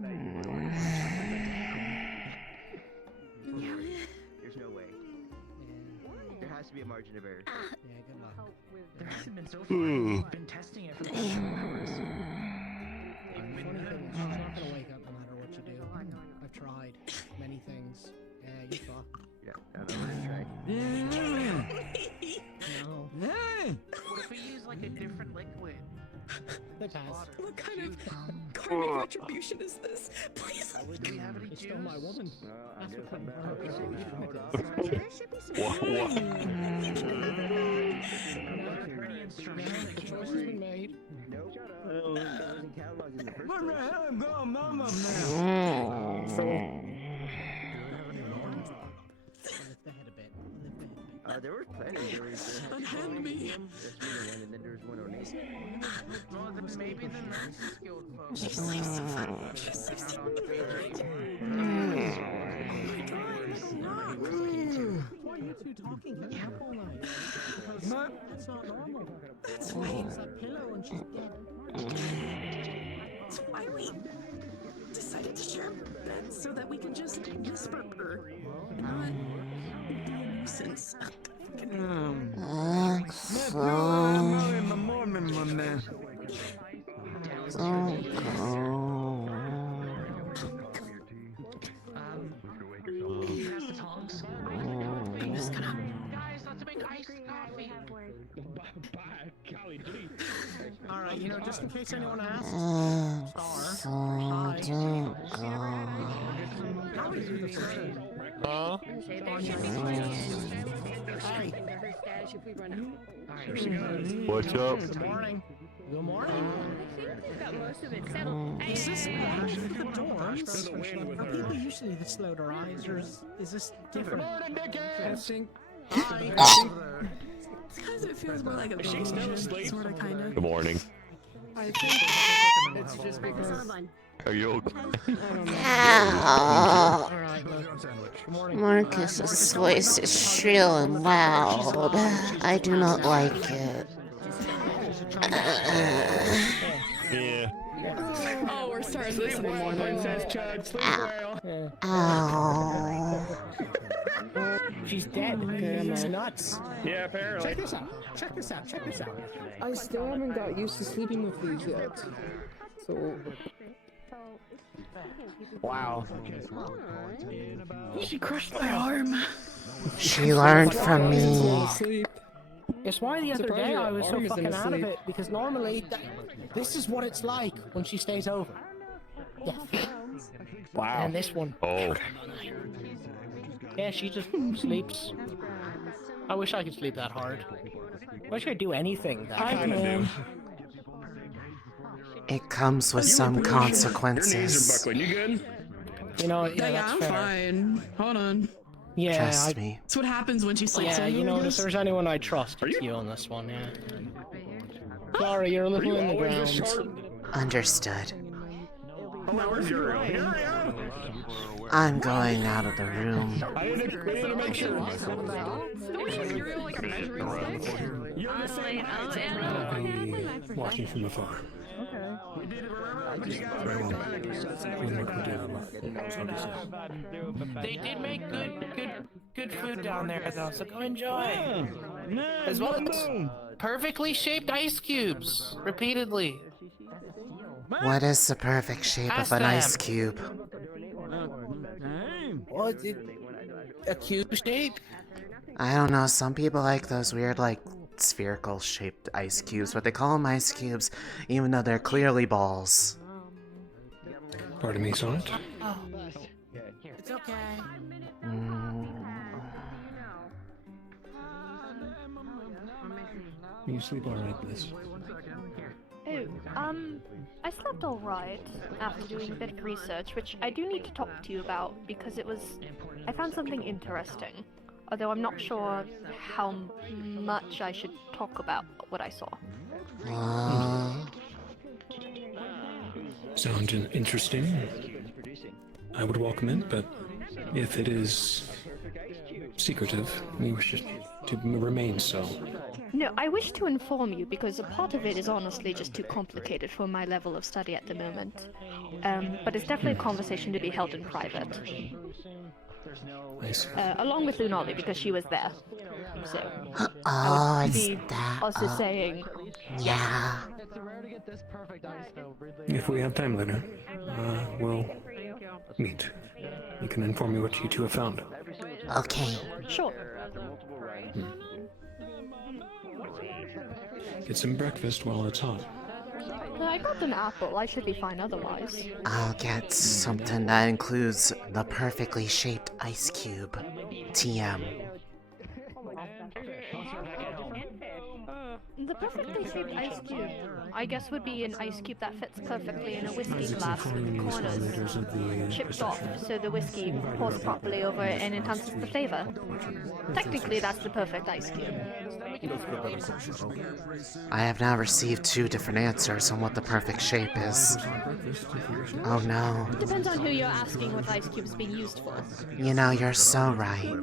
There's no way. There has to be a margin of error. Yeah, good luck. There hasn't been so far. We've been testing it for the past 2 hours. Funny thing is, she's not gonna wake up no matter what you do. I've tried many things. Yeah, you're fucked. Yeah, no, let's try. No. What if we use like a different liquid? They pass. What kind of karmic retribution is this? Please. Do we have any It's juice? still my woman. That's what comes Pretty instrument. The choice has been made. Nope. It wasn't cataloged in the first place. Lift the head a bit. Lift the head a bit. There were plenty. There was Unhand me. There's one, and then there was one on eight. Well, then maybe the nicest skilled folks. She sleeps so fun. She sleeps so Why are you two talking? Let me help all night. Because that's not normal. That's right. It's that pillow and she's dead. That's why we decided to share beds so that we can just whisper or not be a nuisance. He has the tongs. I'm just gonna. Guys, let's make iced coffee. Alright, you know, just in case anyone asks, So don't go. how do you do the same? Huh? Hi. What's up? Good morning. Good morning. Is this actually the dorms? Are people usually this slow to rise, or is this different? Testing. Hi. Because it feels more like a vacation, sort of, kind of. Good morning. I think it's just because. Are you okay? Alright, look. Good morning. Marcus's voice is shrill and loud. I do not like it. Yeah. Oh, we're starting listening more than Ow. She's dead. It's nuts. Yeah, apparently. Check this out. Check this out. Check this out. I still haven't got used to sleeping with these yet. So. Wow. She crushed my arm. She learned from me. Sleep. It's why the other day I was so Arm is fucking out of asleep. it, because normally this is what it's like when she stays over. Yeah. Wow. And this one. Oh. Yeah, she just sleeps. I wish I could sleep that hard. I wish I could do anything that I kind of do. It comes with some Your knees consequences. are buckling. You good? You know, yeah, Yeah, that's I'm fair. fine. Hold on. Yeah, Trust me. That's what happens when she sleeps Yeah, over, you know, I if guess. there's anyone I trust, it's you on this one, yeah. Sorry, you're a Are little you in the always this ground. short? Understood. Oh, where's your room? Here I am. I'm going out of the room. We need to make sure. You're like a measuring stick? You're the same height. Watching from afar. We did it, remember? You guys They did make good food down there, though, so go enjoy. As well as perfectly shaped ice cubes, repeatedly. What is the perfect shape of an ice cube? What? A cube shape? I don't know, some people like those weird, like, spherical shaped ice cubes, but they call them ice cubes, even though they're clearly balls. Pardon me, Sonnet. Oh. It's okay. You sleep alright, Bliss? Oh, I slept alright after doing a bit of research, which I do need to talk to you about because I found something interesting. Although I'm not sure how much I should talk about what I saw. Sounds interesting. I would welcome it, but if it is secretive, we wish it to remain so. No, I wish to inform you because a part of it is honestly just too complicated for my level of study at the moment. But it's definitely a conversation to be held in private. Nice. Along with Lunali because she was there. So Oh, I would it's be that. also saying, Yeah. If we have time later, we'll meet. You can inform me what you two have found. Okay. sure. Get some breakfast while it's hot. I got an apple. I should be fine otherwise. I'll get something that includes the perfectly shaped ice cube. TM. The perfectly shaped ice cube, I guess, would be an ice cube that fits perfectly in a whiskey glass with the corners chipped off so the whiskey pours properly over it and enhances the flavor. Technically, that's the perfect ice cube. I have now received 2 different answers on what the perfect shape is. Oh no. Depends on who you're asking what ice cube's being used for. You know, you're so right.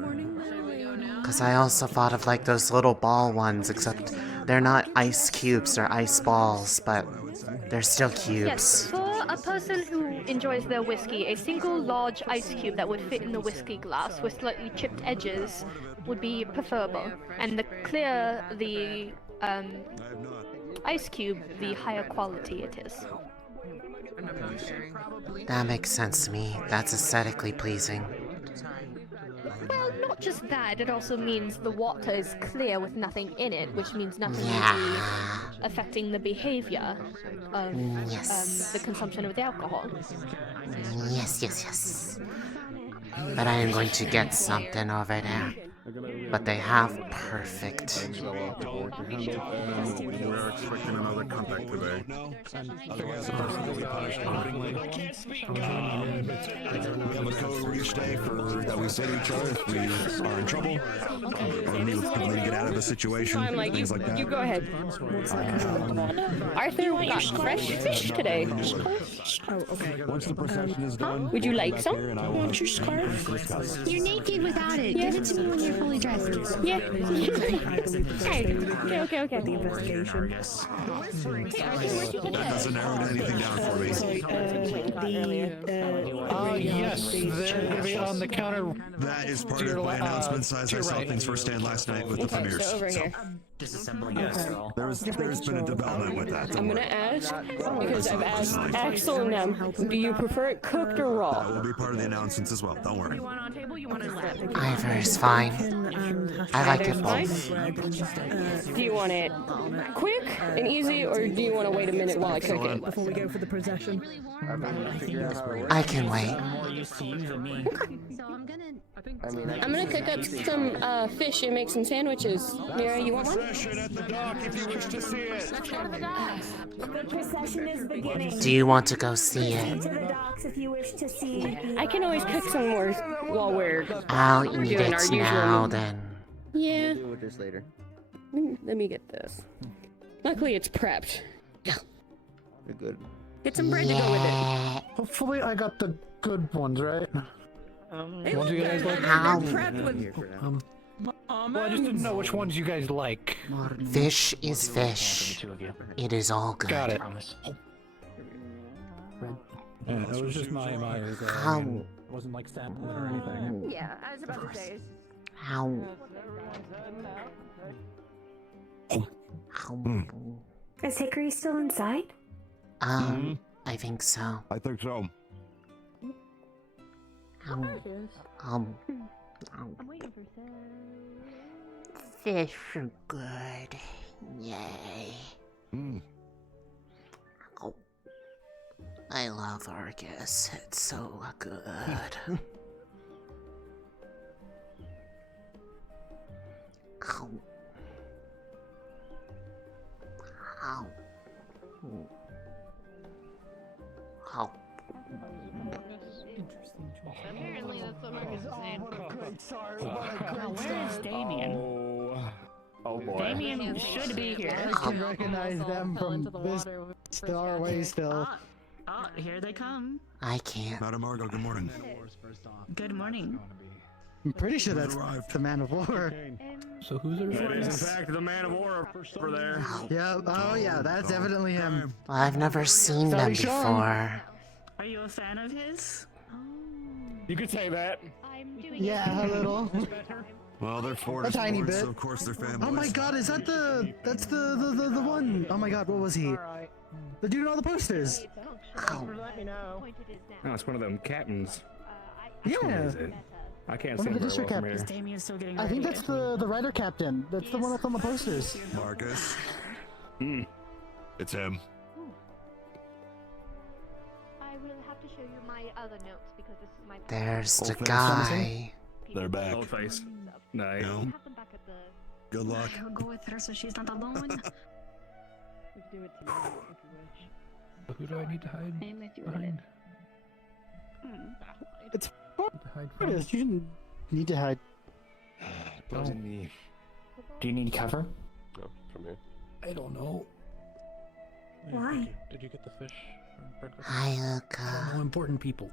Because I also thought of like those little ball ones, except they're not ice cubes, they're ice balls, but they're still Yes, cubes. for a person who enjoys their whiskey, a single large ice cube that would fit in the whiskey glass with slightly chipped edges would be preferable. And the clearer the ice cube, the higher quality it is. That makes sense to me. That's aesthetically pleasing. Well, not just that, it also means the water is clear with nothing in it, which means nothing will Yeah. be affecting the behavior of Yes. the consumption of the alcohol. Yes, yes, yes. But I am going to get something over there. But they have perfect. We're expecting another contact today. Otherwise, the person will be punished accordingly. We have a code where each day that we say to each other if we are in trouble, or need to get out of a situation, I'm like, things like that. you go ahead. Arthur got fresh fish today. Oh, okay. Once the procession is done, Would you we'll like come some? back here and I will Want your scarf? discuss. You're naked without it. Give it to me when you're fully dressed. Yeah. Okay. The investigation. Hey, Arthur, where'd you get That that? doesn't narrow anything down for me. Yes, they're gonna be on the counter. That is part of my announcements as I saw things firsthand last night with the Okay, premieres. so over here. There's been a development with that. I'm gonna ask, because I've asked Axel and them, do you prefer it cooked or That raw? will be part of the announcements as well. Don't worry. Either is fine. I like it both. Do you want it quick and easy, or do you want to wait a minute while I cook it? Before we go for the procession. I can wait. I'm gonna cook up some fish and make some sandwiches. Mira, you want one? At the dock if you wish to see it. The procession is beginning. Do you want to go see it? To the docks if you wish to see. I can always cook some more while we're I'll eat doing our it usual now meal. then. Yeah. Deal with this later. Let me get this. Luckily, it's prepped. You're good. Get some bread to go with it. Yeah. Hopefully I got the good ones, right? Ones you guys like? Ow. Here for now. Well, I just didn't know which ones you guys like. Fish is fish. It is all good. Got it. Yeah, it was just my How? it wasn't like sampling or anything. Yeah, I was about to say. How? Is Hickory still inside? I think so. I think so. Um, I'm waiting for Sam. fish are good. Yay. Oh, I love Argus. It's so good. Ow. Ow. Ow. Apparently, that's what Marcus is saying. Where is Damien? Oh boy. Damien should be here. I can recognize them from this far away still. Here they come. I can't. Madam Margot, good morning. Good morning. I'm pretty sure that's the Man of War. So who's it? That is in fact the Man of War over there. Yeah, oh yeah, that's evidently him. I've never seen them before. Are you a fan of his? You could say that. Yeah, a little. Well, they're Fortis A tiny boys, bit. so of course they're fanboys. Oh my god, is that that's the one? Oh my god, what was he? The dude on all the posters. No, it's one of them captains. Yeah. Is it? I can't One see of the him very district well from here. captains. Damien's still getting I think that's the writer captain. That's the one that's on the posters. Marcus. Hmm. It's him. I will have to show you my other notes because this is my. There's the Old face. guy. They're back. Old face. Nice. No. Have them back at the. Good luck. I'll go with her so she's not alone. So who do I need to hide I'm with you. behind? It's To hide what from? is? You didn't need to hide. Do you need cover? No, from here. I don't know. Why? Did you get the fish from breakfast? Hi, I don't Luca. know important people.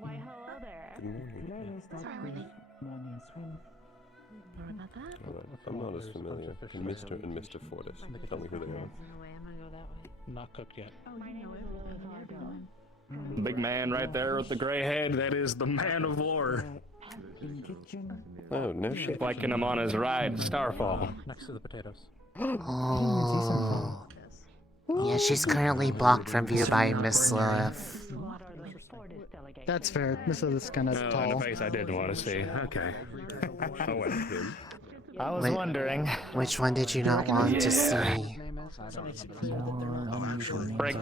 Why, hello there. Good morning. Sorry, we're late. Sorry about that. I'm not as familiar. Mr. and Mr. Fortis. Tell me who they are. Not cooked yet. Oh, you know everyone. Big man right there with the gray head. That is the Man of War. Oh, no shit. Liking him on his ride, Starfall. Next to the potatoes. Oh. Yeah, she's currently blocked from view by Miss Lilith. That's fair. This is kind of Oh, in tall. the face I didn't want to see. Okay. Oh, wait. I was Wait. wondering. Which one did you not want to see?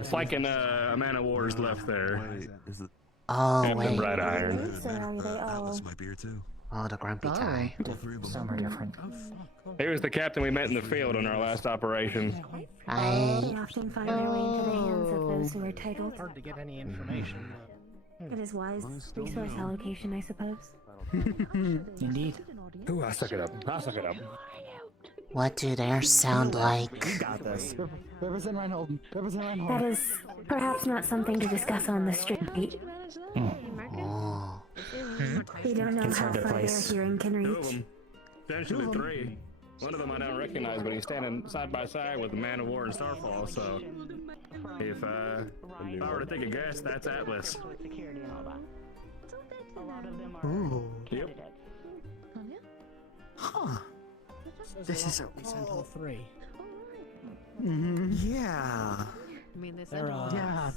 Flanking a Man of War's left there. Wait, is it? Oh, Captain wait. Bright Iron. That was my beer too. Oh, the grumpy guy. All three of them. Some are different. He was the captain we met in the field on our last operation. They I... often find their way into the hands of those who are titled. Hard to get any information. It is wise resource allocation, I suppose. Indeed. Ooh, I'll suck it up. I'll suck it up. What do theirs sound like? Got this. Represent Reinhold. Represent Reinhold. That is perhaps not something to discuss on the street. Oh. We don't know how Consider far their place. hearing can Two of reach. them. Essentially three. One of them I don't recognize, but he's standing side by side with the Man of War and Starfall, so... If I were to take a guess, that's Atlas. Ooh. Yep. Huh. This is We sent all three. yeah. I mean, they They're, Yeah.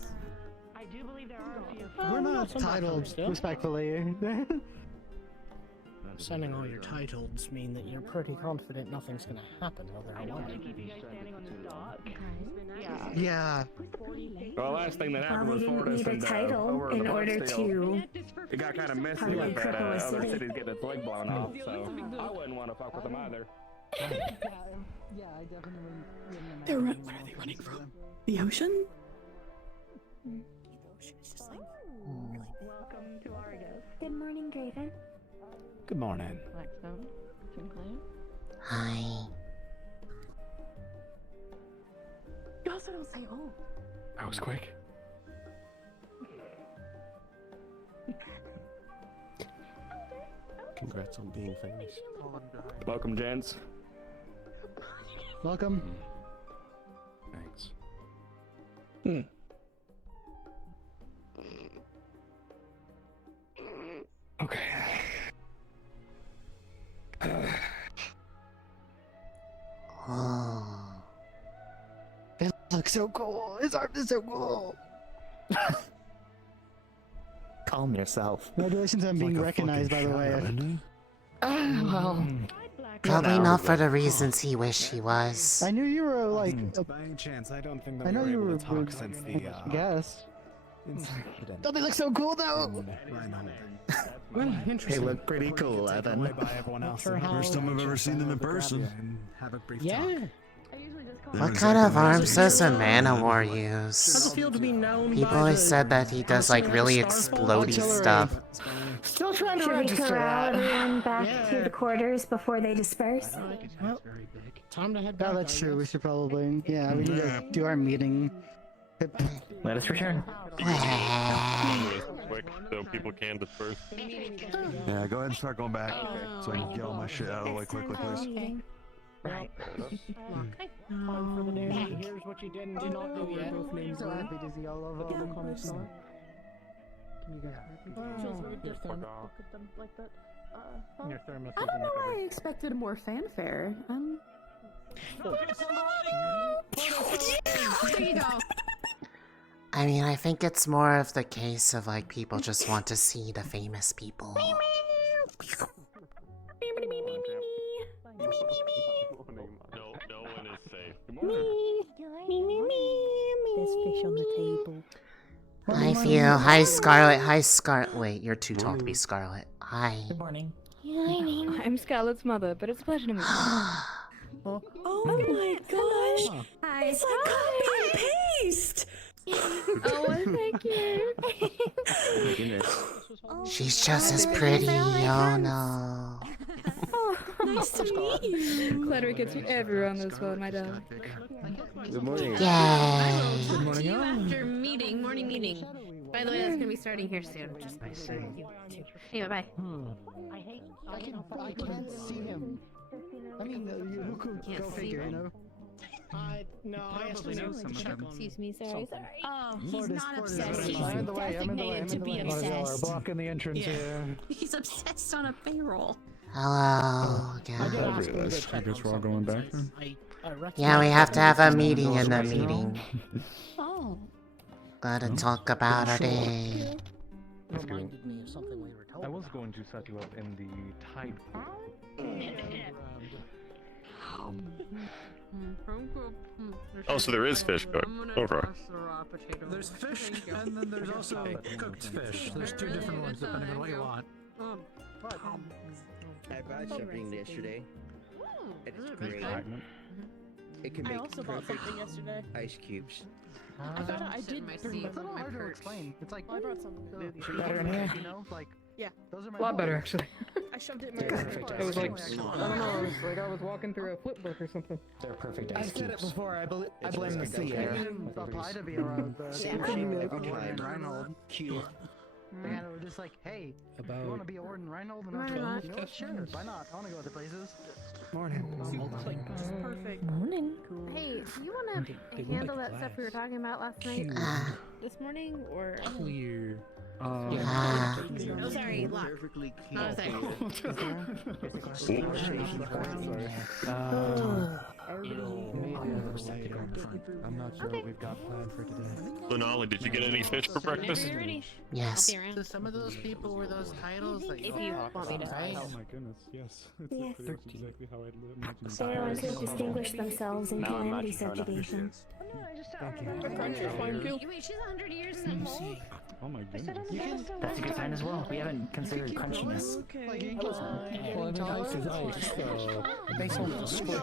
I do believe there are a few. We're not some back titled still. respectfully. Sending all your titles mean that you're pretty confident nothing's gonna happen while they're alive. Yeah. Well, last thing that Well, happened we was didn't Fortis need a and title over in the order Bloodsteel. to. It got kind of messy Probably with that cripple a other city. cities getting its leg blown off, so I wouldn't want to fuck with them either. Yeah, I definitely. Where are they running from? The ocean? Good morning, Draven. Good morning. Hi. You also don't say oh. That was quick. Congrats on being famous. Welcome, gents. Welcome. Thanks. Okay. Oh. It looks so cool. His art is so cool. Calm yourself. Congratulations on being recognized, by the way. Well, probably not for the reasons he wished he was. I knew you were like. By any chance, I don't think that I know we you were were. able to talk since the Guess. incident. Don't they look so cool though? Well, interesting. They look pretty cool, Take Evan. away by everyone else. First time I've ever seen them in person. And have a brief Yeah. talk. What kind of arms does a Man of War How's it use? feel to be known People by always the said that he does like really explodey stuff. Still trying to Should we register corral that. everyone back to the quarters before they disperse? Well, time to head back. Yeah, that's true. We should probably. Yeah, we need to do our meeting. Let us return. Well, Quick. so people can disperse. Yeah, go ahead and start going back so I can get all my shit out of the way quickly, please. Right. Okay. For the day. Here's what you did and did not do yet. So happy to see all of them. Can you guys Your thermos I don't know why I expected more fanfare. There you go. I mean, I think it's more of the case of like people just want to see the famous people. No one is safe. There's fish on the table. Hi, Theo. Hi, Scarlet. Hi, Scarlet. Wait, you're too tall to be Scarlet. Hi. Good morning. I'm Scarlet's mother, but it's a pleasure to meet you. Oh my gosh! Hi. It's like copy and paste! Oh, well, thank you. Oh my goodness. She's just as pretty. Oh no. Oh, Nice to meet you! Clever gets you everywhere on this phone, my darling. Good morning. Yay. Good morning. You after morning meeting. By the way, that's gonna be starting here soon. Just so you too. Anyway, bye. I can't see him. I mean, who could Can't go see figure, you him. know? No, I Probably know some of them. Excuse me, sorry. Oh, he's Fortis, not Fortis. obsessed. He's I'm in the way, I'm in the way, designated to be I'm in the way. obsessed. Blocking the entrance here. He's obsessed on a payroll. Hello again. I guess we're all going back then. Yeah, we have to have a meeting in the meeting. Oh. Gotta talk about our day. Reminded me of something we were told. I was going to set you up in the tide pool. Oh, so there is fish cooked. Over. There's fish, and then there's also cooked fish. There's two different ones depending on what you want. I bought something yesterday. It's great. It can make perfect ice cubes. I thought I did. My It's a little hard to explain. It's like, I brought some. better in here. You know, like, Yeah. those are my A lot better, actually. I shoved it in my It was like, I don't know, it was like I was walking through a flip book or something. They're perfect I've ice said it cubes. before, I blame the sea. It didn't apply to be around the Warden Reinhold. Cube. And we're just like, hey, you want to be a Warden Reinhold? And I was like, you know what, sure, why not? I want to go other places. Morning. Perfect. Morning. Hey, do you want to handle that stuff we were talking about last night? This morning, or? Clear. Oh, sorry, lock. Perfectly I was like, I'm not sure what we've got planned for today. Lunali, did you get any fish for breakfast? Yes. So some of those people were those titles that if you want me to. Oh my goodness, yes. It's Yes. pretty much exactly how I'd imagined. They're the ones who distinguish themselves in Calamity subjugation. Wait, she's 100 years old. Oh my goodness. That's a good sign as well. We haven't considered crunchiness. Well, I mean, ice is ice, so it makes one split.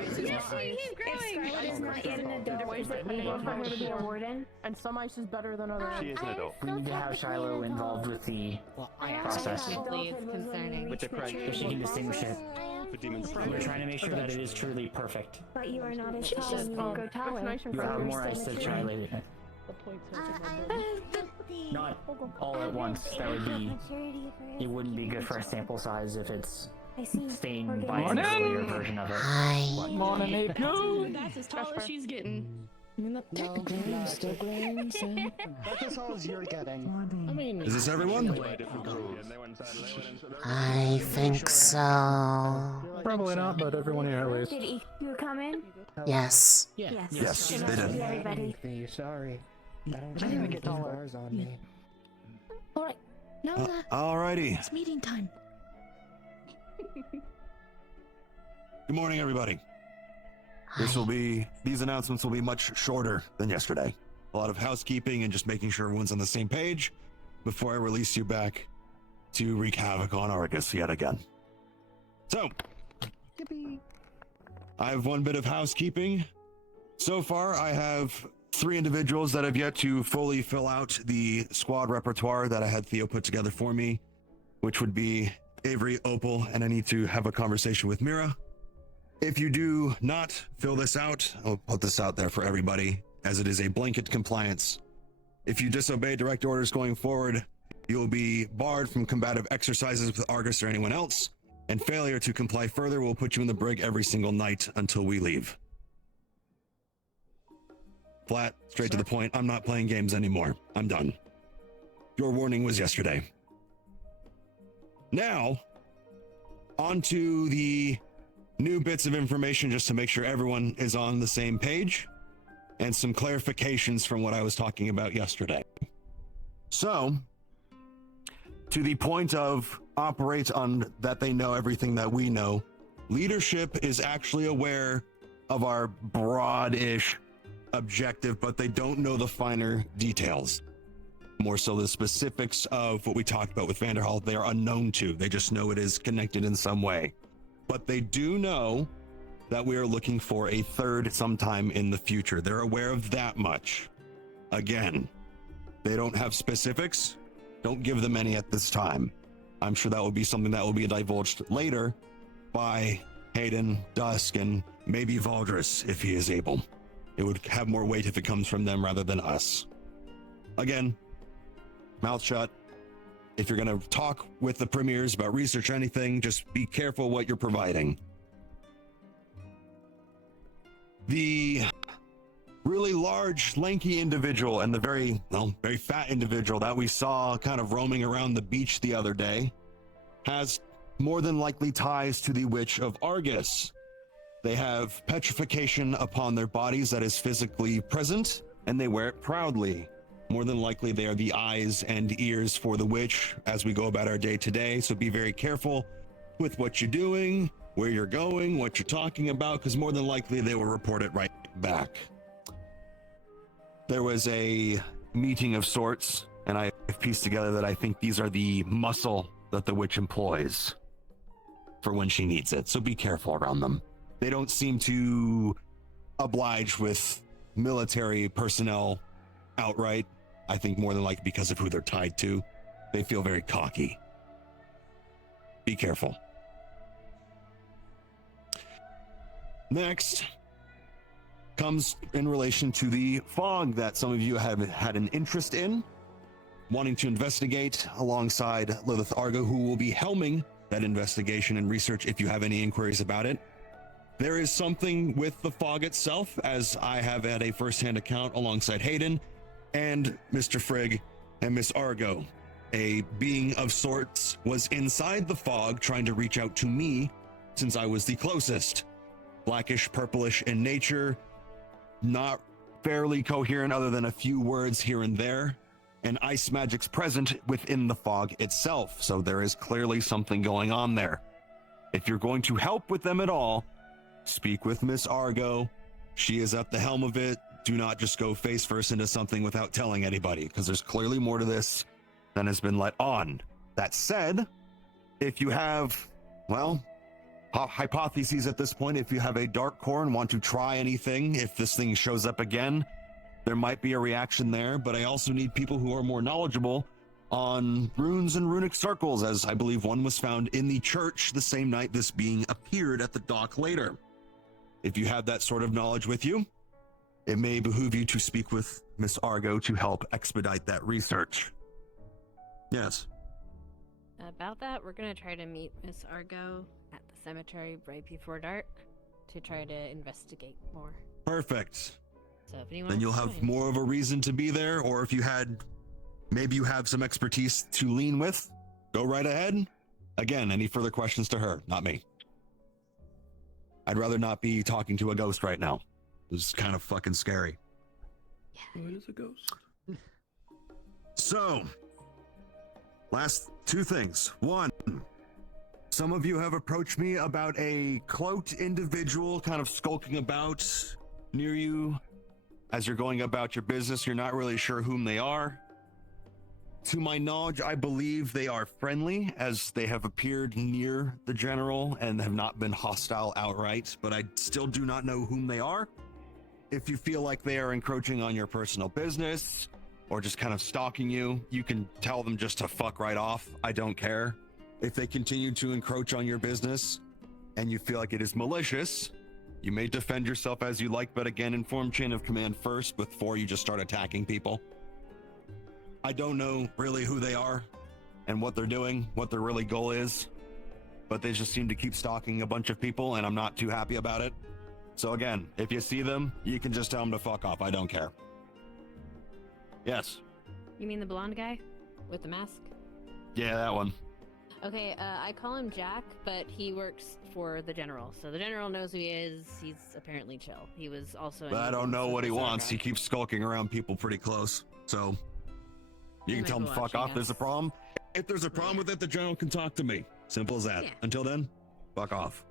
If Scarlet is not yet an adult, is it legal for her to be a warden? And some ice is better than others. She is an adult. We need to have Shiloh involved with the process, Actually, it's concerning. With the crunch. so she can distinguish it. We're trying to make sure that it is truly perfect. But you are not as tall as Nico Tower. You have more ice than Shiloh. Not all at once. That would be. It wouldn't be good for a sample size if it's stained by an earlier version of it. Hi. Morning, Ape. No, that's as tall as she's getting. I mean, not technically, I'm still growing, so. That's as tall as you're getting. I mean, Is this everyone? I think so. Probably not, but everyone here at least. Did you come in? Yes. Yes, they did. Everybody. Sorry. I didn't even get taller. On me. Alright. No, Alrighty. it's meeting time. Good morning, everybody. These announcements will be much shorter than yesterday. A lot of housekeeping and just making sure everyone's on the same page before I release you back to wreak havoc on Argus yet again. So, I have one bit of housekeeping. So far, I have 3 individuals that have yet to fully fill out the squad repertoire that I had Theo put together for me, which would be Avery, Opal, and I need to have a conversation with Mira. If you do not fill this out, I'll put this out there for everybody, as it is a blanket compliance. If you disobey direct orders going forward, You will be barred from combative exercises with Argus or anyone else, and failure to comply further will put you in the brig every single night until we leave. Flat, straight to the point. I'm not playing games anymore. I'm done. Your warning was yesterday. Now, on to the new bits of information just to make sure everyone is on the same page, and some clarifications from what I was talking about yesterday. So, to the point of operate on that they know everything that we know, leadership is actually aware of our broad-ish objective, but they don't know the finer details. More so the specifics of what we talked about with Vanderhall, they are unknown to. They just know it is connected in some way. But they do know that we are looking for a third sometime in the future. They're aware of that much. Again, they don't have specifics. Don't give them any at this time. I'm sure that will be something that will be divulged later by Hayden, Dusk, and maybe Valdris if he is able. It would have more weight if it comes from them rather than us. Again, mouth shut. If you're going to talk with the premiers about research or anything, just be careful what you're providing. The really large, lanky individual and the very fat individual that we saw kind of roaming around the beach the other day has more than likely ties to the Witch of Argus. They have petrification upon their bodies that is physically present, and they wear it proudly. More than likely, they are the eyes and ears for the witch as we go about our day to day. So be very careful with what you're doing, where you're going, what you're talking about, because more than likely they will report it right back. There was a meeting of sorts, and I've pieced together that I think these are the muscle that the witch employs for when she needs it. So be careful around them. They don't seem to oblige with military personnel outright. I think more than likely because of who they're tied to. They feel very cocky. Be careful. Next comes in relation to the fog that some of you have had an interest in, wanting to investigate alongside Lilith Argo, who will be helming that investigation and research if you have any inquiries about it. There is something with the fog itself, as I have had a first-hand account alongside Hayden and Mr. Frigg and Miss Argo. A being of sorts was inside the fog trying to reach out to me since I was the closest. Blackish, purplish in nature, not fairly coherent other than a few words here and there, and ice magic's present within the fog itself, so there is clearly something going on there. If you're going to help with them at all, speak with Miss Argo. She is at the helm of it. Do not just go face first into something without telling anybody, because there's clearly more to this than has been let on. That said, if you have, well, hypotheses at this point, if you have a dark core and want to try anything, if this thing shows up again, there might be a reaction there, but I also need people who are more knowledgeable on runes and runic circles, as I believe one was found in the church the same night this being appeared at the dock later. If you have that sort of knowledge with you, it may behoove you to speak with Miss Argo to help expedite that research. Yes. About that, we're gonna try to meet Miss Argo at the cemetery right before dark to try to investigate more. Perfect. So if anyone then you'll have more of a reason to be there, or if you had, maybe you have some expertise to lean with, go right ahead. Again, any further questions to her, not me. I'd rather not be talking to a ghost right now. This is kind of fucking scary. Yeah. It is a ghost. So, last two things. One, some of you have approached me about a cloaked individual kind of skulking about near you as you're going about your business. You're not really sure whom they are. To my knowledge, I believe they are friendly, as they have appeared near the general and have not been hostile outright, but I still do not know whom they are. If you feel like they are encroaching on your personal business or just kind of stalking you, you can tell them just to fuck right off. I don't care. If they continue to encroach on your business and you feel like it is malicious, you may defend yourself as you like, but again, inform chain of command first before you just start attacking people. I don't know really who they are. and what they're doing, what their really goal is. But they just seem to keep stalking a bunch of people, and I'm not too happy about it. So again, if you see them, you can just tell them to fuck off. I don't care. Yes. You mean the blonde guy with the mask? Yeah, that one. Okay, I call him Jack, but he works for the general. So the general knows who he is. He's apparently chill. He was also. But I don't know what he wants. He keeps skulking around people pretty close. So you can tell him to fuck off. There's a problem. If there's a problem with it, the general can talk to me. Simple as that. Yeah. Until then, fuck off.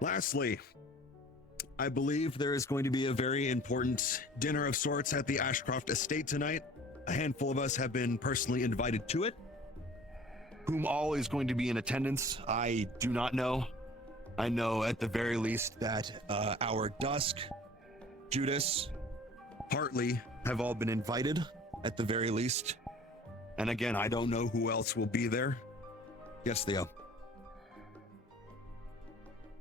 Lastly, I believe there is going to be a very important dinner of sorts at the Ashcroft estate tonight. A handful of us have been personally invited to it. Whom all is going to be in attendance, I do not know. I know at the very least that our Dusk, Judas, Hartley have all been invited at the very least. And again, I don't know who else will be there. Yes, Theo.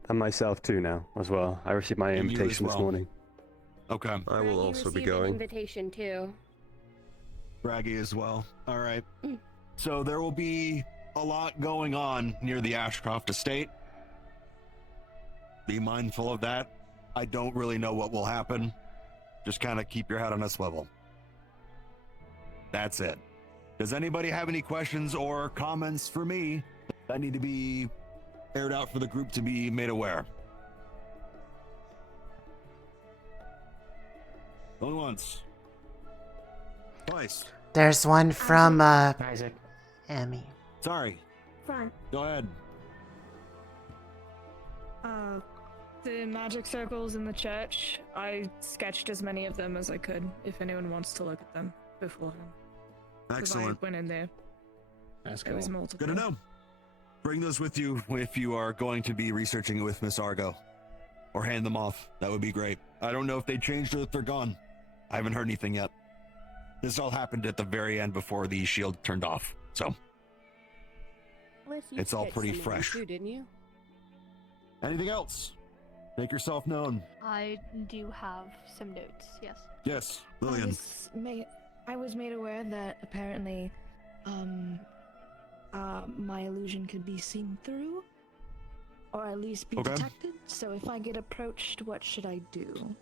And myself too now, as well. I received my invitation this morning. Okay. I will also be Received an going. invitation too. Braggy as well. All right. So there will be a lot going on near the Ashcroft estate. Be mindful of that. I don't really know what will happen. Just kind of keep your head on a swivel. That's it. Does anybody have any questions or comments for me that need to be aired out for the group to be made aware? Going once. Twice. There's one from Isaac. Emmy. Sorry. Fine. Go ahead. The magic circles in the church, I sketched as many of them as I could, if anyone wants to look at them beforehand. 'Cause Excellent. I went in there. That's It was multiple. Good to know. Bring those with you if you are going to be researching it with Miss Argo. Or hand them off. That would be great. I don't know if they changed or if they're gone. I haven't heard anything yet. This all happened at the very end before the shield turned off. So it's all pretty fresh. Too, didn't you? Anything else? Make yourself known. I do have some notes, yes. Yes, Lillian. I was made aware that apparently my illusion could be seen through, or at least be detected. So if I get approached, what should I do?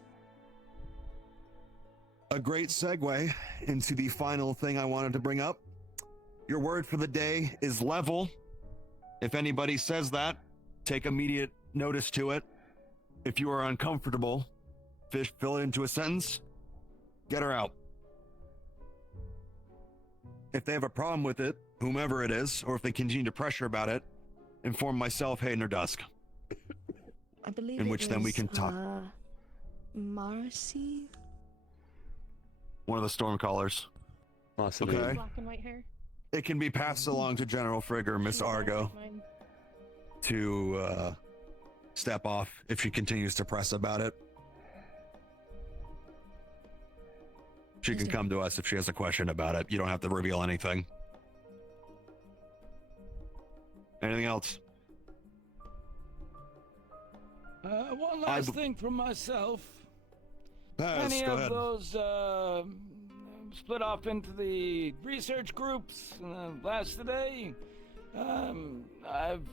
A great segue into the final thing I wanted to bring up. Your word for the day is level. If anybody says that, take immediate notice to it. If you are uncomfortable, fill it into a sentence, get her out. If they have a problem with it, whomever it is, or if they continue to pressure about it, inform myself, Hayden, or Dusk. I believe in which then we can talk. Marcy? One of the Stormcallers. Possibly. Okay. Black and white hair. It can be passed along to General Frigg or Miss Argo to step off if she continues to press about it. She can come to us if she has a question about it. You don't have to reveal anything. Anything else? One last thing from myself. Pass, Many go of ahead. those split off into the research groups last today. I've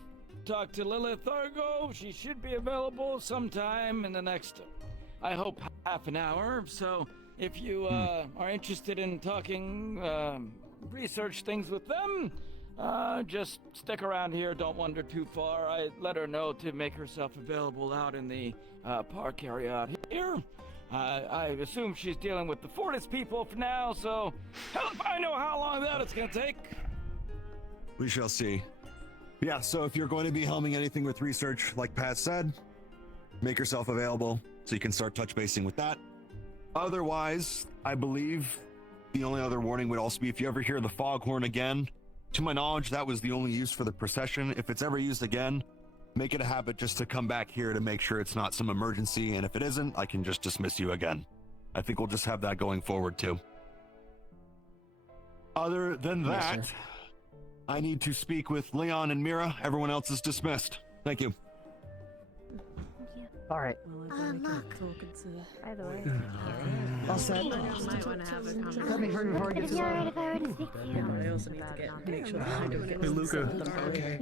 talked to Lilith Argo. She should be available sometime in the next, I hope, half an hour. So if you are interested in talking research things with them, just stick around here. Don't wander too far. I let her know to make herself available out in the park area out here. I assume she's dealing with the Fortis people for now, so hell if I know how long that it's gonna take. We shall see. Yeah, so if you're going to be helming anything with research, like Pat said, make yourself available so you can start touch basing with that. Otherwise, I believe the only other warning would also be if you ever hear the foghorn again. To my knowledge, that was the only use for the procession. If it's ever used again, make it a habit just to come back here to make sure it's not some emergency, and if it isn't, I can just dismiss you again. I think we'll just have that going forward too. Other than that, Yes, sir. I need to speak with Leon and Mira. Everyone else is dismissed. Thank you. All right. Look. By the way. All set. Cut me free before I get to the... I also need to make sure that I don't get Hey, Luca. Okay.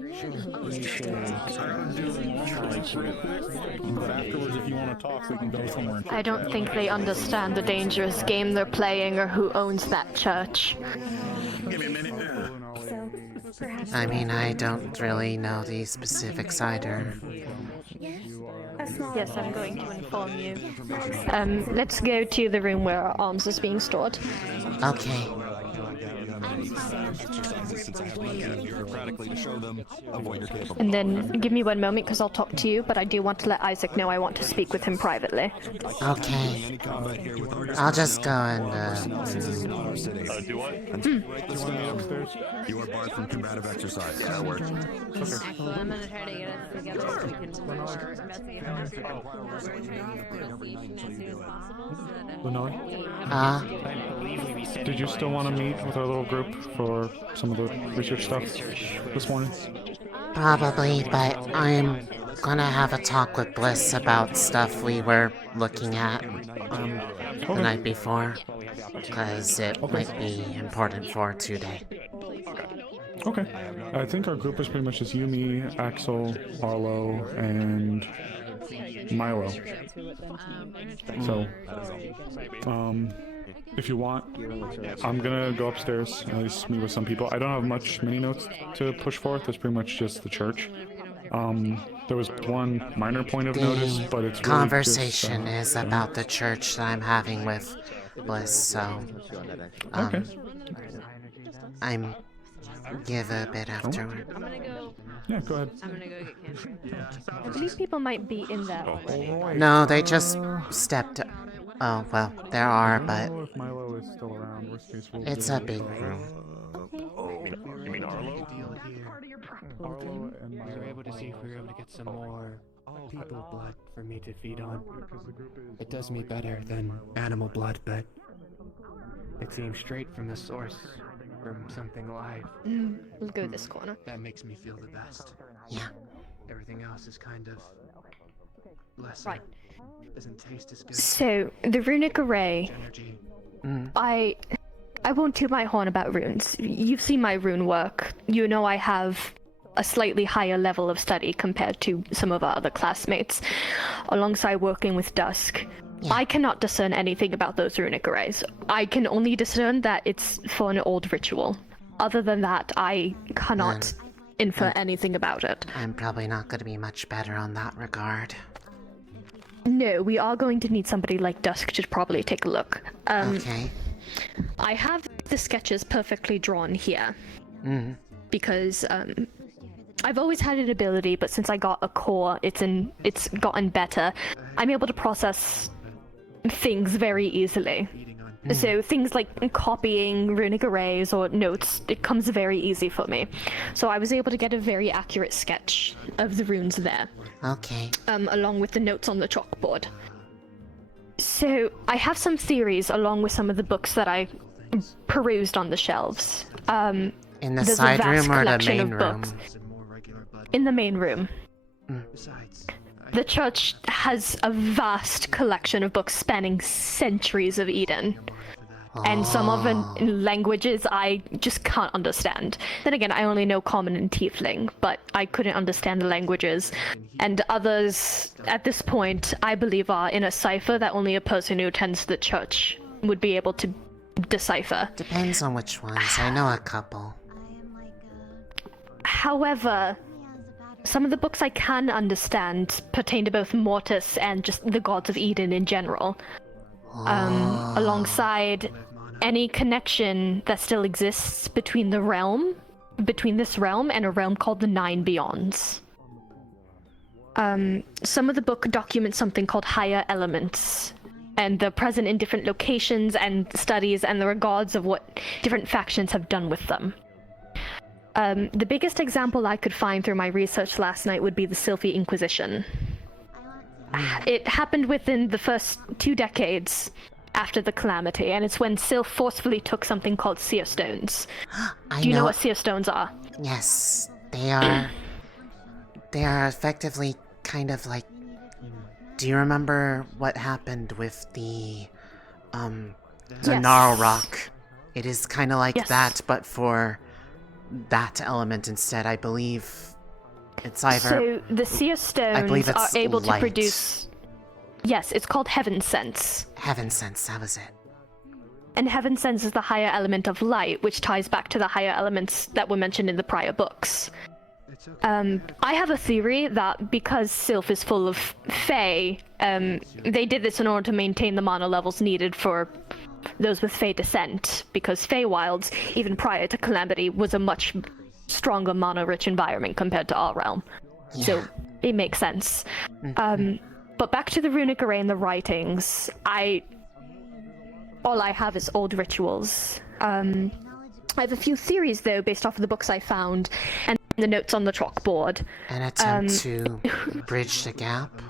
But afterwards, if you want to talk, we can go somewhere. I don't think they understand the dangerous game they're playing or who owns that church. Give me a minute. I mean, I don't really know the specifics either. Yes, I'm going to inform you. Let's go to the room where our arms is being stored. Okay. And then give me one moment because I'll talk to you, but I do want to let Isaac know I want to speak with him privately. Okay. I'll just go and, do what? You are barred from combative exercise. Yeah, that works. Well, I'm gonna try to get us together so we can investigate Lunali? Did you still want to meet with our little group for some of the research stuff this morning? Probably, but I'm gonna have a talk with Bliss about stuff we were looking at the night before, because it might be important for today. Okay. I think our group is pretty much just you, me, Axel, Arlo, and Milo. So, if you want, I'm gonna go upstairs, at least meet with some people. I don't have much mini notes to push forth. It's pretty much just the church. There was one minor point of notice, but it's really conversation just, is about the church that I'm having with Bliss, so okay. I'm give a bit afterward. Yeah, go ahead. I'm gonna go get candy. I believe people might be in there already. No, they just stepped. Oh well, there are, but if Milo is still around. Worst case, we'll it's a big room. You mean Arlo? Arlo and We were able to see if we were able to get some more people blood for me to feed on. It does me better than animal blood, but it seems straight from the source, from something alive. We'll go this corner. That makes me feel the best. Yeah. Everything else is kind of lesser. Right. Doesn't taste as good. So, the runic array. I won't toot my horn about runes. You've seen my rune work. You know I have a slightly higher level of study compared to some of our other classmates, alongside working with Dusk. Yeah. I cannot discern anything about those runic arrays. I can only discern that it's for an old ritual. Other than that, I cannot infer anything about it. I'm probably not going to be much better on that regard. No, we are going to need somebody like Dusk to probably take a look. Okay. I have the sketches perfectly drawn here. Because I've always had an ability, but since I got a core, it's gotten better. I'm able to process things very easily. So things like copying runic arrays or notes, it comes very easy for me. So I was able to get a very accurate sketch of the runes there. Okay. Along with the notes on the chalkboard. So I have some theories along with some of the books that I perused on the shelves. In the side room or the main room? In the main room. The church has a vast collection of books spanning centuries of Eden. And some of them in languages I just can't understand. Then again, I only know Common and Tiefling, but I couldn't understand the languages. And others, at this point, I believe are in a cipher that only a person who attends the church would be able to decipher. Depends on which ones. I know a couple. However, some of the books I can understand pertain to both Mortis and just the gods of Eden in general. Alongside any connection that still exists between this realm and a realm called the Nine Beyonds. Some of the book documents something called higher elements, and they're present in different locations and studies, and there are gods of what different factions have done with them. The biggest example I could find through my research last night would be the Sylphy Inquisition. It happened within the first 2 decades after the Calamity, and it's when Sylph forcefully took something called seer stones. Do you know what seer stones are? Yes, they are. They are effectively kind of like. Do you remember what happened with the the Gnarl Rock. It is kind of like that, but for that element instead. I believe it's either. So the seer stones are able to produce. Yes, it's called Heaven Sense. Heaven Sense, that was it. And Heaven Sense is the higher element of light, which ties back to the higher elements that were mentioned in the prior books. I have a theory that because Sylph is full of Fae, they did this in order to maintain the mana levels needed for those with Fae descent, because Feywilds, even prior to Calamity, was a much stronger mana-rich environment compared to our realm. Yeah. So it makes sense. But back to the runic array and the writings, all I have is old rituals. I have a few theories, though, based off of the books I found, and the notes on the chalkboard. An attempt to bridge the gap?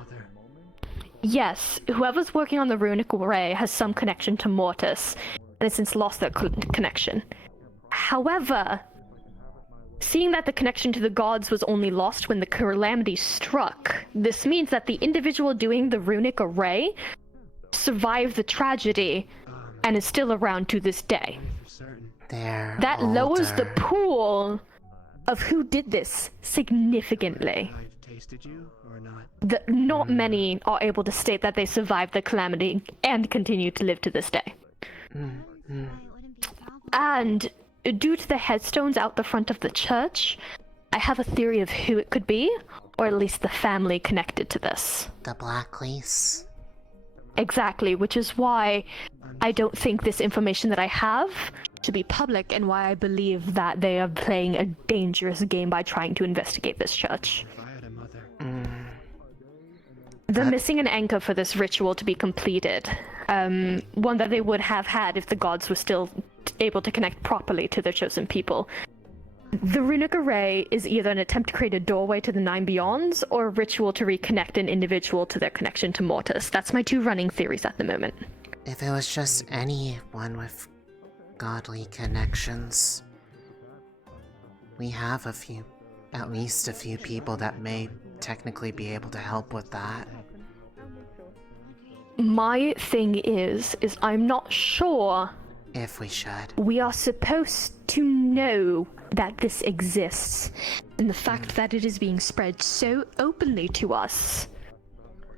Yes, whoever's working on the runic array has some connection to Mortis, and has since lost that connection. However, seeing that the connection to the gods was only lost when the Calamity struck, this means that the individual doing the runic array survived the tragedy and is still around to this day. That lowers the pool of who did this significantly. Not many are able to state that they survived the Calamity and continue to live to this day. And due to the headstones out the front of the church, I have a theory of who it could be, or at least the family connected to this. The Blackleys? Exactly, which is why I don't think this information that I have should be public, and why I believe that they are playing a dangerous game by trying to investigate this church. They're missing an anchor for this ritual to be completed. One that they would have had if the gods were still able to connect properly to their chosen people. The runic array is either an attempt to create a doorway to the Nine Beyonds, or a ritual to reconnect an individual to their connection to Mortis. That's my two running theories at the moment. If it was just anyone with godly connections, we have at least a few people that may technically be able to help with that. My thing is I'm not sure if we should. We are supposed to know that this exists, and the fact that it is being spread so openly to us,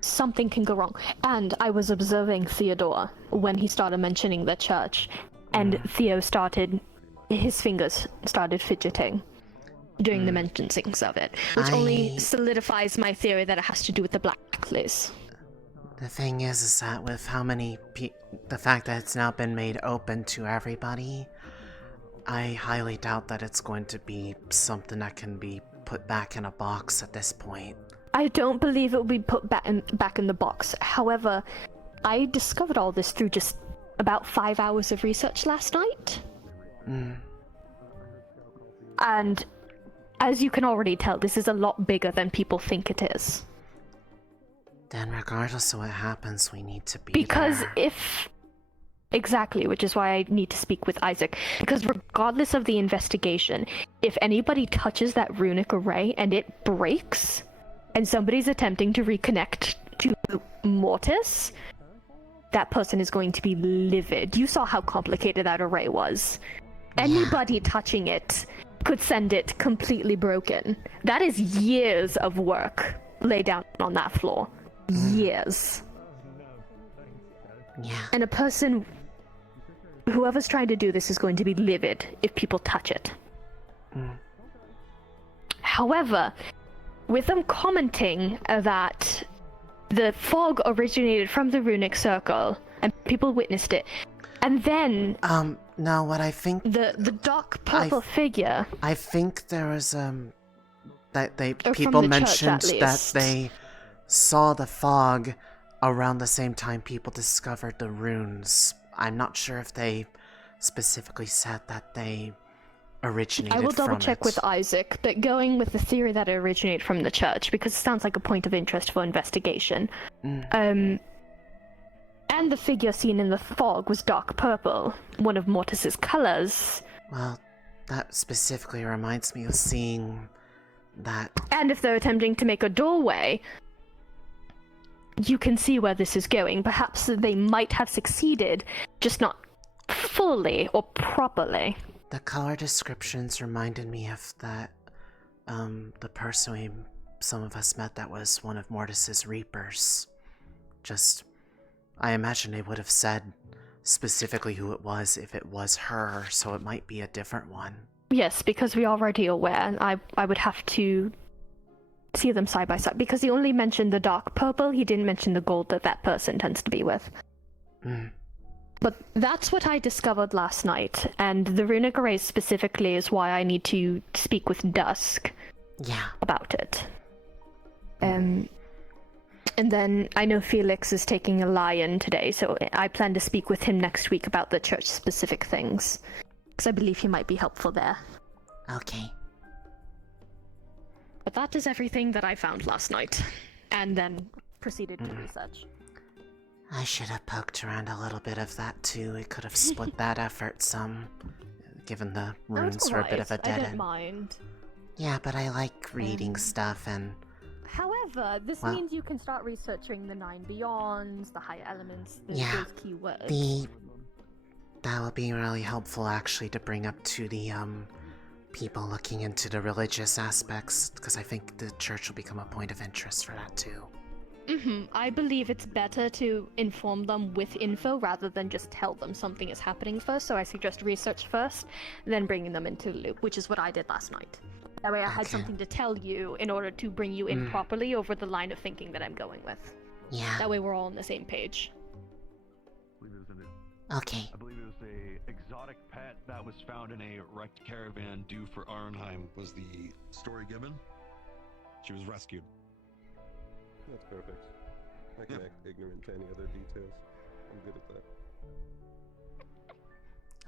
something can go wrong. And I was observing Theodore when he started mentioning the church, and his fingers started fidgeting during the mentionings of it, which only solidifies my theory that it has to do with the Blackleys. The thing is that with how many the fact that it's now been made open to everybody, I highly doubt that it's going to be something that can be put back in a box at this point. I don't believe it will be put back in the box. However, I discovered all this through just about 5 hours of research last night. And as you can already tell, this is a lot bigger than people think it is. Then regardless of what happens, we need to be because there. Exactly, which is why I need to speak with Isaac. Because regardless of the investigation, if anybody touches that runic array and it breaks, and somebody's attempting to reconnect to Mortis, that person is going to be livid. You saw how complicated that array was. Anybody touching it could send it completely broken. That is years of work laid down on that floor. Years. Yeah. And whoever's trying to do this is going to be livid if people touch it. However, with them commenting that the fog originated from the runic circle and people witnessed it, and then no, what I think the dark purple figure. I think there was people mentioned that they saw the fog around the same time people discovered the runes. I'm not sure if they specifically said that they originated from it. I will double check with Isaac, but going with the theory that it originated from the church, because it sounds like a point of interest for investigation. And the figure seen in the fog was dark purple, one of Mortis's colors. Well, that specifically reminds me of seeing that. And if they're attempting to make a doorway, you can see where this is going. Perhaps they might have succeeded, just not fully or properly. The color descriptions reminded me of that, the person some of us met that was one of Mortis's Reapers. I imagine they would have said specifically who it was if it was her, so it might be a different one. Yes, because we're already aware, and I would have to see them side by side, because he only mentioned the dark purple, he didn't mention the gold that person tends to be with. But that's what I discovered last night, and the runic arrays specifically is why I need to speak with Dusk about it. And then I know Felix is taking a lion today, so I plan to speak with him next week about the church-specific things, because I believe he might be helpful there. Okay. But that is everything that I found last night, and then proceeded to research. I should have poked around a little bit of that too. We could have split that effort some, given the runes were a bit of a dead end. I don't mind. Yeah, but I like reading stuff and... However, this means you can start researching the 9 Beyonds, the higher elements, those keywords. That would be really helpful actually to bring up to the people looking into the religious aspects, because I think the church will become a point of interest for that too. I believe it's better to inform them with info rather than just tell them something is happening first, so I suggest research first, then bringing them into the loop, which is what I did last night. That way I had something to tell you in order to bring you in properly over the line of thinking that I'm going with. Yeah. That way we're all on the same page. Okay. I believe it was a exotic pet that was found in a wrecked caravan due for Arnheim was the story given. She was rescued. That's perfect. I can act ignorant to any other details. I'm good at that.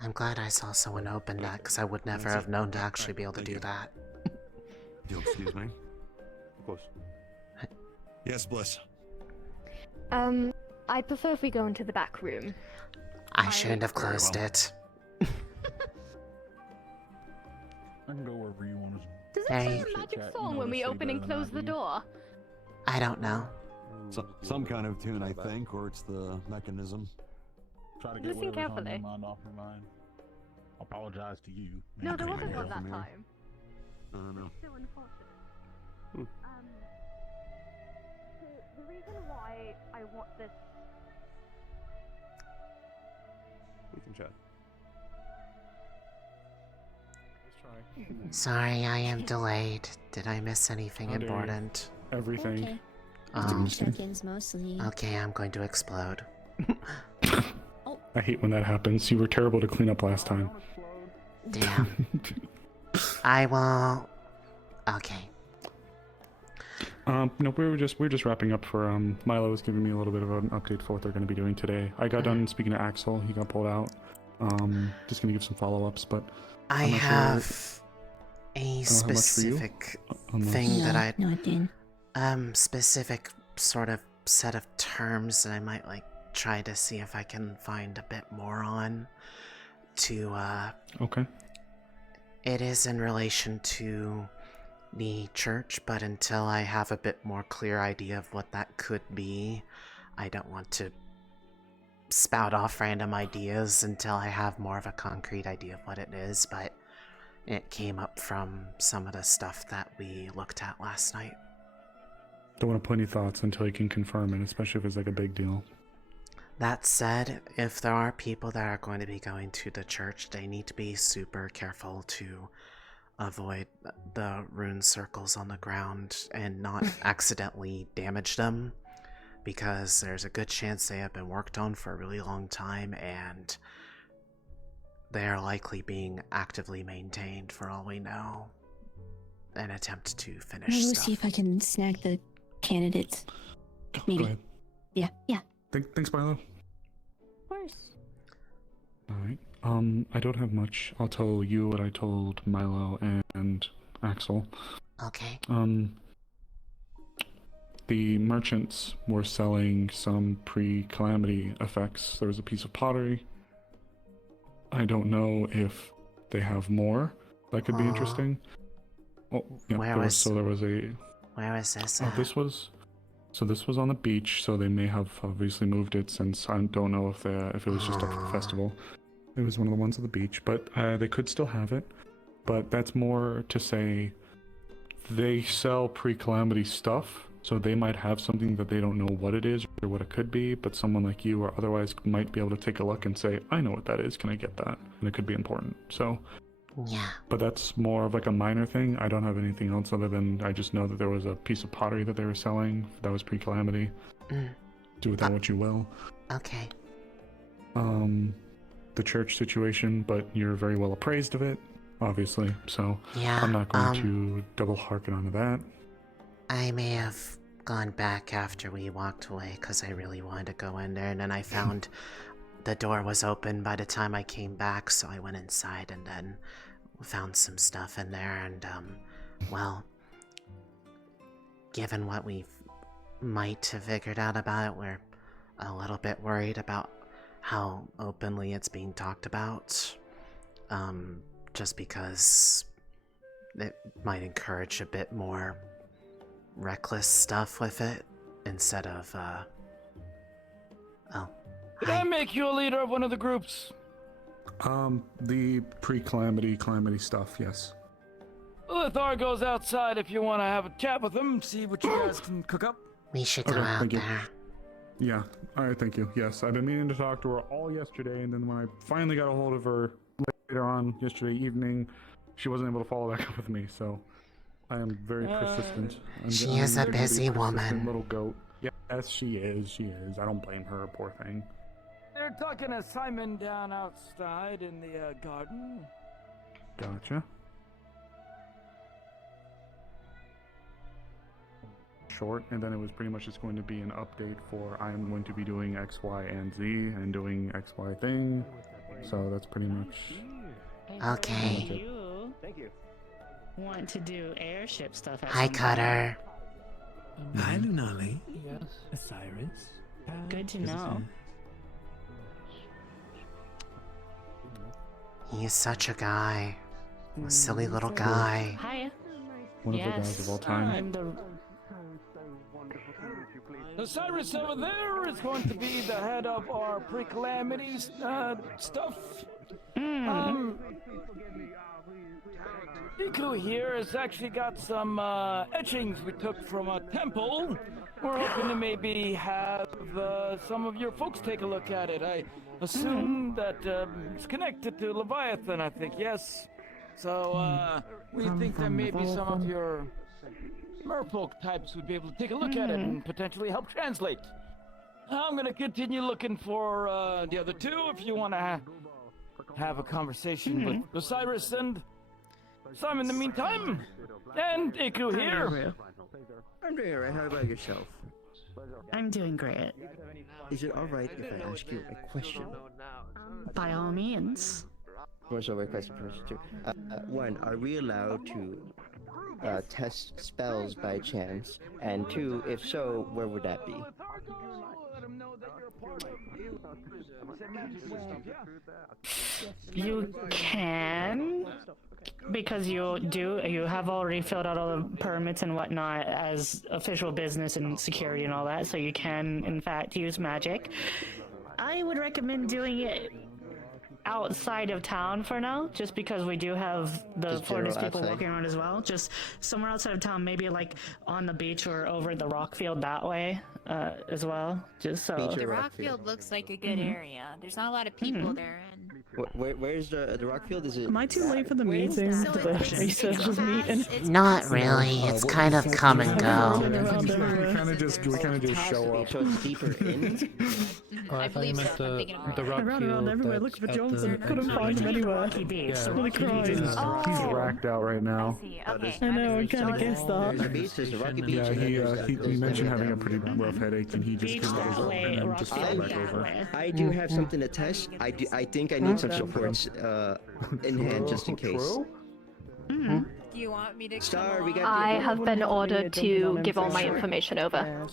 I'm glad I saw someone open that, because I would never have known to actually be able to do that. You'll excuse me? Of course. Yes, Bliss. I prefer if we go into the back room. I shouldn't have closed it. I can go wherever you want to. Does it play a magic song when we open and close the door? I don't know. Some kind of tune, I think, or it's the mechanism. Try to get whatever's on your mind off your mind. I'll apologize to you. No, there wasn't one that time. I don't know. So unfortunate. So the reason why I want this... We can chat. Sorry, I am delayed. Did I miss anything important? Everything. Check-ins mostly. Okay, I'm going to explode. I hate when that happens. You were terrible to clean up last time. Damn. I will... Okay. No, we're just wrapping up for Milo was giving me a little bit of an update for what they're going to be doing today. I got done speaking to Axel. He got pulled out. Just going to give some follow-ups, but I have a specific thing that I... No, it didn't. Specific sort of set of terms that I might try to see if I can find a bit more on to Okay. It is in relation to the church, but until I have a bit more clear idea of what that could be, I don't want to spout off random ideas until I have more of a concrete idea of what it is, but it came up from some of the stuff that we looked at last night. Don't want to put any thoughts until you can confirm it, especially if it's a big deal. That said, if there are people that are going to be going to the church, they need to be super careful to avoid the rune circles on the ground and not accidentally damage them, because there's a good chance they have been worked on for a really long time and they are likely being actively maintained for all we know. An attempt to finish Let me stuff. see if I can snag the candidates. Maybe. Go ahead. Yeah. Thanks, Milo. Of course. Alright. I don't have much. I'll tell you what I told Milo and Axel. Okay. The merchants were selling some pre-Calamity effects. There was a piece of pottery. I don't know if they have more that could be interesting. Oh, yeah, Where was this? This was So this was on the beach, so they may have obviously moved it since I don't know if it was just up for the festival. It was one of the ones at the beach, but they could still have it. But that's more to say they sell pre-Calamity stuff, so they might have something that they don't know what it is or what it could be, but someone like you or otherwise might be able to take a look and say, I know what that is, can I get that? And it could be important. So, yeah. But that's more of like a minor thing. I don't have anything else other than I just know that there was a piece of pottery that they were selling that was pre-Calamity. Do with that what you will. Okay. The church situation, but you're very well appraised of it, obviously, so yeah, I'm not going to double harken onto that. I may have gone back after we walked away because I really wanted to go in there, and then I found the door was open by the time I came back, so I went inside and then found some stuff in there, and well, given what we might have figured out about it, we're a little bit worried about how openly it's being talked about, just because it might encourage a bit more reckless stuff with it instead of Did I make you a leader of one of the groups? The pre-Calamity stuff, yes. Lilithar goes outside if you want to have a chat with him, see what you guys can cook up. We should go out there. Yeah, alright, thank you. Yes, I've been meaning to talk to her all yesterday, and then when I finally got a hold of her later on yesterday evening, she wasn't able to follow back up with me, so I am very persistent. She is a busy woman. Little goat. Yes, she is. I don't blame her, poor thing. They're talking to Simon down outside in the garden. Gotcha. Short, and then it was pretty much just going to be an update for I'm going to be doing X, Y, and Z, and doing X, Y thing. So that's pretty much. Okay. Thank you. Want to do airship stuff? Hi, Cutter. Hi, Lunali. Yes. Osiris. Good to know. He's such a guy. A silly little guy. Hi. One of the guys of all time. I'm the Osiris over there is going to be the head of our pre-Calamity stuff. Iku here has actually got some etchings we took from a temple. We're hoping to maybe have some of your folks take a look at it. I assume that it's connected to Leviathan, I think, yes. So we think there may be some of your merfolk types would be able to take a look at it and potentially help translate. I'm going to continue looking for the other two if you want to have a conversation with Osiris and Simon in the meantime. And Iku here. I'm doing alright. How about yourself? I'm doing great. Is it alright if I ask you a question? By all means. What's over question for two? One, are we allowed to test spells by chance? And two, if so, where would that be? You can, because you have already filled out all the permits and whatnot as official business and security and all that, so you can in fact use magic. I would recommend doing it outside of town for now, just because we do have the Wardens people walking around as well. Just somewhere outside of town, maybe like on the beach or over the rock field that way as well. Just so the rock field looks like a good area. There's not a lot of people there, and Where's the rock field? Is it? Am I too late for the meeting? The research meeting? Not really. It's kind of come and go. We kind of just show up. So it's deeper in. I thought you meant the rock I ran around everywhere looking for Johnson. Couldn't find him anywhere. Really crying. He's racked out right now. I know. I kind of guessed that. Yeah, he mentioned having a pretty rough headache, and he just couldn't and just fell back over. I do have something to test. I think I need some supports in hand just in case. do you want me to Star, we got I have been ordered to give all my information over.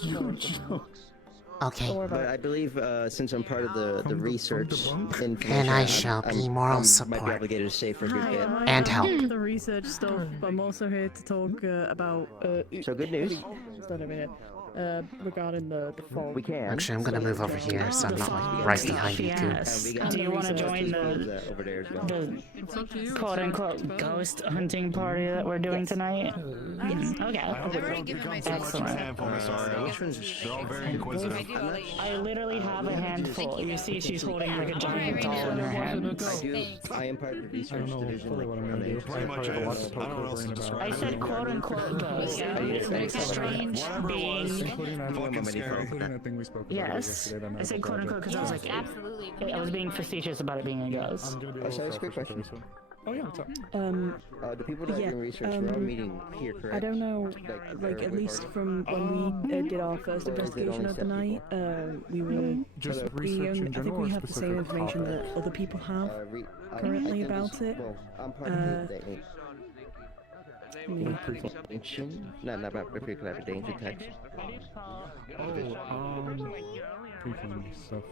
Okay. But I believe since I'm part of the research information, and I shall be moral might be support obligated to stay for a good bit. and help. The research stuff, but I'm also here to talk about. So good news. regarding the fog. We can. Actually, I'm gonna move over here so I'm not like right behind you two. Yes. Do you want to join the quote-unquote ghost hunting party that we're doing tonight? Okay. Excellent. They're all very inquisitive. I literally have a handful. You see, she's holding like a giant doll in her hand. I am part of the research division. What I'm gonna do. Pretty much is. I don't know what else to describe. I said quote-unquote ghost. It's a strange being. Fucking scary. Yes. I said quote-unquote because I was like, absolutely. I was being facetious about it being a ghost. Sorry, it's a quick question. Oh yeah, what's up? The people that are doing research, we're all meeting here, correct? I don't know, like at least from when we did our first investigation of the night, we were just I think we have the same information that other people have currently about it. Well, I'm part of the not pre-collaboration text. Pre-planning stuff.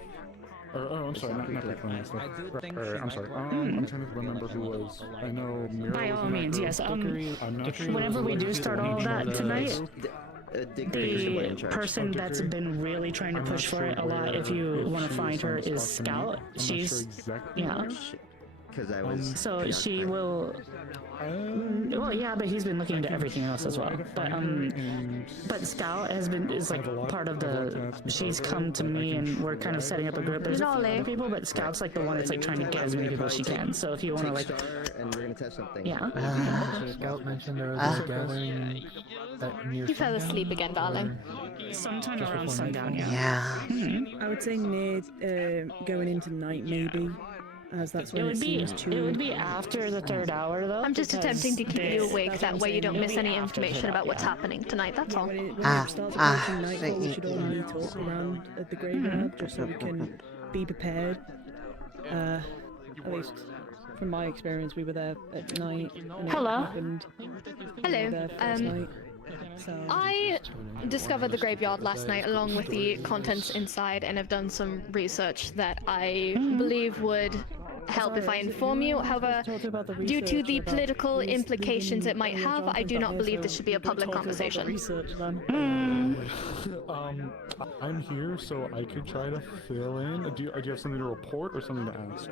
I'm sorry, not pre-planning stuff. I'm sorry. I'm trying to remember who was. I know Mira By was all in that means, group. yes. I'm not sure. Whenever we do start all of that tonight, the person that's been really trying to push for it a lot, if you want to find her, is Scout. She's, yeah. Because I was. So she will. Well, yeah, but he's been looking into everything else as well. But Scout is like part of the. She's come to me, and we're kind of setting up a group. There's a few other people, but Scout's like the one that's like trying to get as many people as she can. So if you want to like. And we're gonna test something. Yeah. Scout mentioned there was a gathering near. You fell asleep again, darling. Sometime around sundown. Yeah. I would say near going into night, maybe. As that's when it would be after the third hour, though. I'm just attempting to keep you awake, that way you don't miss any information about what's happening tonight, that's all. When it starts approaching nightfall, we should all meet up around at the graveyard, just so we can be prepared. At least from my experience, we were there at night. Hello. Hello. I discovered the graveyard last night along with the contents inside and have done some research that I believe would help if I inform you. However, due to the political implications it might have, I do not believe this should be a public conversation. I'm here, so I could try to fill in. Do you have something to report or something to ask?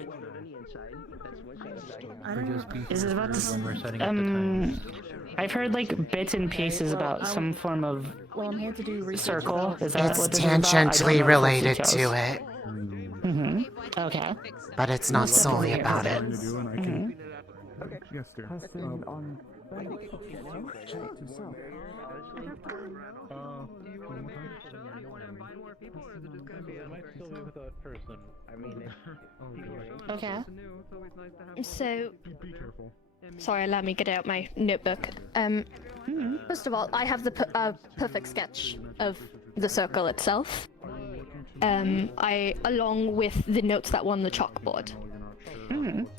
Is it about I've heard like bits and pieces about some form of circle. Is that It's what this is about? tangentially related to it. Okay. But it's not solely about it. Okay. Yes, dear. Okay. So, sorry, let me get out my notebook. First of all, I have the perfect sketch of the circle itself. Along with the notes that were on the chalkboard.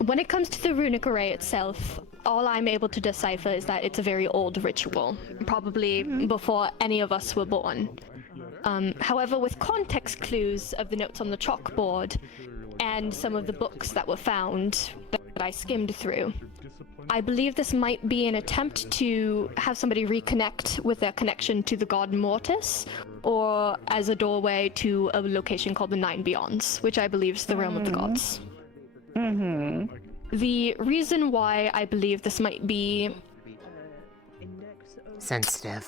When it comes to the runic array itself, all I'm able to decipher is that it's a very old ritual, probably before any of us were born. However, with context clues of the notes on the chalkboard and some of the books that were found that I skimmed through, I believe this might be an attempt to have somebody reconnect with their connection to the god Mortis, or as a doorway to a location called the Nine Beyonds, which I believe is the realm of the gods. The reason why I believe this might be sensitive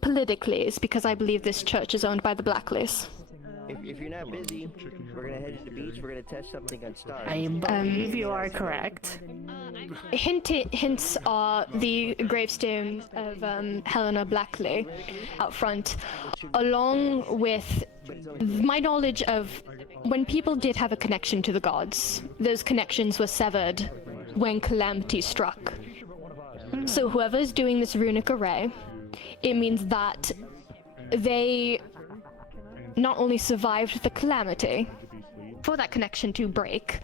politically is because I believe this church is owned by the Blacklist. If you're not busy, we're gonna head to the beach. We're gonna test something on stars. I believe you are correct. Hints are the gravestone of Helena Blackley out front, along with my knowledge of when people did have a connection to the gods. Those connections were severed when Calamity struck. So whoever's doing this runic array, it means that they not only survived the Calamity for that connection to break,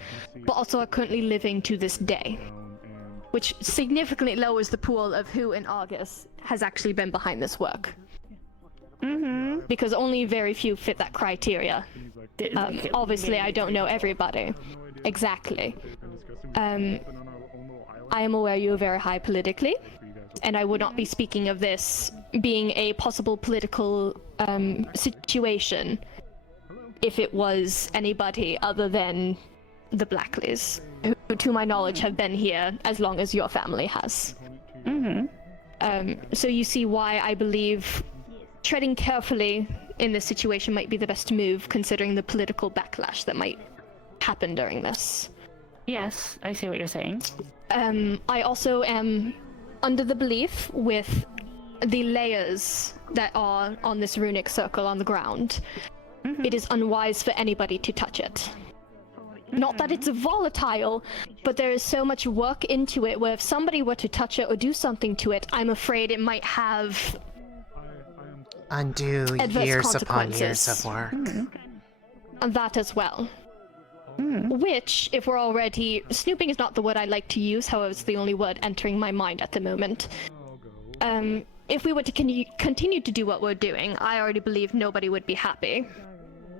but also are currently living to this day, which significantly lowers the pool of who in Argus has actually been behind this work. Because only very few fit that criteria. Obviously, I don't know everybody. Exactly. I am aware you are very high politically, and I would not be speaking of this being a possible political situation if it was anybody other than the Blackleys, who to my knowledge have been here as long as your family has. So you see why I believe treading carefully in this situation might be the best move, considering the political backlash that might happen during this. Yes, I see what you're saying. I also am under the belief with the layers that are on this runic circle on the ground, it is unwise for anybody to touch it. Not that it's volatile, but there is so much work into it where if somebody were to touch it or do something to it, I'm afraid it might have undue years upon years of work. And that as well. Which, if we're already... Snooping is not the word I like to use, however it's the only word entering my mind at the moment. If we were to continue to do what we're doing, I already believe nobody would be happy.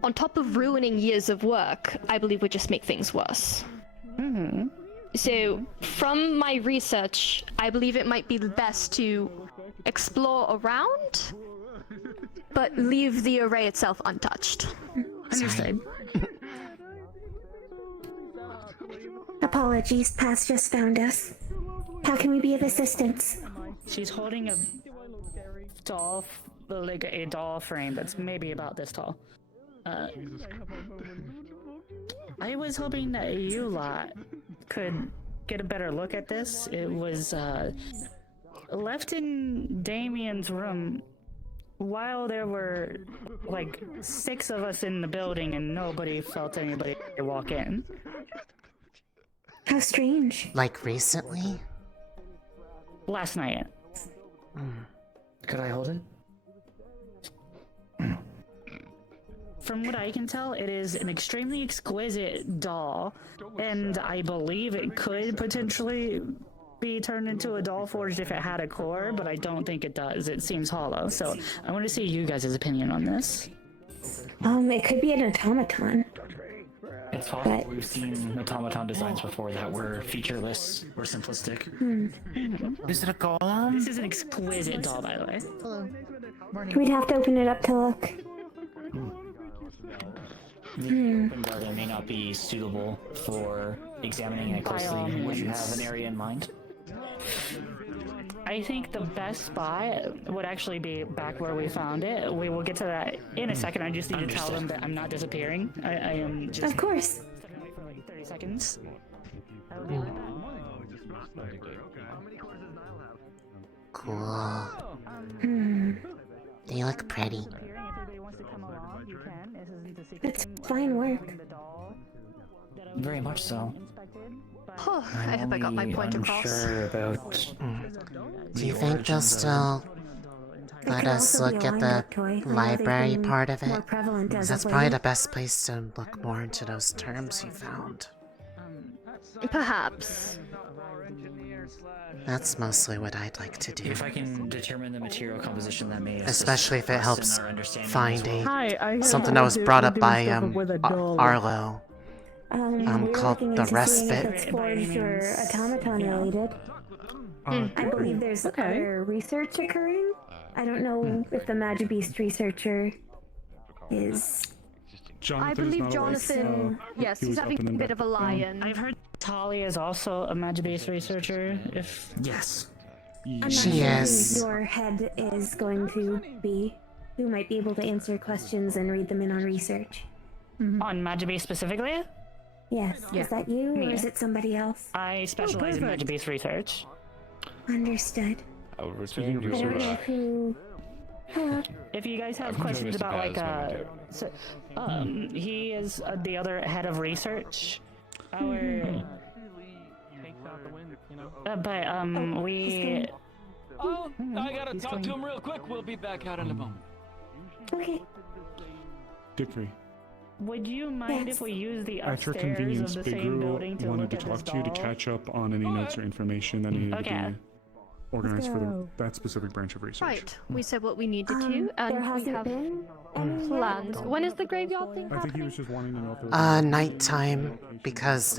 On top of ruining years of work, I believe would just make things worse. So, from my research, I believe it might be best to explore around, but leave the array itself untouched. Understood. Apologies, Paz just found us. How can we be of assistance? She's holding a doll, like a doll frame that's maybe about this tall. I was hoping that you lot could get a better look at this. It was left in Damien's room while there were like 6 of us in the building and nobody felt anybody walk in. How strange. Like recently? Last night. Could I hold it? From what I can tell, it is an extremely exquisite doll, and I believe it could potentially be turned into a doll forged if it had a core, but I don't think it does. It seems hollow, so I want to see you guys' opinion on this. It could be an automaton. It's possible we've seen automaton designs before that were featureless or simplistic. Is it a golem? This is an exquisite doll, by the way. Hello. We'd have to open it up to look. The open garden may not be suitable for examining it closely. Would you have an area in mind? I think the best spot would actually be back where we found it. We will get to that in a second. I just need to tell them that I'm not disappearing. I am just... Of course. Stepping away for like 30 seconds. Cool. They look pretty. It's fine work. Very much so. I hope I got my point across. Unsure about. Do you think they'll still let us look at the library part of it? 'Cause that's probably the best place to look more into those terms you found. Perhaps. That's mostly what I'd like to do. If I can determine the material composition that may assist Especially if it us helps in our understanding find as well. something that was brought up by Arlo. We're called looking the into seeing if respite. it's forged or automaton related. I believe there's other research occurring. I don't know if the Magibeast researcher is... I believe Jonathan, yes, he's having a bit of a lie-in. I've heard Talia is also a Magibeast researcher, if... Yes. I'm not She sure is. who your head is going to be, who might be able to answer questions and read them in on research. On Magibeast specifically? Yes. Yeah. Is that you, or is it somebody else? I specialize in Magibeast research. Understood. I would I return your don't know who... If you guys have I've questions noticed about Paz he is the other head of research. Our we Oh, I gotta talk to him real quick. We'll be back out in a moment. Okay. Dickory, would you mind if we use the at your upstairs convenience, of the Big same Guru building to wanted look to at this talk to you to doll? catch up on any notes or information that needed to Okay. be organized for go. that specific branch of research. Right, we said what we needed to, there and we hasn't have been any plans. When is the graveyard thing I think he happening? was just wanting to know if there was Nighttime, because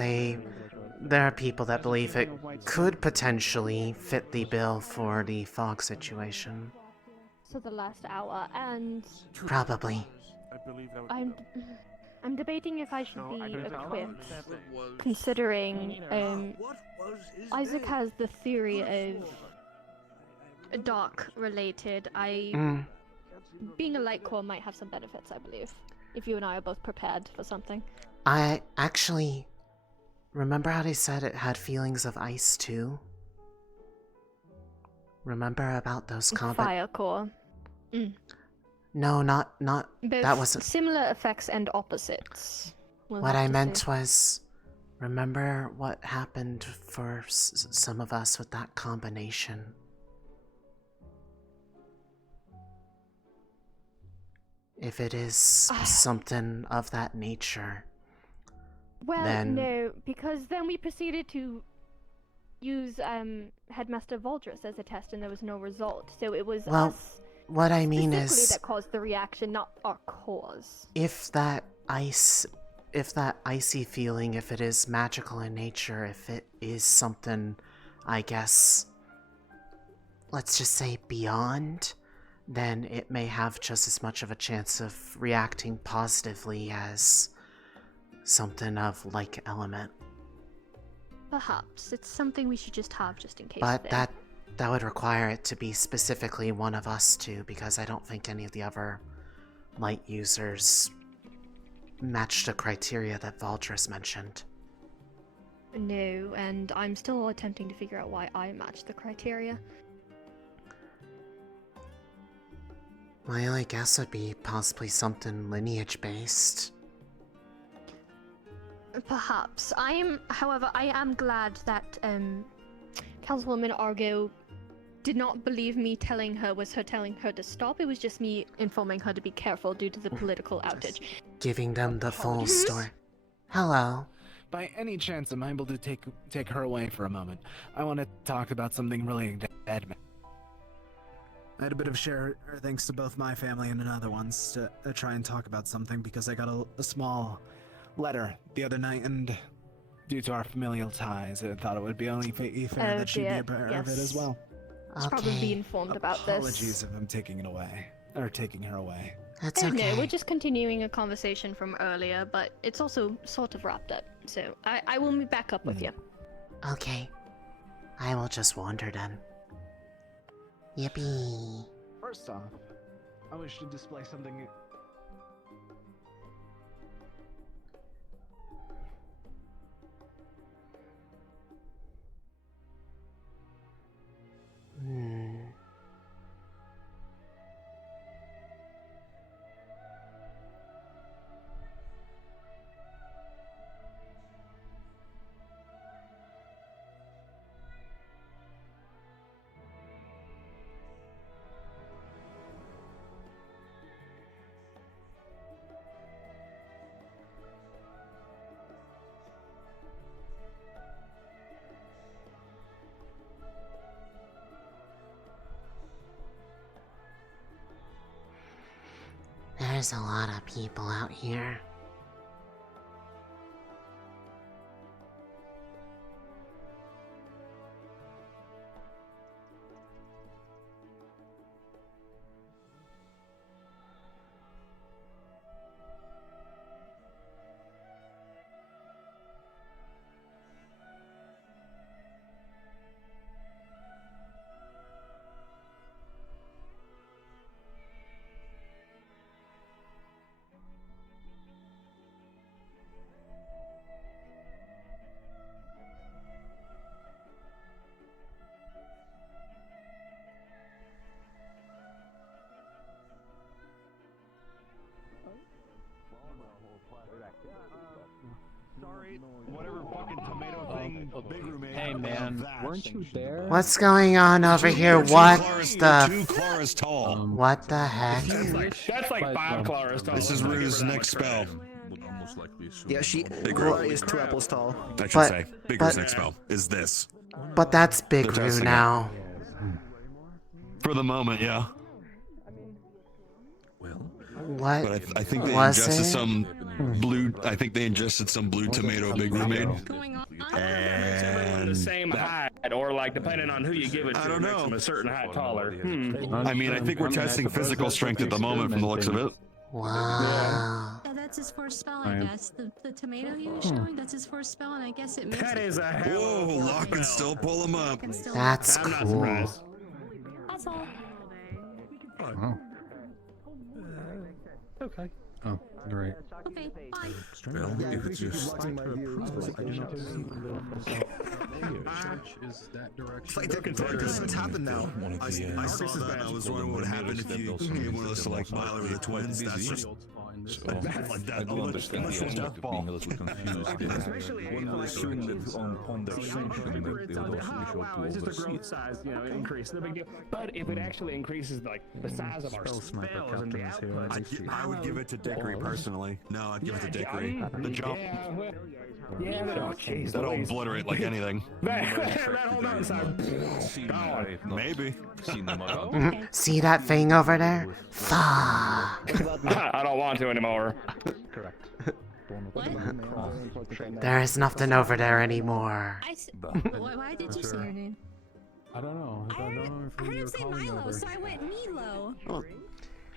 there are people that believe it could potentially fit the bill for the fog situation. to the last hour, and Probably. I'm debating if I should be equipped, considering Isaac has the theory of dark related. Being a light core might have some benefits, I believe, if you and I are both prepared for something. I actually remember how they said it had feelings of ice too. Remember about those Fire core. No, not Both that wasn't similar effects and opposites. what I meant was, remember what happened for some of us with that combination? If it is something of that nature, Well, then... no, because then we proceeded to use Headmaster Voldrus as a test, and there was no result. So it was us what I mean specifically is, that caused the reaction, not our cause. if that icy feeling, if it is magical in nature, if it is something, I guess, let's just say beyond, then it may have just as much of a chance of reacting positively as something of like element. Perhaps. It's something we should just have just in case. But then. that would require it to be specifically one of us two, because I don't think any of the other light users match the criteria that Valdris mentioned. No, and I'm still attempting to figure out why I match the criteria. My only guess would be possibly something lineage-based. Perhaps. However, I am glad that Councilwoman Argo did not believe me telling her was her telling her to stop. It was just me informing her to be careful due to the political outage. Giving them the full story. Hello. By any chance, am I able to take her away for a moment? I want to talk about something relating to Edmund. I had a bit of share thanks to both my family and another one's to try and talk about something because I got a small letter the other night, and due to our familial ties, I thought it would be only fair that she'd be aware of it as well. Should probably be informed about this. Apologies if I'm taking it away, or taking her away. That's okay. No, we're just continuing a conversation from earlier, but it's also sort of wrapped up. So I will meet back up with you. Okay. I will just wander then. Yippee. First off, I wish to display something. There's a lot of people out here. Hey man, weren't you there? What's going on over here? What the? 2 Claras tall. What the heck? That's like 5 Claras tall. This is Rue's next spell. Yeah, Rue is 2 apples tall. I should say. Big Rue's next spell is this. But that's Big They're Rue testing now. For the moment, yeah. What? But I think they was ingested it? some blue. I think they ingested some blue tomato Big Room made. The same height, or like depending on who you give it to, I don't it makes know. them a certain height taller. I mean, I think we're testing physical strength at the moment from the looks of it. Wow. Yeah, that's his first spell, I guess. The tomato he was showing, that's his first spell, and I guess it makes That it. is a hell Whoa, of a lock and still pull him up. That's I'm not cool. surprised. That's all. Oh. Okay. Oh, great. Okay, bye. Well, if it's just It's like this happened now. I saw that and I was wondering what would happen if you gave one of those to like Myler with the twins. That's just I do understand the aspect of being a little confused. One would assume that on their sanction that they would also be sure to It's just a oversee growth it. size, increase. No big deal. But if it actually increases like the size of our spells and the output, I would give it to Dickory personally. No, I'd give it to Dickory. The jump. Yeah, Oh, jeez, that'll obliterate like anything. that whole mountainside. Gone. Maybe. See that thing over there? Fuck. I don't want to anymore. There is nothing over there anymore. Why did you say your name? I don't know. I don't know I if heard you him were say calling Milo, over. so I went Milo.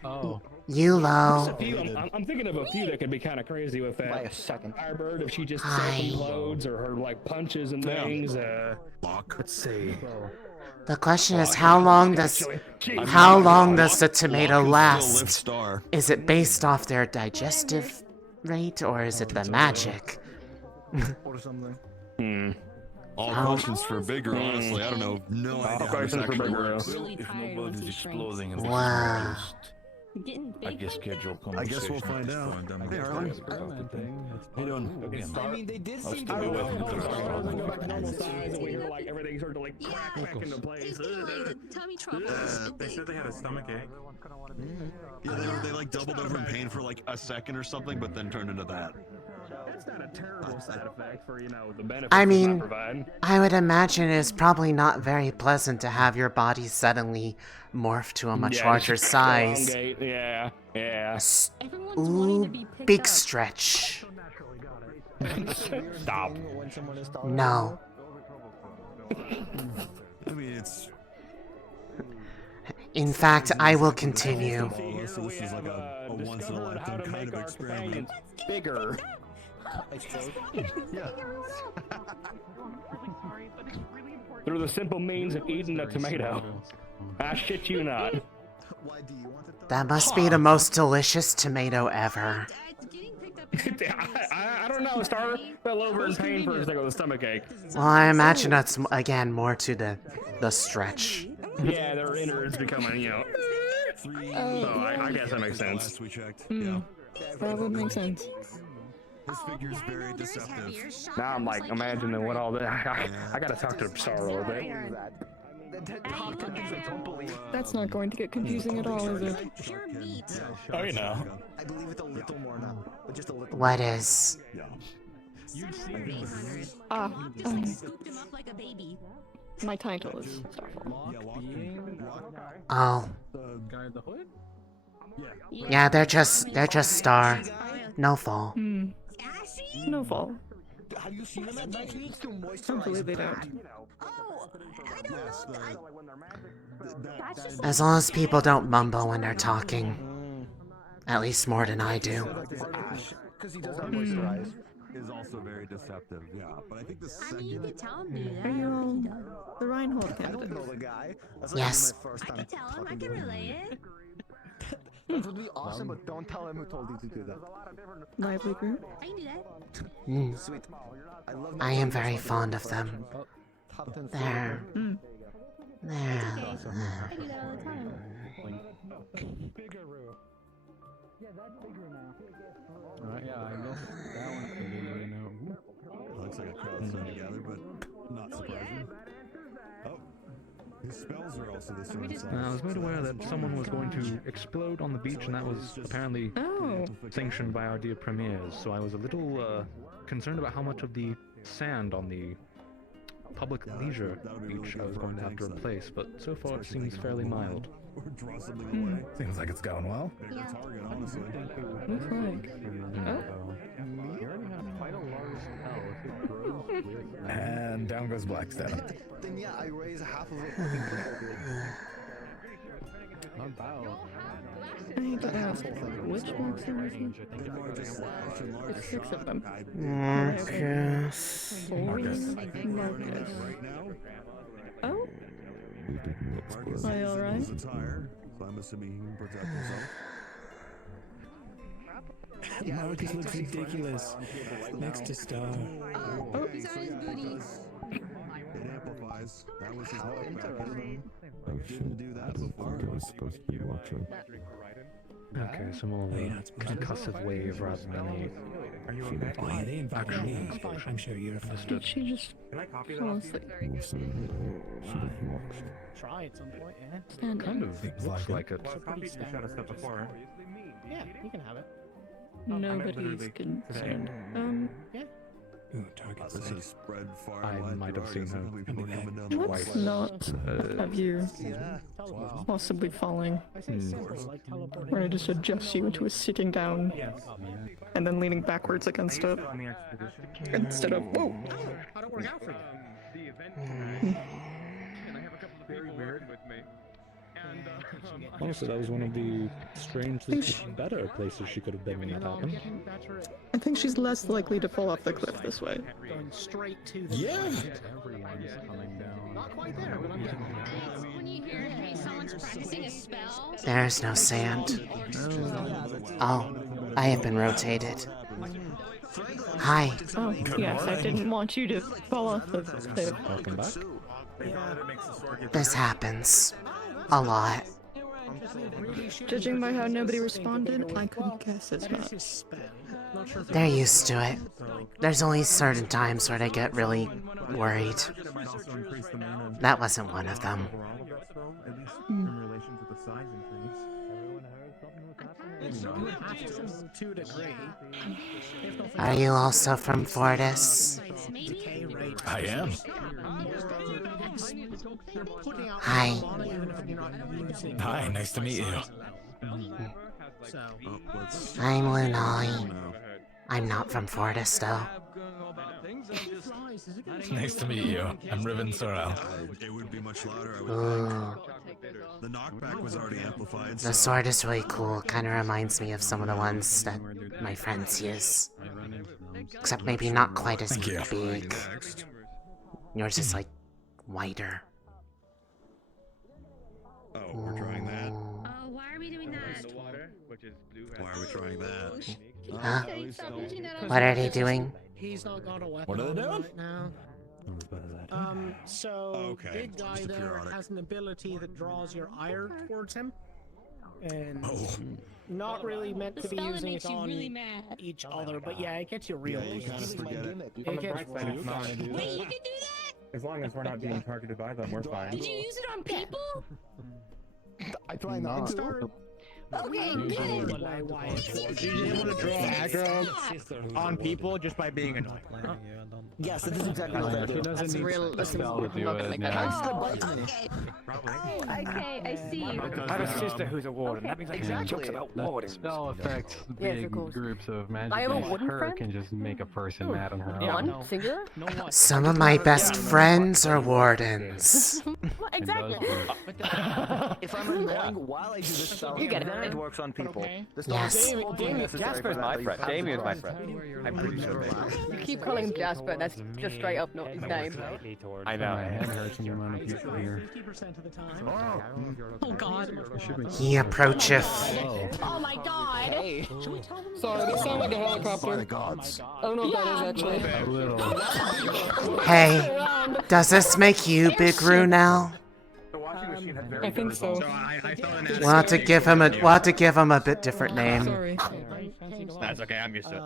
Oh. Yulo. I'm thinking of a few that could be kind of crazy with that. By a second. Firebird, if she just Hi. self-implodes or her like punches and things. Let's see. The question is, how long does the tomato last? Is it based off their digestive rate, or is it the magic? Or something. All questions for Bigger, honestly. I don't know. No idea how this actually works. If nobody's exploding and Wow. I guess schedule I guess we'll find out. Hey, Arlen. How you doing? I mean, they did I'll seem still be to waiting until Go back to normal size, and we hear like everything sort of like crack back into place. Tummy troubles. They said they had a stomach ache. Yeah, they like doubled over in pain for like a second or something, but then turned into that. That's not a terrible side effect for the benefits I it might mean, provide. I would imagine it's probably not very pleasant to have your body suddenly morph to a much larger size. Elongate, yeah. Ooh, big stretch. Stop. No. I mean, it's. In fact, I will continue. This is like a once in a lifetime kind of experiment. Bigger. Yeah. Through the simple means of eating a tomato. I shit you not. That must be the most delicious tomato ever. I don't know, Star fell over in pain for a second with a stomach ache. Well, I imagine that's, again, more to the stretch. Yeah, their innards becoming, So I guess that makes sense. That would make sense. This figure's very deceptive. Now I'm like imagining what all that. I gotta talk to Star a little bit. That's not going to get confusing at all, is it? Oh, you know. I believe it's a little more now, but just a little. What is? My title is Starfall. Oh. The guy at the hood? Yeah, they're just Star. No fall. No fall. Hopefully they don't. As long as people don't mumble when they're talking. At least more than I do. Because he doesn't moisturize. Is also very deceptive, yeah. But I think the second. You could tell him to do that. Are you all the Reinhold candidate? know the guy. That's Yes. I can tell him. I can relay it. That would be awesome, but don't tell him who told you to do that. Lively group? I can do that. Sweet. I love. I am very fond of them. Top 10. They're... I do that all the time. Yeah, I guess that one could be, Looks like a crowd still together, but not surprising. Oh, his spells are also the same size. I was made aware that someone was going to explode on the beach, and that was apparently sanctioned by our dear premiers. So I was a little concerned about how much of the sand on the public leisure beach I was going to have to replace, but so far it seems fairly mild. Seems like it's going well. Looks like. Oh. And down goes Blackstone. Then yeah, I raise half of it. I need to ask, which ones are with you? It's 6 of them. Marcus. Marcus. Oh? Are you alright? So I'm assuming he can protect himself. Marcus looks ridiculous next to Star. Oh, he's on his booty. It amplifies. That was his interesting. Didn't do that before. I was supposed to be watching. Okay, so more of a concussive wave rather than a... Are you okay? Oh yeah, they invited me. I'm sure you're fine. Did she just fall asleep? Try at some point, yeah. Stand Kind up. of looks like it. Yeah, you can have it. Nobody's concerned. Yeah. Ooh, target This sight. is spread far I wide. might have seen her Let's twice. not have you possibly falling. Or I just adjust you into a sitting down and then leaning backwards against it. Instead of, whoa! How'd it work out for you? Very weird with me. Honestly, that was one of the strangest, better places she could have been when you attacked him. I think she's less likely to fall off the cliff this way. Going straight to the Not quite there, but I'm getting there. When you hear, hey, someone's practicing a spell. There's no sand. Oh, I have been rotated. Hi. Oh, yes, I didn't want you to fall off the cliff. Welcome back. This happens. A lot. Judging by how nobody responded, I couldn't guess as much. They're used to it. There's only certain times where they get really worried. That wasn't one of them. Are you also from Fortis? I am. Hi. Hi, nice to meet you. I'm Lunali. I'm not from Fortis, though. Nice to meet you. I'm Riven Sorrel. It would be much louder. I Ooh. The knockback was already amplified. The sword is really cool. Kind of reminds me of some of the ones that my friends use. Except maybe not quite as big. Yours is like wider. Oh, we're trying that. Why are we doing that? Why are we trying that? Huh? What are they doing? He's not got a weapon What are they doing? right now. So big guy just a there periodic. has an ability that draws your ire towards him, and Oh. not really meant The to be spell that using makes it you on really mad. each other, but yeah, it gets you real. Yeah, you kind of forget it. It gets Wait, you can do that? As long as we're not being targeted by them, we're fine. Did you use it on people? I try not to. Okay, good. You're able to draw aggro on people just by being annoying. Yes, that is exactly what I do. That's real. That's I'm not gonna make that happen. Oh, okay, I see. I have a sister who's a warden. That means I can jokes about wardens. Spell affects big groups of magic. I have a and warden her friend? can just make a person mad on her own. One? Singular? Some of my best friends are wardens. Exactly. If I'm annoying while I do this spell, You get it. then it works on people. This Yes. Jasper's my friend. Damien's my friend. I'm pretty sure. You keep calling him Jasper, that's just straight up not his name. I know. My head hurts and you want to keep here. Oh god. He approacheth. Oh my god. Sorry, this sounded like a helicopter. I don't know what that is actually. A little. Hey, does this make you Big Roo now? I think so. We'll have to give him a bit different name. Sorry. That's okay, I'm used to it.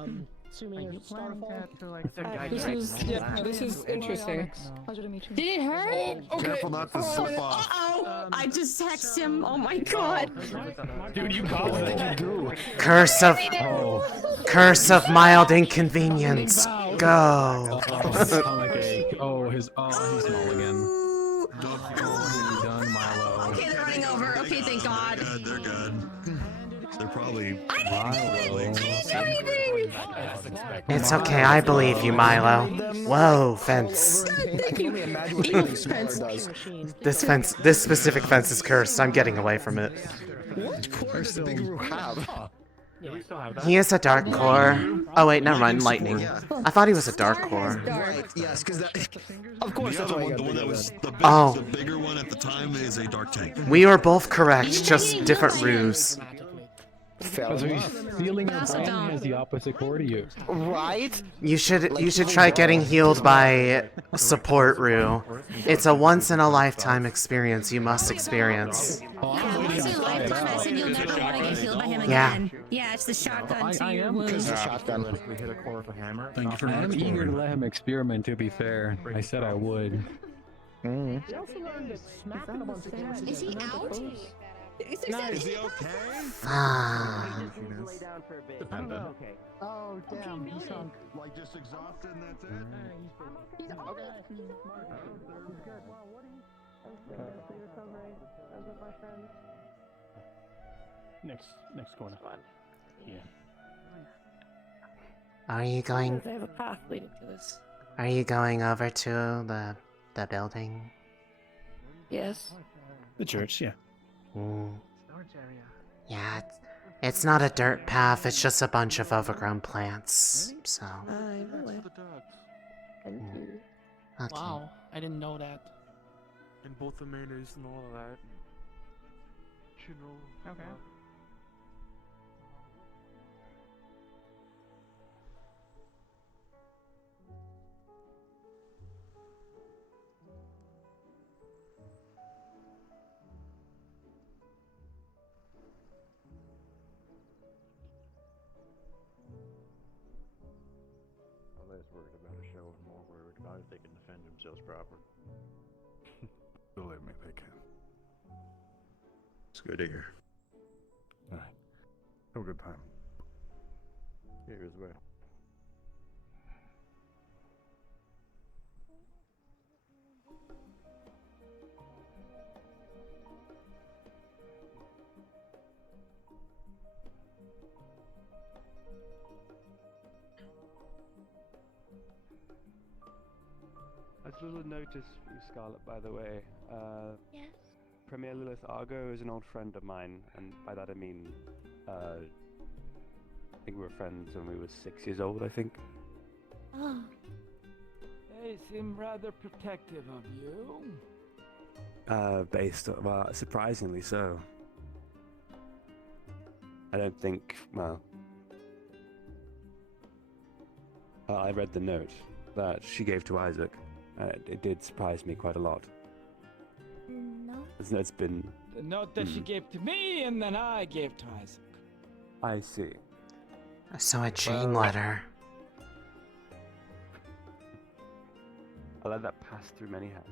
This is interesting. Did it hurt? Careful not to slip off. Uh-oh! I just texted him. Oh my god. Dude, you caused it. Curse of mild inconvenience. go. Oh, he's small again. Oh, done, Milo. Okay, they're running over. Okay, thank God. They're good. They're probably It's okay, I believe you, Milo. Whoa, fence. This specific fence is cursed. I'm getting away from it. What core does Big Roo have? He is a dark core. Oh wait, never mind, lightning. I thought he was a dark core. Right, yes, because of course the one that was the bigger one at the time is a dark tank. We were both correct, just different rules. So he's stealing your brain and has the opposite core to you. Right? You should try getting healed by support Rue. It's a once in a lifetime experience you must experience. Yeah. Yeah, it's the shotgun to I your am wound. shotgun. We hit a core with a hammer. Thank you for I'm eager to let him experiment, to be fair. I said I would. Is he out? Is he okay? Dependent. Oh, damn, he sunk. Like, just exhausted and that's it? Okay. Next corner. Yeah. Are you going? They have a path leading to this. Are you going over to the building? Yes. The church, yeah. Yeah, it's not a dirt path, it's just a bunch of overgrown plants, so... I know it. Okay. Wow, I didn't know that. And both the manners and all of that. Okay. Less worried about a show and more worried about if they can defend themselves proper. Believe me, they can. It's good to hear. Alright. Have a good time. Here as well. I just a notice for you, Scarlet, by the way. Yes? Premier Lilith Argo is an old friend of mine, and by that I mean, I think we were friends when we were 6 years old, I think. Oh. They seem rather protective of you. Well, surprisingly so. I don't think, well... I read the note that she gave to Isaac. It did surprise me quite a lot. No. It's been... The note that she gave to me, and then I gave to Isaac. I see. So a chain letter. I let that pass through many hands.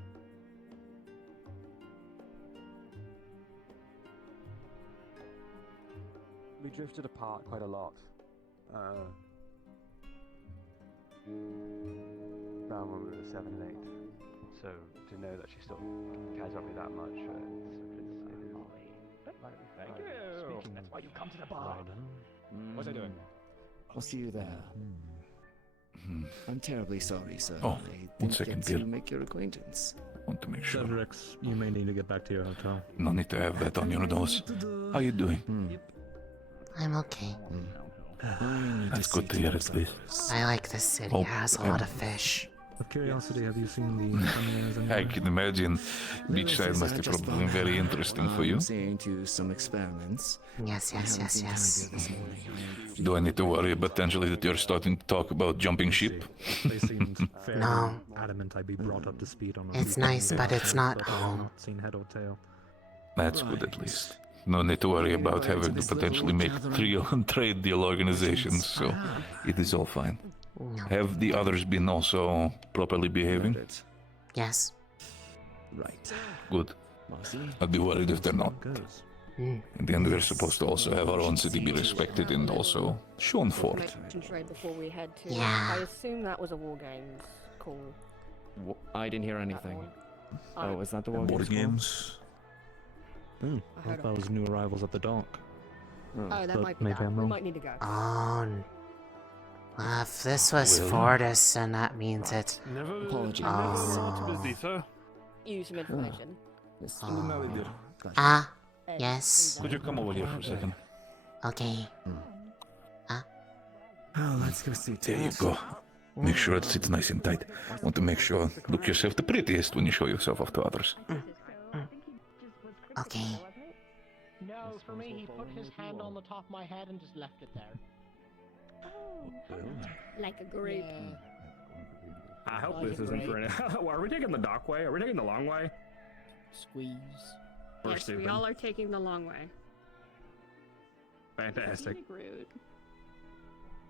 We drifted apart quite a lot. Around when we were 7 and 8. So to know that she still cares about me that much, Thank you. Speaking, that's why you come to the bar. What's I doing? I'll see you there. I'm terribly sorry, sir. Oh, I one didn't second, get Gil. to make your acquaintance. Want to make sure. Cedrix, you may need to get back to your hotel. No need to have that on your nose. How you doing? I'm okay. That's good to hear at least. I like this city. It has a lot of fish. Of curiosity, have you seen the premieres I anywhere? can imagine beachside must have probably been very interesting for you. Seeing to some experiments. Yes. Do I need to worry potentially that you're starting to talk about jumping ship? They seemed fairly No. adamant I be brought up to speed on. It's nice, but it's not home. Seen head or tail. That's good at least. No need to worry about having to potentially make trade deal organizations, so it is all fine. Have the others been also properly behaving? Yes. Right. Good. I'd be worried if they're not. And then we're supposed to also have our own city be respected and also shown for. Before we head to. Yeah. I assume that was a War Games call. I didn't hear anything. Oh, is that the War Board Games? games? I thought that was new arrivals at the dock. Oh, that But might be maybe that. I'm We wrong. might need to go. Oh. If this was Well. Fortis, then that means it. Apologies. Oh. Use some information. Lunali, dear. Ah. Yes. Could you come over here for a second? Okay. Oh, let's go see. There you go. Make sure it sits nice and tight. Want to make sure look yourself the prettiest when you show yourself off to others. Okay. No, for me, he put his hand on the top of my head and just left it there. Like a grape. I hope this isn't for any. Are we taking the dock way? Are we taking the long way? Squeeze. We're Yes, stupid. we all are taking the long way. Fantastic. Rude.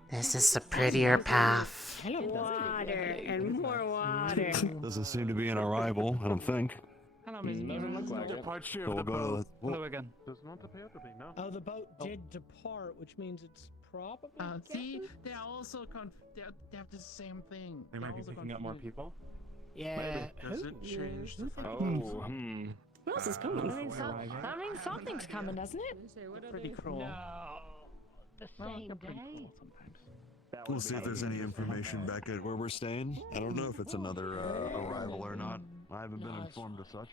This is the prettier path. Water and more water. Doesn't seem to be an arrival, I don't think. Doesn't look like it. So we'll go to Hello again. Oh, the boat did depart, which means it's probably. See, they also they have the same thing. They might be picking up more people. Yeah. Does it change the Oh, Who else is coming? That means something's coming, doesn't it? Pretty cruel. No. The same day. We'll see if there's any information back at where we're staying. I don't know if it's another arrival or not. I haven't been informed of such.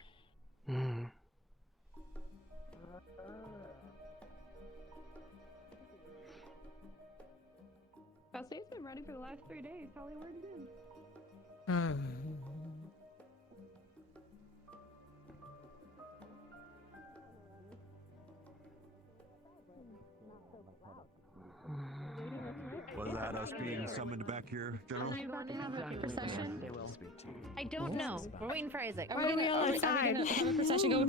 Bastier's been running for the last 3 days. Probably where it is. Was that us being summoned back here, General? Are we about to have a procession? I don't know. We're waiting for Isaac. Are we all outside? Have a procession go?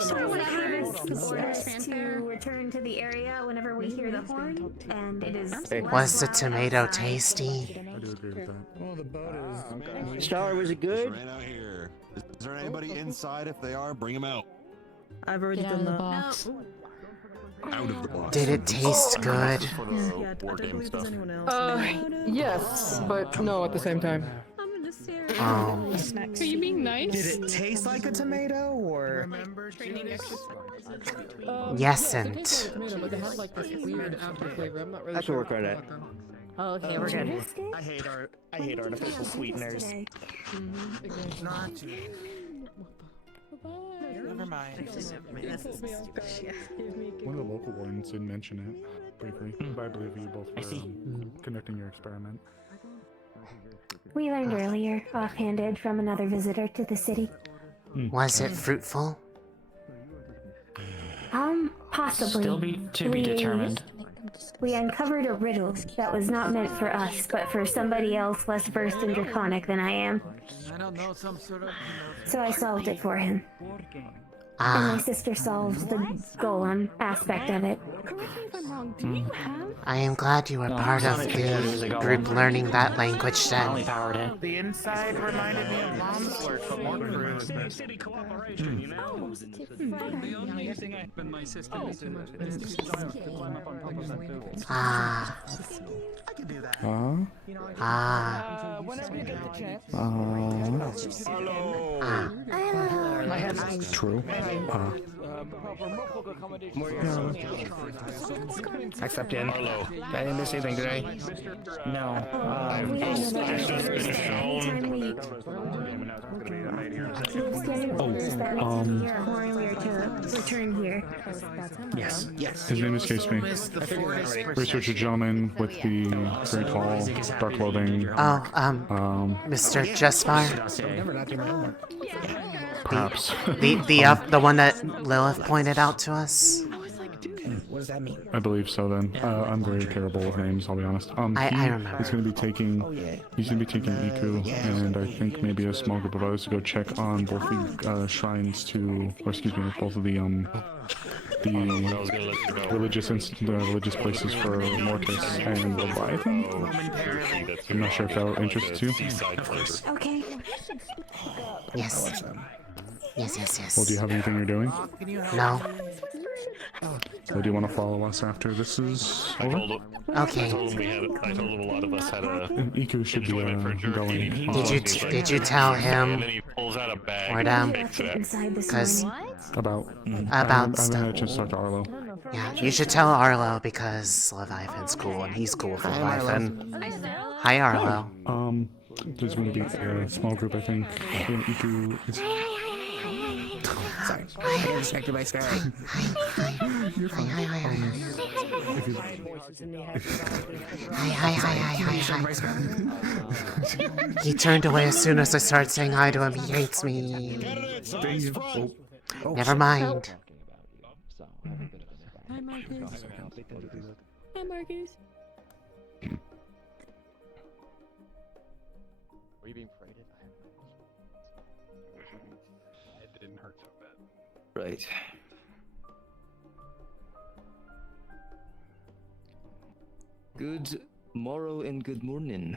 So whatever Orders orders to fanfare. return to the area whenever we hear the horn, and it is. Was the tomato tasty? I do agree with that. Oh, the boat is. Star, was it good? Right out here. Is there anybody inside? If they are, bring them out. I've already Get out done of the that. box. Out of the box. Did it taste good? Yeah, I don't believe there's anyone else. Yes, but no at the same time. I'm gonna stare. Oh. Are you being nice? Did it taste like a tomato, or? Remember training exercise? Yesn't. Tomato, but they have like this weird after flavor. I'm not really I can sure. work on it. Oh, okay, we're good. I hate artificial sweeteners. Never mind. One of the local wardens did mention it briefly, but I believe you both were conducting your experiment. We learned earlier, offhanded, from another visitor to the city. Was it fruitful? Possibly. Still to be determined. We uncovered a riddle that was not meant for us, but for somebody else less versed in Draconic than I am. I don't know, some sort of. So I solved it for him. And Ah. my sister solved the golem aspect of it. I am glad you were part of the group learning that language then. Powered it. The inside reminded me of Mom's work, but more crude. City cooperation, you know. The only thing I have in my system is Ah. Ah. whenever you get the chance. True. Except in. Hello. I didn't miss anything today. No. Return here. Yes. His name escapes me. Researcher gentleman with the very tall, dark clothing. Oh, Mr. Jespar? Perhaps. The one that Lilith pointed out to us? What does that mean? I believe so. Then I'm very terrible with names. I'll be honest. I remember. He's going to be taking. He's going to be taking Iku, and I think maybe a small group of others to go check on both the shrines to, or excuse me, both of the religious places for Mortis and Leviathan. I'm not sure if that would interest you. Okay. Yes. Yes. Well, do you have anything you're doing? No. So do you want to follow us after this is I over? told him. Okay. I told him I told him a lot of us had a Iku should be enjoyment for jerky. going. Did you tell him? And then he pulls out a bag Or and down? takes it. Because About about I haven't stuff. had a chance to talk to Arlo. Yeah, you should tell Arlo because Leviathan's cool and he's cool for Leviathan. Hi, Arlo. There's going to be a small group, I think. Iku is. Sorry, I got distracted by Sky. You're fine. Hi. He turned away as soon as I started saying hi to him. He hates me. Never mind. Hi, Marcus. Hi, Marcus. Were you being paraded? It didn't hurt so bad. Right. Good morrow and good morning.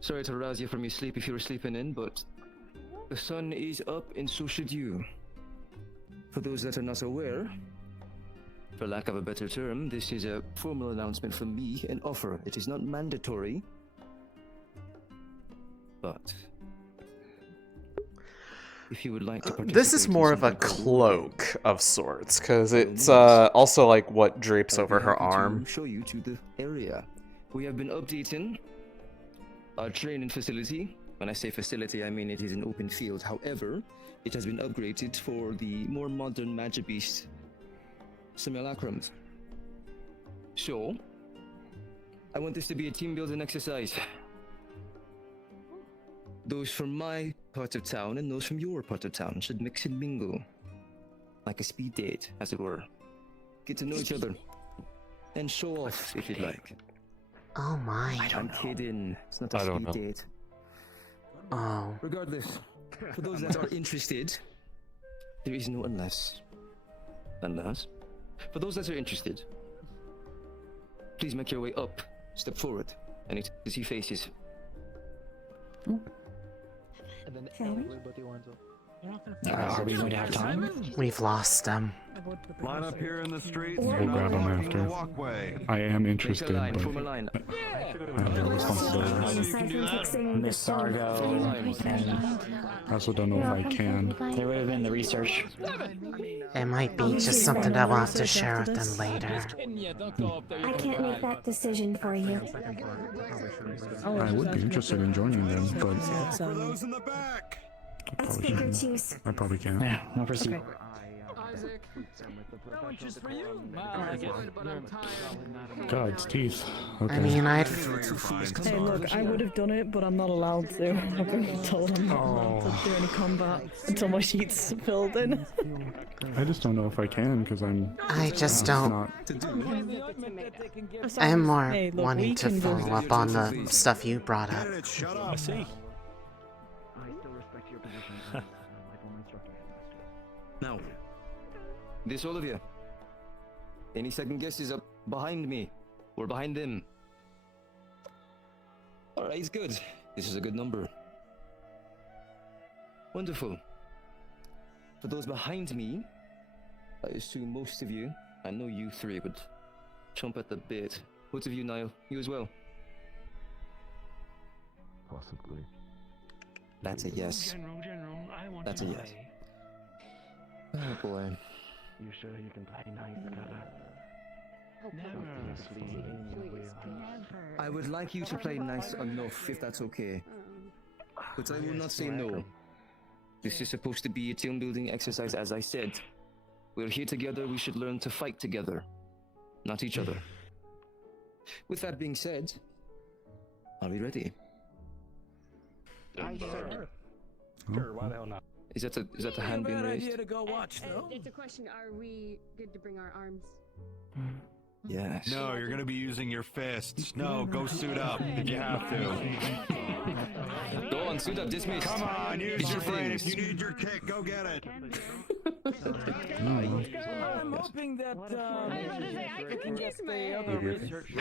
Sorry to rouse you from your sleep if you were sleeping in, but the sun is up and so should you. For those that are not aware, for lack of a better term, this is a formal announcement from me, an offer. It is not mandatory, but if you would like to participate... This is more of a cloak of sorts, because it's also like what drapes over her arm. Show you to the area. We have been updating our training facility. When I say facility, I mean it is an open field. However, it has been upgraded for the more modern Magic Beast simulacrums. So, I want this to be a team building exercise. Those from my part of town and those from your part of town should mix and mingle. Like a speed date, as it were. Get to know each other. And show off, if you'd like. Oh my. I'm kidding. It's not a speed date. Oh. Regardless, for those that are interested, there is no unless. Unless. For those that are interested, please make your way up. Step forward. I need to see faces. Are we going to have time? We've lost them. Line up here in the street. We'll grab them after. I am interested, but I have no responsibilities. Miss Sargo, and I also don't know if I can. there would have been the research. It might be just something I will have to share with them later. I can't make that decision for you. I would be interested in joining them, but For those in the back. I probably can't. Yeah, no proceed. God's teeth. Okay. I mean, I'd... Hey, look, I would have done it, but I'm not allowed to. I've been told I'm not allowed to do any combat until my sheet's filled in. I just don't know if I can, because I'm... I just don't... I'm more wanting to follow up on the stuff you brought up. Shut up. Now, this all of you. Any second guesses up behind me or behind them? Alright, good. This is a good number. Wonderful. For those behind me, I assume most of you, I know you three would jump at the bit. Both of you, Niall, you as well? Possibly. That's a yes. That's a yes. Oh boy. You sure you can play nice, I would like you to play nice enough, if that's okay. But I will not say no. This is supposed to be a team building exercise, as I said. We're here together, we should learn to fight together, not each other. With that being said, are we ready? Sure, why the hell not? Is that the hand being raised? to go watch, though. It's a question. Are we good to bring our arms? Yes. No, you're gonna be using your fists. No, go suit up if you have to. Go on, suit up, dismiss. Come on, use your things. If you need your kick, go get it. I'm hoping that we can get the other research.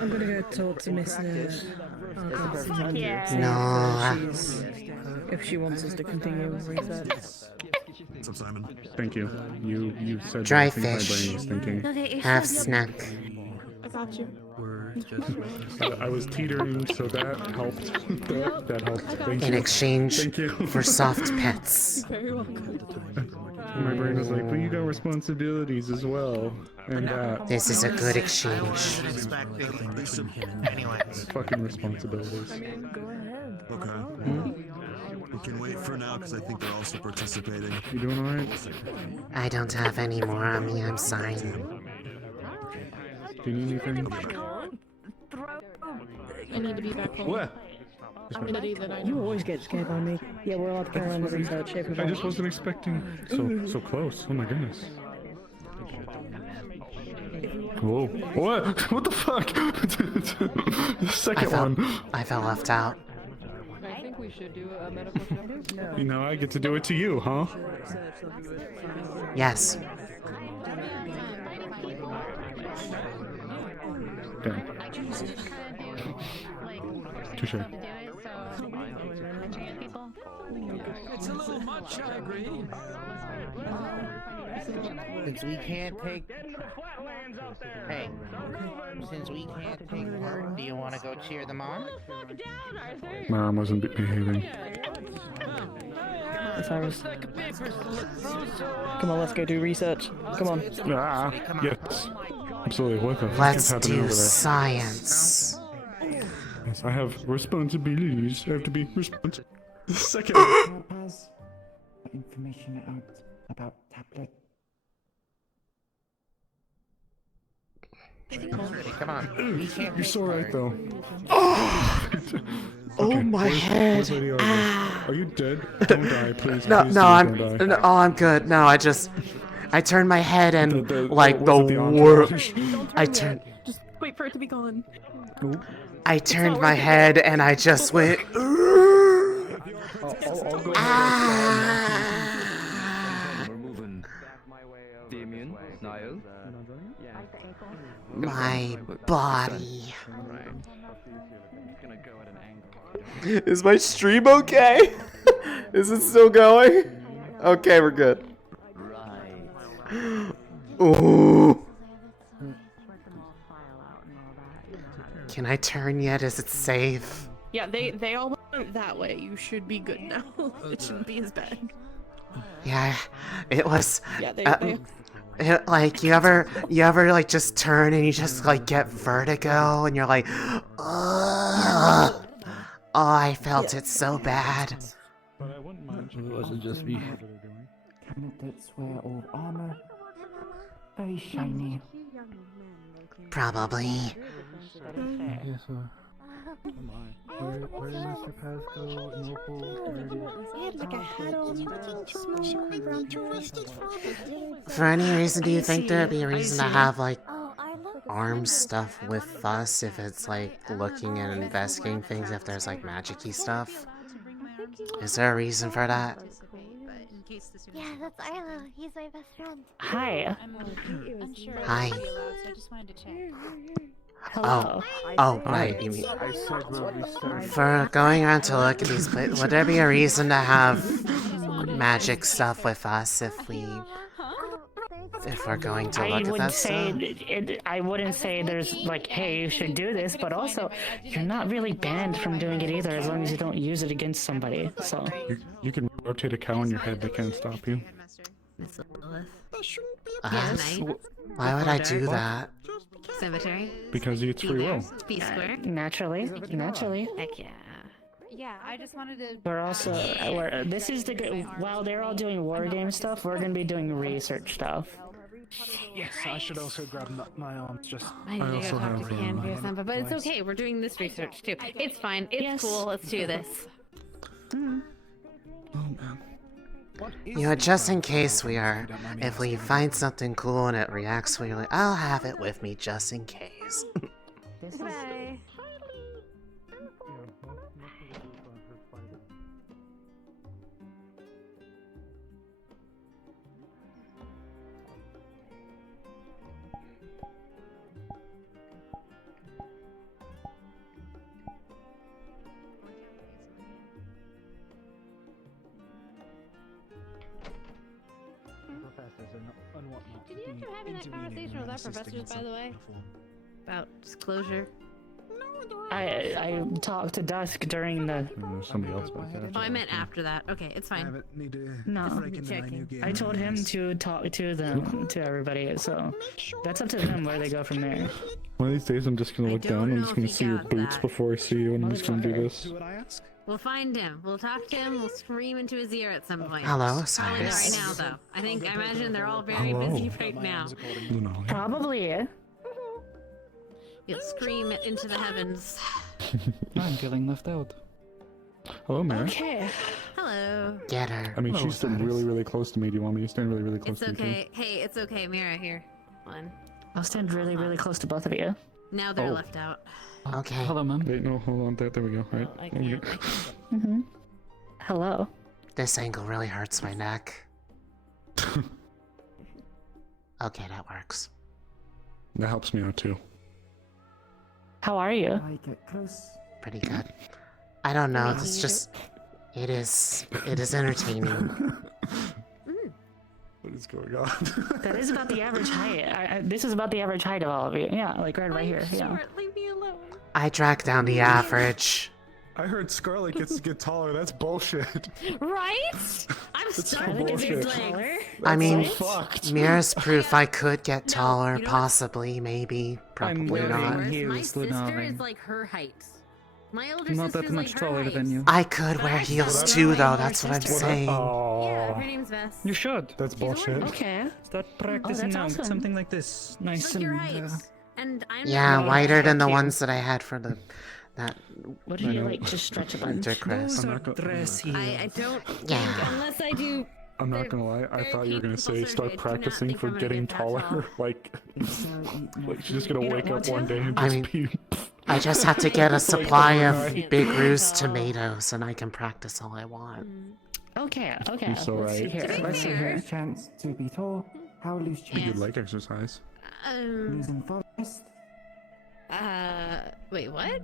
I'm gonna go talk to Miss No. if she wants us to continue with research. What's up, Simon? Thank you. You said Dry what I think my fish. brain was thinking. Okay, Half snack. I got you. I was teetering, so that helped. that helped. Thank you. In exchange Thank you. for soft pets. Very welcome. My brain was like, but you got responsibilities as well. And that. This is a good exchange. Fucking responsibilities. Okay. We can wait for now because I think they're also participating. You doing alright? I don't have any more on me, I'm sorry. Do you need anything? I need to be back home. What? You always get scared by me. Yeah, we're allowed to carry on the research. I just wasn't expecting so close. Oh my goodness. Whoa. What? What the fuck? The second one. I felt left out. I think we should do a medical check. You know, I get to do it to you, huh? Yes. Damn. Touche. It's a little much, I agree. Since we can't take... Hey, since we can't take part, do you want to go cheer them on? Mom wasn't behaving. Cyrus. Come on, let's go do research. Come on. Ah, yes. Absolutely. What the fuck is Let's happening do over there? science. Yes, I have responsibilities. I have to be responsible. Second. Pass information out about tablet. Come on. We can't You're so right, though. Oh my head. Are you dead? Don't die, please. No, please, no, please don't die. no, oh, I'm good. No, I turned my head and like was the it the world. entourage? I turned. Just wait for it to be gone. I turned my head and I just went. I'll go removing Damien, Niall. My body. Is my stream okay? Is it still going? Okay, we're good. Ooh. Can I turn yet? Is it safe? Yeah, they all went that way. You should be good now. It shouldn't be as bad. Yeah, it was. Yeah, Like you ever like just turn and you just like get vertigo and you're like, ugh. Oh, I felt it so bad. It wasn't just me. Candidates wear old armor. Very shiny. Probably. Yes, sir. Where did Mr. Pasco and Opal? He had like a hat on. For any reason, do you think there'd be a reason to have like arm stuff with us if it's like looking and investigating things if there's like magic-y stuff? Is there a reason for that? Yeah, that's Arlo. He's my best friend. Hi. Hi. I just wanted to check. Oh, right. You mean for going around to look at these places? Would there be a reason to have magic stuff with us if we're going to look at that stuff? I wouldn't say there's like, hey, you should do this, but also you're not really banned from doing it either as long as you don't use it against somebody. So You can rotate a cow on your head. They can't stop you. Why would I do that? Cemetery. Because it's free will. Be square. Naturally. Heck yeah. Yeah, I just wanted to. We're also this is the good. While they're all doing war game stuff, we're gonna be doing research stuff. Yes, I should also grab my arms. Just I need to go talk to Canby or something, but it's okay. We're doing this research too. It's fine. It's cool. Let's do this. Oh man. You know, just in case if we find something cool and it reacts weirdly, I'll have it with me just in case. Bye. Did you end up having that conversation with our professors, by the way? About disclosure? I talked to Dusk during the. Somebody else back there. Oh, I meant after that. Okay, it's fine. No, I told him to talk to them, to everybody. So that's up to them where they go from there. One of these days, I'm just gonna look down. I'm just gonna see your boots before I see you, and I'm just gonna do this. We'll find him. We'll talk to him. We'll scream into his ear at some point. Hello, Probably not Cyrus. right now, though. I imagine they're all very busy right now. Probably, yeah. You'll scream it into the heavens. I'm feeling left out. Hello, Mary. Okay. Hello. Get her. I mean, she's still really, really close to me. Do you want me to stand really, really close It's to you? okay. Hey, it's okay. Mira, here. One. I'll stand really, really close to both of you. Now they're left out. Okay. Hello, ma'am. Wait, no, hold on. There we go. Right. I There we can't. go. Mm-hmm. Hello. This angle really hurts my neck. Okay, that works. That helps me out too. How are you? Pretty good. I don't know, it's just... It is entertaining. What is going on? That is about the average height. This is about the average height of all of you. Yeah, like right here. Yeah. Leave me alone. I drag down the average. I heard Scarlet gets to get taller. That's bullshit. Right? I'm starting to get taller. I mean, fucked. Mira's proof I could get taller, possibly, maybe, probably Worse, not. my sister is like her height. My older Not sister's that much like her taller height. than you. I could wear heels too, though, that's what I'm saying. Yeah, her name's Vess. You should. That's bullshit. Okay. Start practicing that's now. awesome. Something like this. Nice Like your and. height. And I'm Yeah, not wider than the Thank you. ones that I had for that What do you like? Just stretch a bunch. winter crest. Those I'm are not gonna- dress heels. I don't Yeah. think unless I do. I'm not gonna lie. I very thought you were gonna painful say surgery, start I do not practicing think for I'm gonna getting get that tall. taller. Like she's just gonna You don't wake up want one to? day and I just mean, be. I just have to get a supply of overnight. Big Roost tomatoes, and I can practice all I want. Okay. Okay. You're so Let's see right. here. Let's see here. Chance to be tall. How lose Pretty chance? good leg exercise. Losing forest. Wait, what?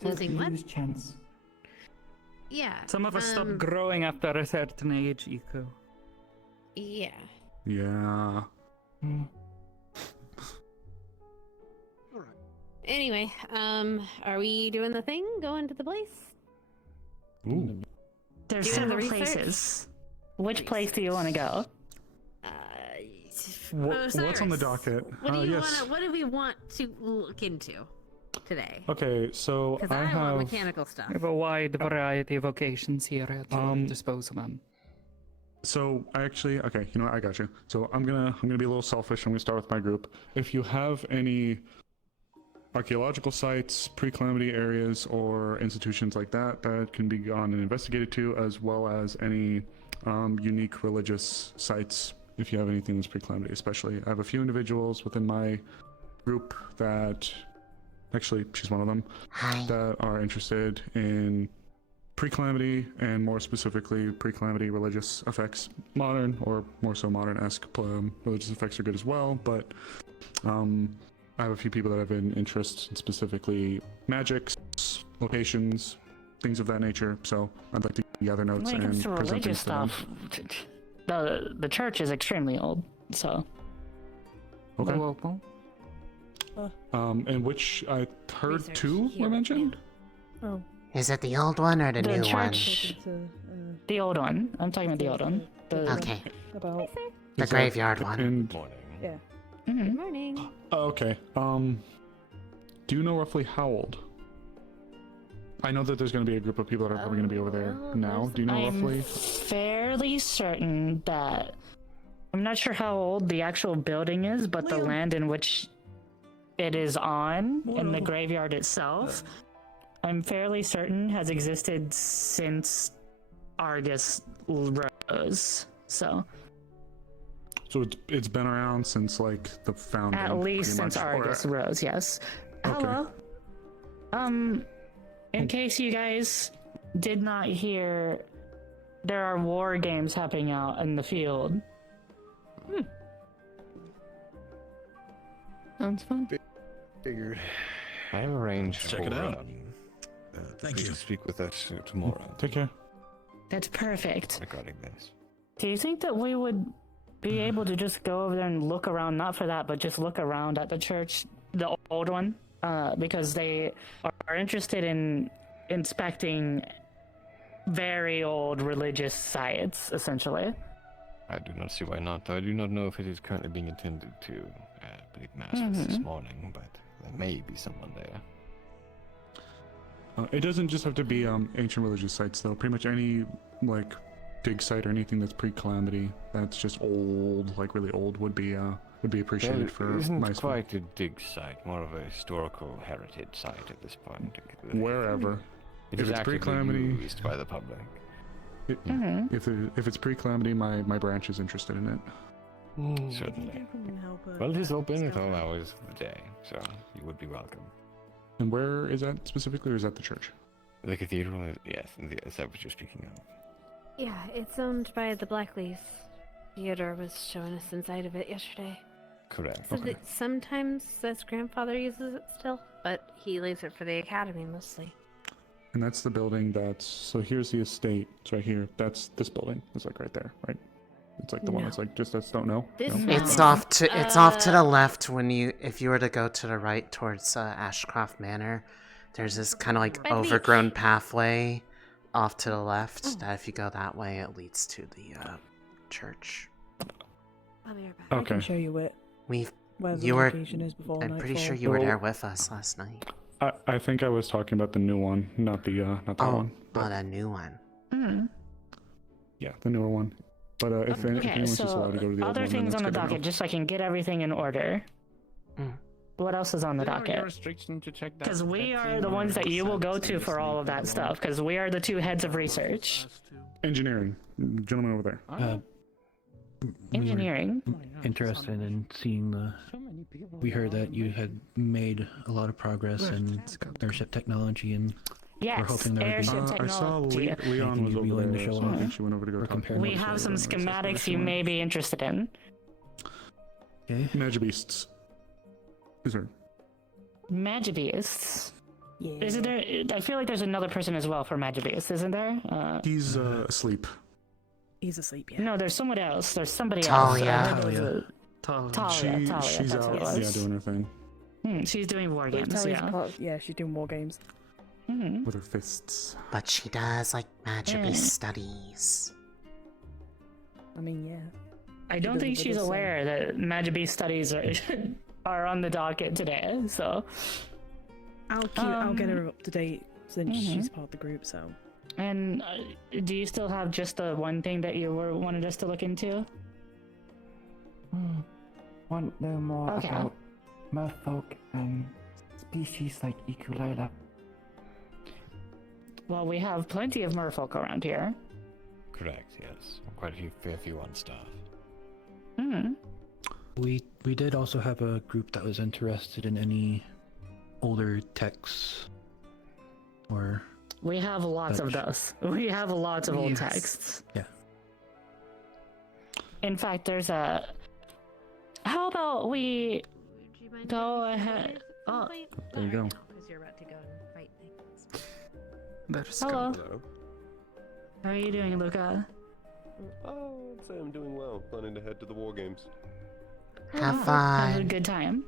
Says Losing what? lose chance. Yeah. Some of us stop growing after a certain age, Iko. Yeah. Yeah. Anyway, are we doing the thing? Going to the place? Ooh. There's Doing the several research? places. Which place do you want to go? What's on the Cyrus, docket? What do you yes. want? What do we want to look into today? Okay, so Because I I want have. mechanical stuff. We have a wide variety of vocations here at our disposal, man. So I actually, okay, you know what? I got you. So I'm gonna be a little selfish. I'm gonna start with my group. If you have any archaeological sites, pre-calamity areas, or institutions like that that can be gone and investigated to, as well as any unique religious sites, if you have anything that's pre-calamity, especially. I have a few individuals within my group that, actually, she's one of them, that are interested in pre-calamity, and more specifically pre-calamity religious effects. Modern, or more so modern-esque religious effects are good as well, but I have a few people that have an interest in specifically magics, locations, things of that nature, so I'd like to gather notes When it and comes to present religious things to them. stuff, the church is extremely old. So. Okay. Well. And which I heard two were mentioned? Oh. Is it the old one or the new church, the old one. I'm talking about the old one. The, Okay. About. The graveyard one. And, Yeah. Good morning. oh, okay. Do you know roughly how old? I know that there's going to be a group of people that are probably going to be over there now. Do you know I'm roughly? fairly certain that I'm not sure how old the actual building is, but the land in which it is on, and the graveyard itself, I'm fairly certain has existed since Argus rose. So it's been around since like the founding. at least pretty since much, or- Argus rose, yes. Hello. In case you guys did not hear, there are war games happening out in the field. Sounds fun. Figured. I have arranged Check it for, out. Thank you. To speak with us tomorrow Take care. That's perfect. regarding this. Do you think that we would be able to just go over there and look around, not for that, but just look around at the church, the old one? Because they are interested in inspecting very old religious sites, essentially. I do not see why not. I do not know if it is currently being intended to bleed mass this morning, but there may be someone there. It doesn't just have to be ancient religious sites, though. Pretty much any like dig site or anything that's pre-Calamity, that's just old, like really old, would be appreciated for isn't my quite a dig site, more of a historical heritage site at this point. Wherever. It if is it's actively pre-Calamity, used by the public. If it's pre-Calamity, my branch is interested in it. Certainly. Well, it is open at all hours of the day, so you would be welcome. And where is that specifically, or is that the church? The cathedral, yes, is that what you're speaking of? Yeah, it's owned by the Blackleys. Theodore was showing us inside of it yesterday. Correct. So that sometimes his grandfather uses it still, but he leaves it for the academy mostly. And that's the building that's... So here's the estate. It's right here. That's this building. It's like right there, right? It's like the one that's like just us don't know. It's off to the left if you were to go to the right towards Ashcroft Manor. There's this kind of like overgrown pathway off to the left. That if you go that way, it leads to the church. I'll be right back. I can show you it. Where the location is before I'm pretty nightfall. sure you were there with us last night. I think I was talking about the new one, not the that one. Oh, the new one. Yeah, the newer one. But if anyone's just allowed to go to the old other one, things then on the that's good to docket, know. just so I can get everything in order. What else is on the docket? Because we are the ones that you will go to for all of that stuff, because we are the two heads of research. Engineering, gentleman over there. Engineering? Interested in seeing the... We heard that you had made a lot of progress in airship technology, and yes, we're hoping there would be... airship technology. I saw Leon was over there, so I think she went over to go talk to him. We have some schematics you may be interested in. Okay. Magibeasts. Is there? Magibeasts? Yeah. Isn't there? I feel like there's another person as well for Magibeasts, isn't there? He's asleep. He's asleep, yeah. No, there's someone else. There's somebody Talia. else. Talia. She's that's out, what it was. doing her thing. She's doing war games, Talia's she's doing war games. With her fists. But she does like magic studies. I mean, yeah. I don't think she's aware that Magibeast studies are on the docket today, so... I'll get her up to date since she's part of the group, so... And do you still have just the one thing that you wanted us to look into? Want to know more about merfolk and species like Ikulila? Well, we have plenty of merfolk around here. Correct, yes. Quite a fair few on staff. We did also have a group that was interested in any older texts or... We have lots of those. We have lots of old texts. Yeah. In fact, there's a... How about we go ahead... Oh, there you go. Because you're about to go and fight things. Hello. Hello. How are you doing, Luca? Oh, I'd say I'm doing well. Planning to head to the war games. Have Have a fun. good time.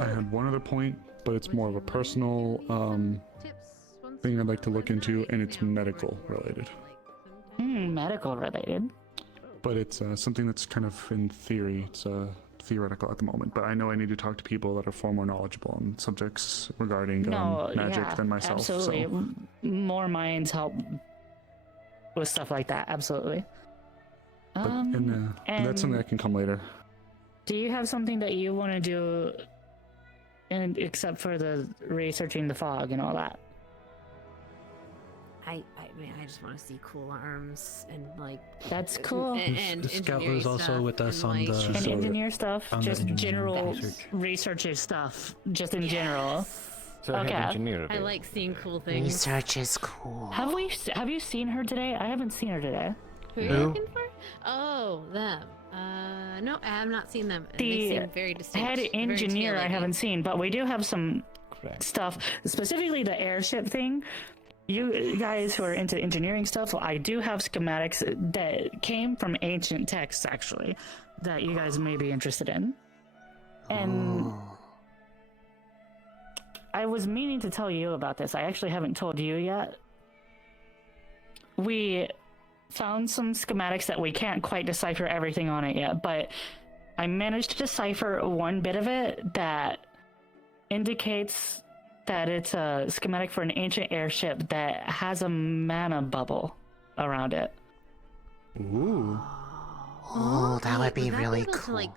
I had one other point, but it's more of a personal thing I'd like to look into, and it's medical related. Medical related? But it's something that's kind of in theory. It's theoretical at the moment, but I know I need to talk to people that are far more knowledgeable on subjects regarding magic than myself. Absolutely. So. More minds help with stuff like that, absolutely. But and that's something that can come later. Do you have something that you want to do, except for the researching the fog and all that? I mean, I just want to see cool arms and like... That's cool. And the scout engineering was also stuff with us and, on like, the... And engineer stuff, on the just engineering general research. researchy stuff, just in general. So I have engineer I like seeing cool things. Research is cool. Have you seen her today? I haven't seen her today. Who are you looking for? Oh, them. No, I have not seen them. They The seem very distinct. head very engineer I tailor-made. haven't seen, but we do have some stuff, specifically the airship thing. you guys who are into engineering stuff, I do have schematics that came from ancient texts, actually, that you guys may be interested in. And I was meaning to tell you about this. I actually haven't told you yet. We found some schematics that we can't quite decipher everything on it yet, but I managed to decipher one bit of it that indicates that it's a schematic for an ancient airship that has a mana bubble around it. Ooh. Oh, that would be that really able to, cool. like,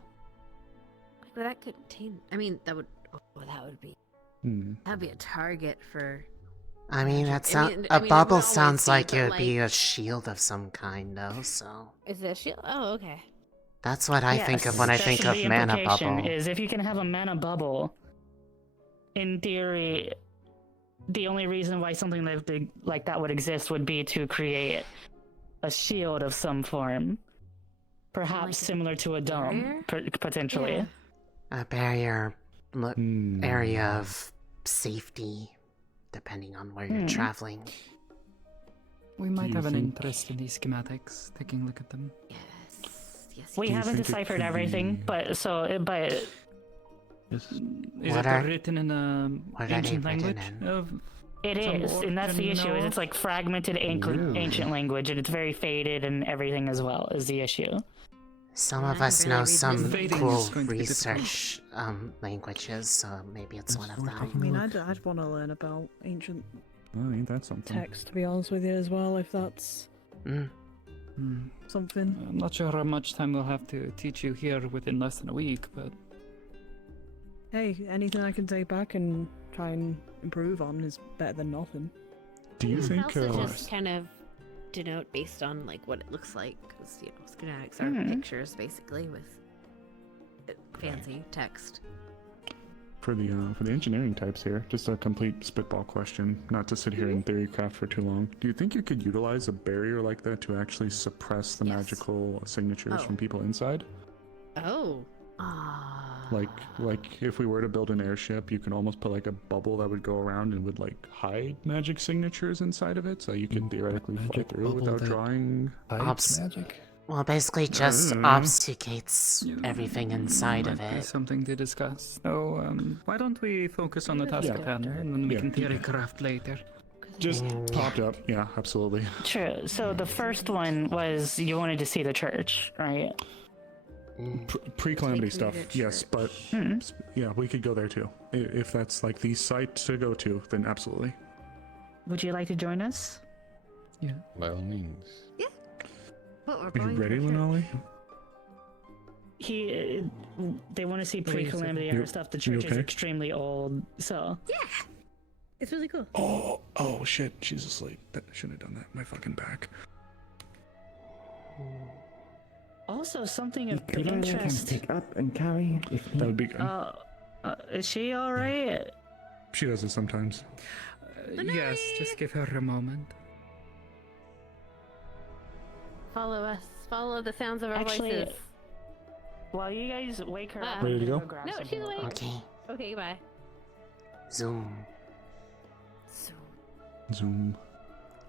would that contain? I mean, that would. Oh, that would be. That'd be a target for. I mean, I a mean, bubble it would sounds always like be, it but, would be a shield of some kind, though. So Is it a shield? Oh, okay. that's what I think of when I Yes, think that's of the mana implication, bubble. is if you can have a mana bubble, in theory, the only reason why something like that would exist would be to create a shield of some form. Perhaps similar to a dome, potentially. A barrier area of safety, depending on where you're traveling. We might you have an think- interest in these schematics, taking a look at them. We Do you haven't think it deciphered could everything, be- but Is What it are- written in what are they ancient written language? in? Of it some is, and that's the origin, issue. you Is know? it's like fragmented ancient language, and it's very faded and everything as well. Is the issue? Some of us know some Fading cool is going to be research languages, so maybe it's one of I them. mean, I'd want to learn about ancient Oh, ain't that something? text, to be honest with you, as well, if that's something. I'm not sure how much time we'll have to teach you here within less than a week, but Hey, anything I can take back and try and improve on is better than nothing. Do you think? Also, just kind of denote based on like what it looks like, because schematics are pictures basically with fancy text. For the engineering types here, just a complete spitball question, not to sit here and theory craft for too long. Do you think you could utilize a barrier like that to actually suppress the magical signatures from people inside? Oh. Like if we were to build an airship, you can almost put like a bubble that would go around and would like hide magic signatures inside of it, so you could theoretically fly through without drawing magic. Well, basically just obfuscates everything inside of might be it. something to discuss. So, why don't we focus on the task at hand, and then we can theory craft later. Just popped up, yeah, absolutely. True. So the first one was you wanted to see the church, right? Pre-calamity stuff, yes, but yeah, we could go there too. If that's like the site to go to, then absolutely. Would you like to join us? Yeah. By all means. But we're Are going you ready, to church. Lunali? They want to see Wait a second. pre-calamity era stuff. The You church is okay? extremely old, so. Yeah. It's really cool. Oh shit, she's asleep. That shouldn't have done that. My fucking back. Also, something of Could I let him interest. pick up and carry if he... That would be good. Is she all right? She does it sometimes. Yes, just give her a moment. Follow us. Follow the sounds of our Actually, voices. while you guys wake her up, Ready to go? grab No, some she's awake. Okay. Okay, bye. Zoom. Zoom.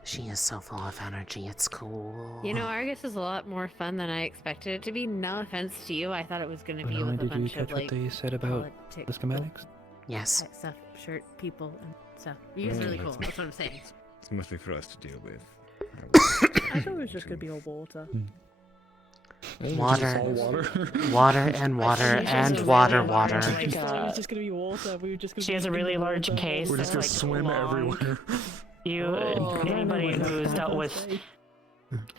She is so full of energy, it's cool. You know, Argus is a lot more fun than I expected it to be. No offense to you, I thought it was going to be Lunali, with a did you bunch catch of like what they said about politic- the schematics? Yes. type stuff, shirt people and stuff. You guys are really cool. That's what I'm saying. It's mostly for us to deal with. I thought it was just gonna be all water. Water. All water. Water and water and water, water. Like, It was just gonna be water. We were just gonna. she has a really large case. We're just that's, gonna like, swim long. everywhere. Anybody who's dealt with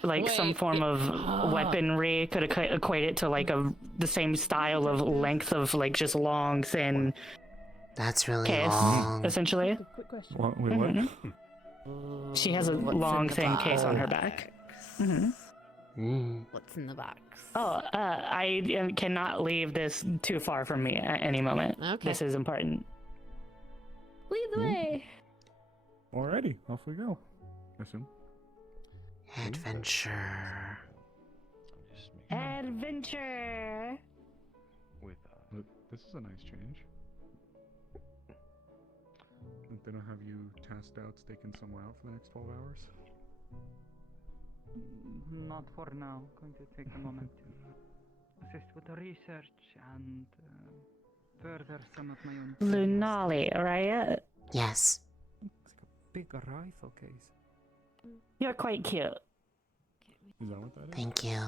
like some form of weaponry could equate it to like the same style of length of like just long, thin That's really case, long. essentially. Quick question. What? Wait, what? She has a long, thin case on her back. What's in the box? Oh, I cannot leave this too far from me at any moment. Okay. This is important. Lead the way. Alrighty, off we go. I assume. Adventure. Adventure. Look, this is a nice change. gonna have you tasked out, staking somewhere out for the next 12 hours? Not for now. Going to take a moment to assist with the research and further some of my own. Lunali, right? Yes. Big rifle case. You're quite cute. Is that what that is? Thank you.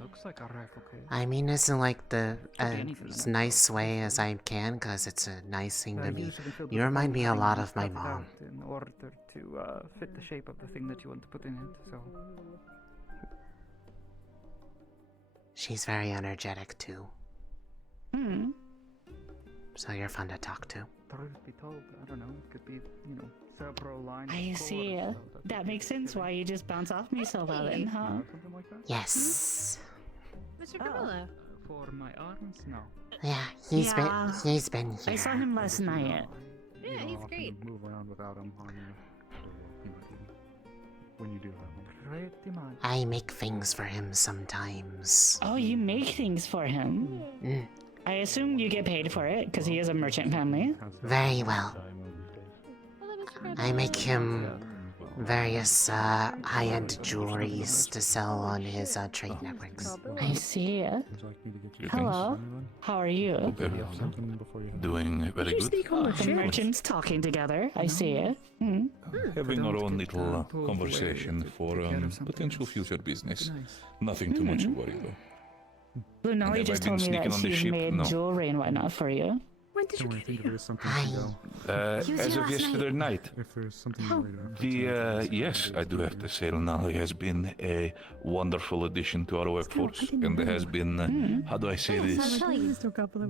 Looks like a rifle case. I mean, it's in like the as nice way as I can, because it's a nice thing to me. You remind me a lot of my mom. In order to fit the shape of the thing that you want to put in it, so. She's very energetic too. Hmm. So you're fun to talk to. Truth be told, I don't know, it could be, several lines. I see. That makes sense why you just bounce off me so well then, huh? Something like that? Yes. Mr. Camilla. For my arms? No. Yeah, he's been here. I saw him last night. Yeah, he's great. Move around without him on you. When you do have him. Pretty much. I make things for him sometimes. Oh, you make things for him? I assume you get paid for it, because he is a merchant family. Very well. I make him various high-end jewelries to sell on his trade networks. I see. Hello. How are you? Doing very good. The merchants talking together. I see it. Having our own little conversation for potential future business. Nothing too much to worry though. Lunali just told me that he's made jewelry and whatnot for you. When did you get here? As of yesterday night. If there's something you're worried about. Yes, I do have to say, Lunali has been a wonderful addition to our workforce, and has been, how do I say this?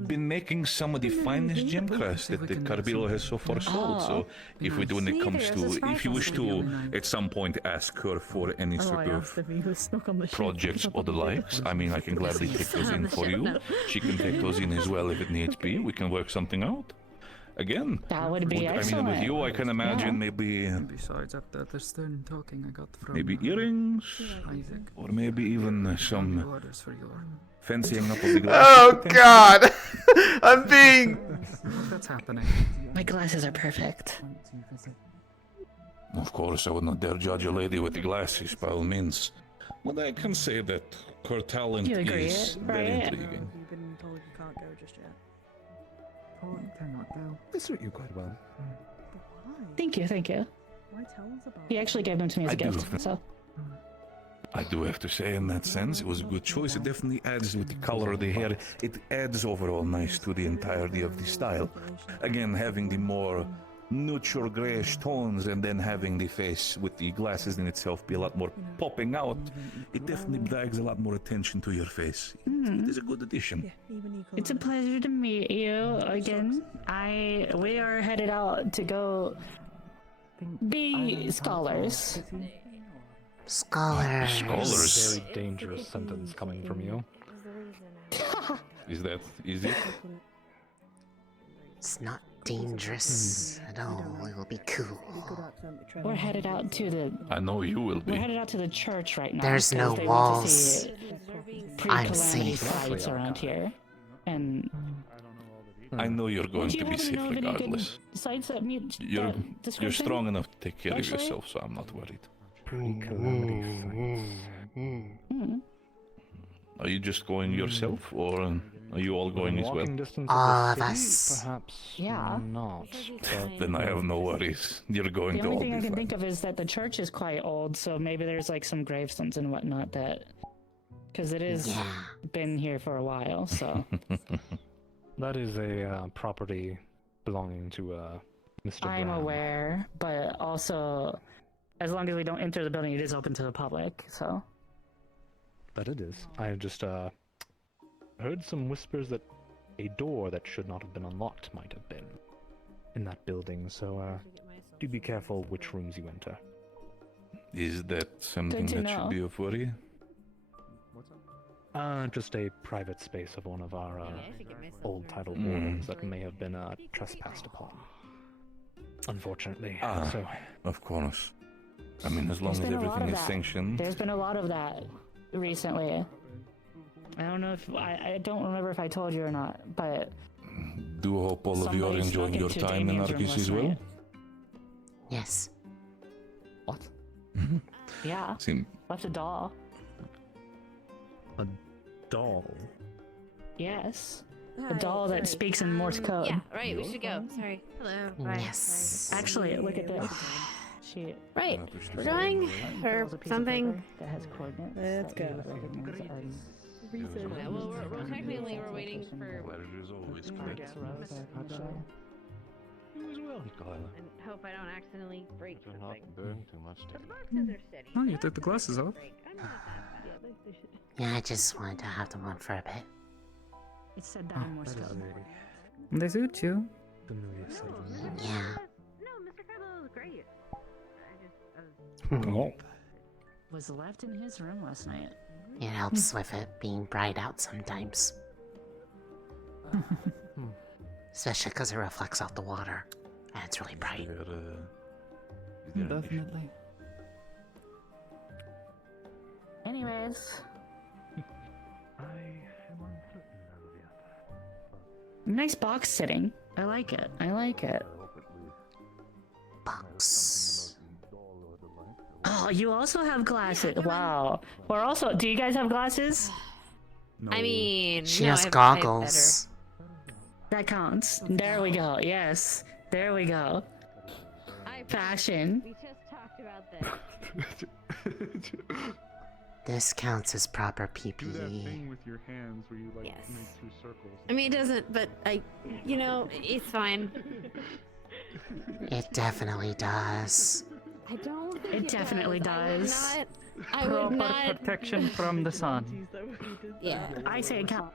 Been making some of the finest gemcrafts that the Carbilo has so far sold. So, if you wish to, at some point, ask her for any sort of projects or the likes, I mean, I can gladly take those in for you. She can take those in as well if it needs be. We can work something out. Again, that would be excellent. I mean, with you, I can imagine maybe. And besides, after the stern talking I got from maybe earrings, Isaac, or maybe even some orders for your. Fancying up of the glasses. Oh God, I'm being. What's happening? My glasses are perfect. Of course, I would not dare judge a lady with the glasses, by all means. But I can say that her talent is very intriguing. You've been told you can't go just yet. Cannot go. They suit you quite well. Thank you. Why tell us about He actually gave them to me as a gift, so. I do have to say, in that sense, it was a good choice. It definitely adds with the color of the hair. It adds overall nice to the entirety of the style. Again, having the more neutral grayish tones and then having the face with the glasses in itself be a lot more popping out, it definitely drags a lot more attention to your face. It is a good addition. It's a pleasure to meet you again. We are headed out to go be scholars. Scholars. Scholars. Very dangerous sentence coming from you. Is that easy? It's not dangerous at all. It will be cool. We're headed out to the. I know you will be. We're headed out to the church right now. There's no they walls. Want to see I'm pre-calamity safe. sites around here, and. I know you're going Do you to be happen to safe know of any good regardless. sites that meet You're that description? strong enough to take care of Actually? yourself, so I'm not worried. Are you just going yourself, or are you all going as well? All of us. Perhaps Yeah. not. Then I have no worries. You're going The to only all thing be I can fine. think of is that the church is quite old, so maybe there's like some gravestones and whatnot that, because it is been here for a while. So That is a property belonging to Mr. I'm Brown. aware, but also, as long as we don't enter the building, it is open to the public. So That it is. I just heard some whispers that a door that should not have been unlocked might have been in that building, so do be careful which rooms you enter. Is that something Good to that should know. be of worry? Just a private space of one of our old title wardens that may have been trespassed upon. Unfortunately. So, of course. I mean, as long There's as been a lot everything of is that. sanctioned. There's been a lot of that recently. I don't know if I don't remember if I told you or not, but Do hope all of you are somebody enjoying snuck your into time in Damien's room Argus last as well. night. Yes. What? Yeah. Seem Left a doll. A doll? Yes. A Hi, doll that sorry. speaks in Morse code. Yeah, right, we should go. Sorry. Hello. Bye. Yes. Sorry. Actually, look at this. She. Right. We're going or something. That has coordinates. Let's go. Yeah, well, we're technically we're waiting for. Pleasure's always great. You as well, Kyla. And hope I don't accidentally break Do something. not burn too much The time. boxes are steady. Oh, you took the glasses off. Yeah, I just wanted to have them on for a bit. It said that in Morse code. They suit you. Yeah. No, Mr. Carlo is great. I just. Oh. Was left in his room last night. It helps with it being bright out sometimes. Especially because it reflects off the water. And it's really bright. Definitely. Anyways. Nice box sitting. I like it. I like it. Box. Oh, you also have glasses. Wow. We're also. Do you guys have glasses? I mean, She no, has I have goggles. That counts. There we go. Yes. There we go. Fashion. We just talked about this. This counts as proper Do that PPE. thing with your hands where you like Yes. make two circles. I mean, it doesn't, but it's fine. It definitely does. I don't. Think It definitely does. I would Proper not. protection from the sun. Yeah. I say it counts.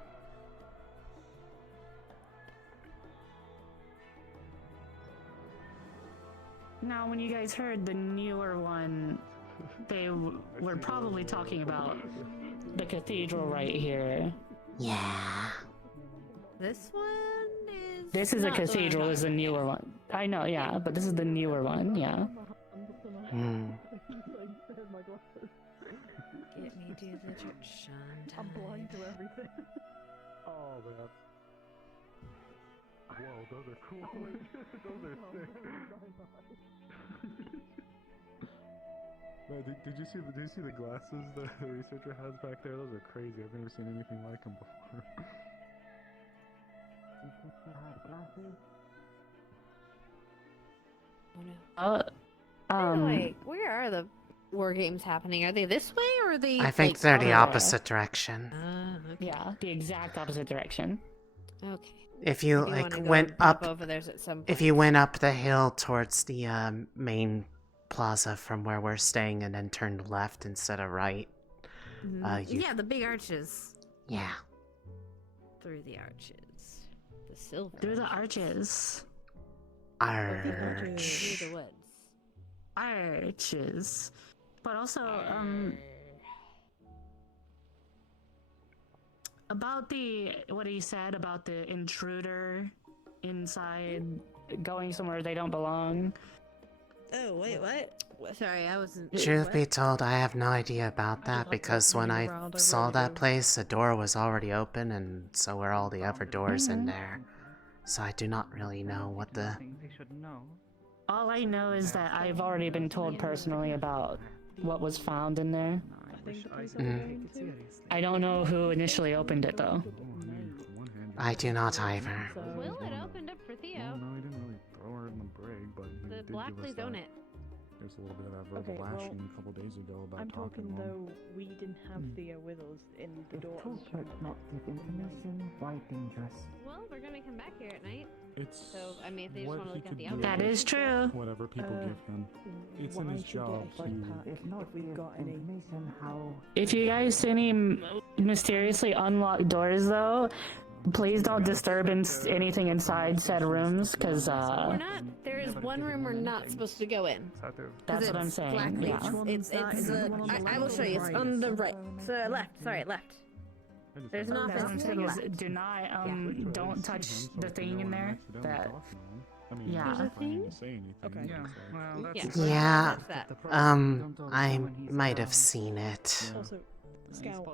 Now, when you guys heard the newer one, they were probably talking about the cathedral right here. Yeah. This one is. This is a not the one I'm cathedral, this is the talking newer one. I know, yeah, but this is the newer one, yeah. Hmm. Get me to the church on time. I'm blind to everything. Oh man. Whoa, those are cool. Those are sick. Man, did you see the glasses the researcher has back there? Those are crazy. I've never seen anything like them before. Like, where are the war games happening? Are they this way or are they? I think like, they're the other way? opposite direction. Okay. Yeah, the exact opposite direction. Okay. If you I do like wanna go went pop up, over there at some if point. you went up the hill towards the main plaza from where we're staying, and then turned left instead of right, you Yeah, the big arches. yeah. Through the arches. The silver. Through the arches. Arch. Through the woods. Arches. But also, about what he said about the intruder inside going somewhere they don't belong. Oh, wait, what? Sorry, I wasn't. Truth be told, I have no idea about that because when I saw that place, the door was already open, and so were all the other doors in there. So I do not really know what the. All I know is that I've already been told personally about what was found in there. I don't know who initially opened it though. I do not either. Will, it opened up for Theo. No, he didn't really throw her in the brig, but he The did Blackley's give us own that. it. There's a little bit of that verbal Okay, well, lashing a couple days ago about I'm talking talking to him. though we didn't have Theo with us in the door. Not give information, quite dangerous. Well, we're gonna come back here at night. It's So, I mean, if they just what want to he look at could the do outside. That is true. Whatever people give him. It's in why his should get job a to. backpack If not, if we've give got any. information how If you guys see any mysteriously unlocked doors though, please don't disturb anything inside said rooms, because We're not. There is one room we're not supposed to go in. that's what I'm saying. Blackleaf. Yeah. It's I will show you. It's on the right. Left. Sorry, left. There's an That's office what I'm to the saying is left. do not don't touch the thing in there. That I mean, Yeah. he's There's a not planning thing? to say anything. Okay. Yeah. so- Well, Yeah. that's Yeah. That's that. I might have seen it. Also, Scout.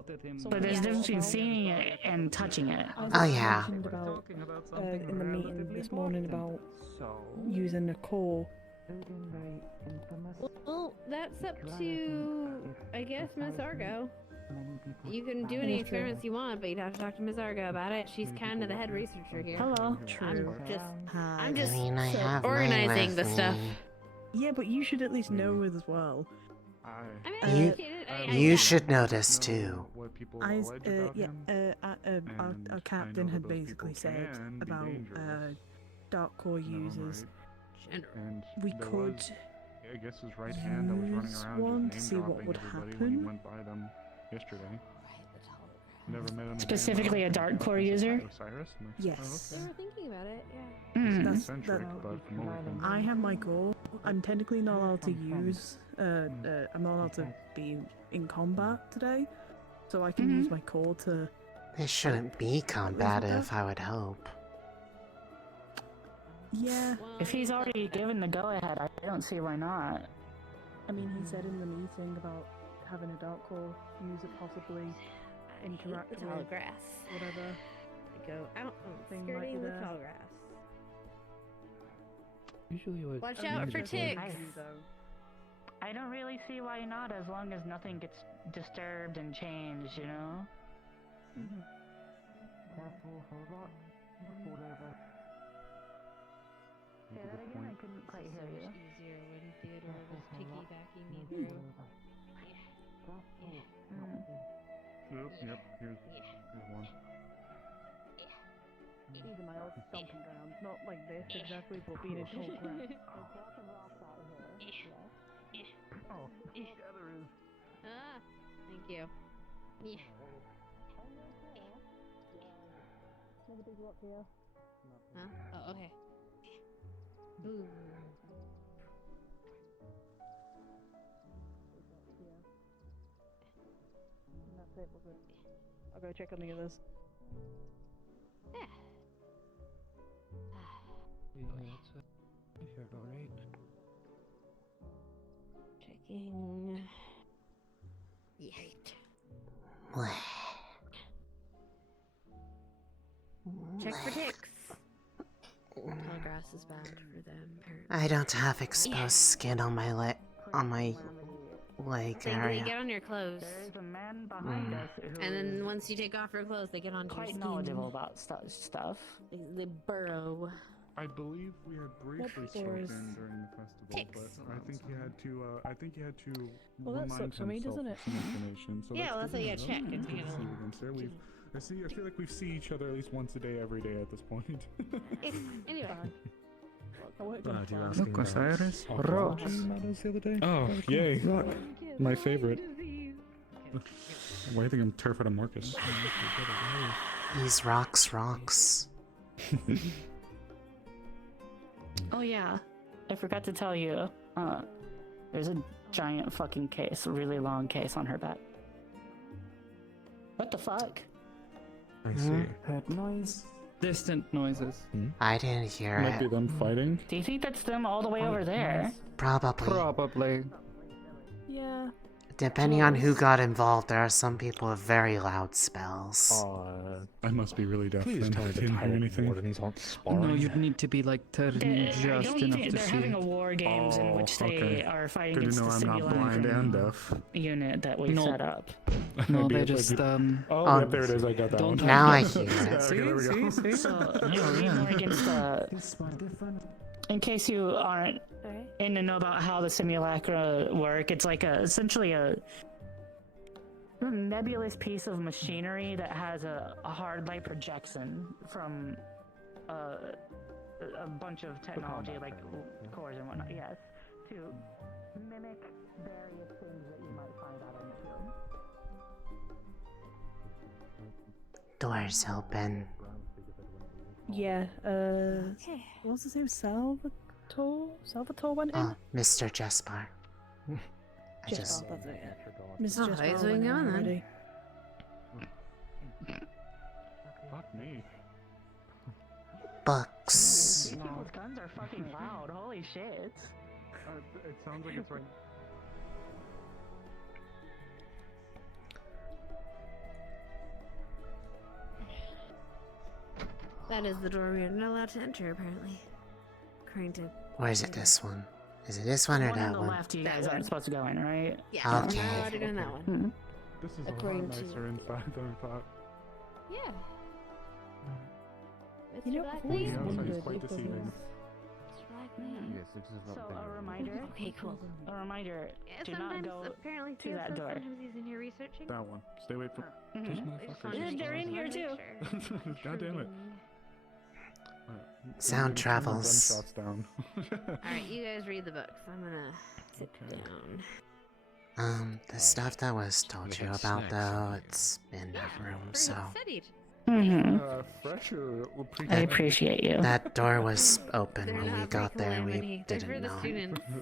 but there's a difference between seeing it and touching it. Oh yeah. Mentioned about in the meeting this morning about using a core Well, that's up to, I guess, Miss Argo. You can do any experiments you want, but you'd have to talk to Miss Argo about it. She's kind of the head researcher here. Hello. I'm just I mean, I have mine organizing with the stuff. me. Yeah, but you should at least know as well. You should know this too. Our captain had basically said about dark core users. We could I guess his right hand that was running use around one just to see what name-dropping would everybody when you happen. went by them yesterday. Never met him. Specifically a dark core user? Osiris? Yes. They were thinking about it, yeah. I have my goal. I'm technically not allowed to use. I'm not allowed to be in combat today, so I can use my core to. This shouldn't be combative, I would hope. Yeah. If he's already given the go-ahead, I don't see why not. I mean, he said in the meeting about having a dark core user possibly interact the with tall grass. whatever. Go out thing skirting might be the there. tall grass. Usually what... Watch out for ticks. I don't really see why not, as long as nothing gets disturbed and changed, you know? Careful, hold on. Say that again, I couldn't quite hear you. Easier when Theodore was piggybacking me through. Yep, here's one. These are my old stomping grounds. Not like this exactly, but being in tall grass. Oh, yeah, there is. Ah, thank you. Yeah. Another big rock here. Huh? Oh, okay. Boom. And that's it, we're good. I'll go check on the others. Yeah. That's it. I hear about right. Checking. Yeet. Check for ticks. Tall grass is bad for them. I don't have exposed skin on my leg They area. get on your clothes. There's a man behind us who And then is once you take off your clothes, they get onto your quite skin. knowledgeable about stuff. They burrow. I believe we had briefly What spoken doors? during the festival, Ticks. but I think he had to. I think he had to Well, that remind sucks for me, himself doesn't of it? some information. So Yeah, well, that's good what you to gotta know. check. It's Good to gonna- see you again, sir. I feel like we see each other at least once a day, every day at this point. Anyway. Look, Osiris, rocks. The other day. Oh, yay! My favorite. Why do you think I'm terrified of Marcus? These rocks. Oh yeah, I forgot to tell you. There's a giant fucking case, a really long case on her back. What the fuck? I see. Heard noise. Distant noises. I didn't hear Might be it. them fighting. Do you think that's them all the way over there? Probably. Probably. Yeah. Depending on who got involved, there are some people with very loud spells. I must be really deaf. Please then. tell I me the didn't hear Tyrant anything. Wardens aren't sparring. No, you'd need to be like turned just enough to They're see having it. a war games in which they are fighting Good to against know the I'm not blind and simulacrum deaf. unit that we No. set up. No, Maybe they if I just could- Oh, Oh, yep, there it is. I got that don't one. Now I hear Yeah, it. okay, there we go. So, these are against in case you aren't in to know about how the simulacra work, it's like essentially a nebulous piece of machinery that has a hard light projection from a bunch of technology like cores and whatnot, yes, to mimic various things that you might find out in the field. Doors open. Yeah, what's his name? Salvatore went in? Mr. Jespar. I just... That's it, yeah. Mrs. Oh, Jespar how's it went in going then? already. Fuck me. Books. People's guns are fucking loud, holy shit. It sounds like it's right. That is the door we are not allowed to enter, apparently. According to... Or is it this one? Is it this one or On that the one? left, you guys aren't supposed to go in, right? Yeah, Okay. we're not allowed to go in that one. This is According a lot to- nicer inside than I thought. Yeah. You know, Mr. I've Blackley? always The outside is wondered quite if there deceiving. was- So a reminder. Okay, cool. A reminder. Yeah, Do not sometimes go apparently to Theo that says door. sometimes he's in here researching. That one. Stay away from. Those I just motherfuckers. wanted to They're in here make too. sure. God damn it. Sound travels. Gunshots down. Alright, you guys read the books. I'm gonna sit down. The stuff that was told you about though, it's in that room, so. Studied. Fresher. I appreciate you. That door was open when we got there, we didn't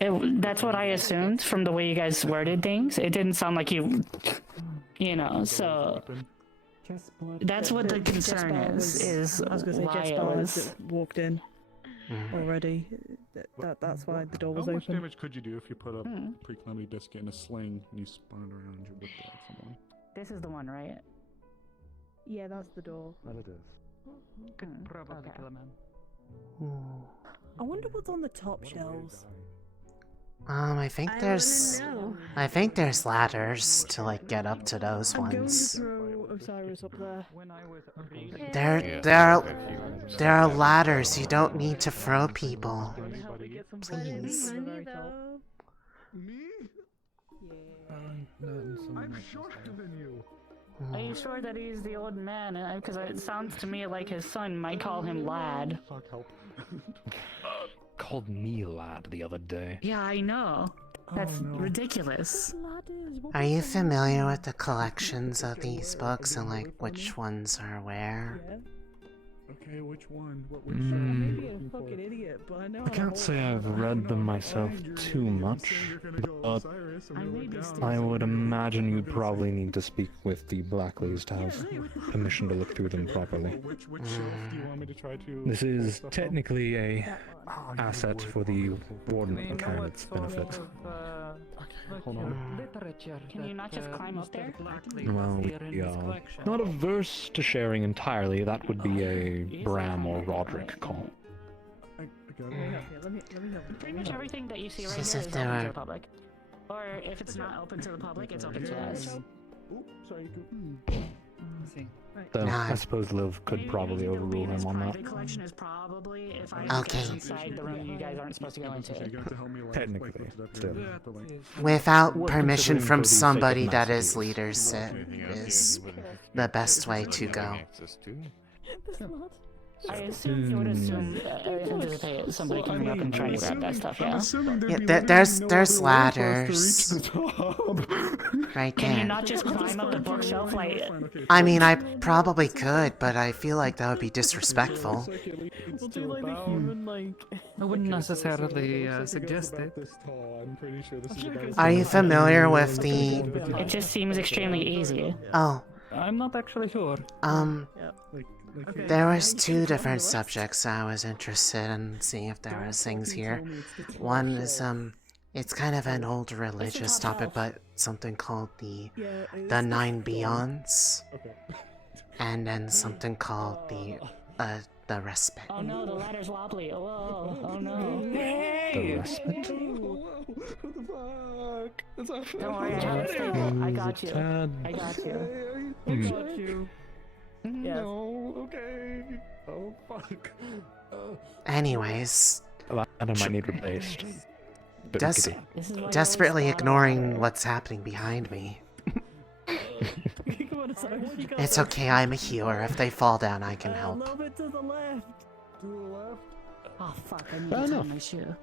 know. That's what I assumed from the way you guys worded things. It didn't sound like you know, so that's what the concern is I was gonna say why Jess it Barnes was. that walked in already. That's why the door was How much open. damage could you do if you put a pre-calamity biscuit in a sling and you spun it around you with someone? This is the one, right? Yeah, that's the door. Well, it is. Could probably kill a man. I wonder what's on the top shelves. I think there's ladders to like get up to those I'm going to ones. throw Osiris up there. There are ladders. You don't need to throw people. Please. I'm shorter than you. Are you sure that he's the old man? Because it sounds to me like his son might call him lad. Fuck, help. Called me lad the other day. Yeah, I know. That's ridiculous. Are you familiar with the collections of these books and like which ones are where? Okay, which one? Maybe I'm a fucking idiot, but I know. I can't say I've read them myself too much, but I would imagine you'd probably need to speak with the Blackleys to have permission to look through them properly. Which shelf do you want me to try to? This is technically a asset for the Warden candidate's benefit. Hold on. Can you not just climb up there? Well, we are not averse to sharing entirely. That would be a Bram or Roderick call. Let me help. Pretty much everything that you see right here As is if open there to are- the public. Or if it's not open to the public, it's open to us. Sorry. So Nah. I suppose Liv could probably overrule him on that. Private collection is probably if I Okay. get inside the room you guys aren't supposed to go into. Technically, still. Without What permission considering from for the sake of somebody that mass is leadership is the best way to go. I assume you would anticipate somebody coming up and trying to grab that stuff, yeah? Yeah, there's ladders right Can you there. not just climb up the bookshelf like... I mean, I probably could, but I feel like that would be disrespectful. We'll do like the human, like. I wouldn't necessarily suggest it. Are you familiar with the? It just seems extremely easy. Oh, I'm not actually sure. there was two different subjects I was interested in seeing if there was things here. One is it's kind of an old religious topic, but something called the Nine Beyonds, and then something called the respite. Oh no, the ladder's wobbly. Whoa, oh no. The respite? Don't worry, I have it stable. I got you. I got you. I got you. No, okay. Oh, fuck. Anyways, And I might need replaced. But desperately ignoring what's happening behind me. It's okay, I'm a healer. If they fall down, I can A help. little bit to the left. To the left. Oh fuck, I need Fair to tie enough. my shoe.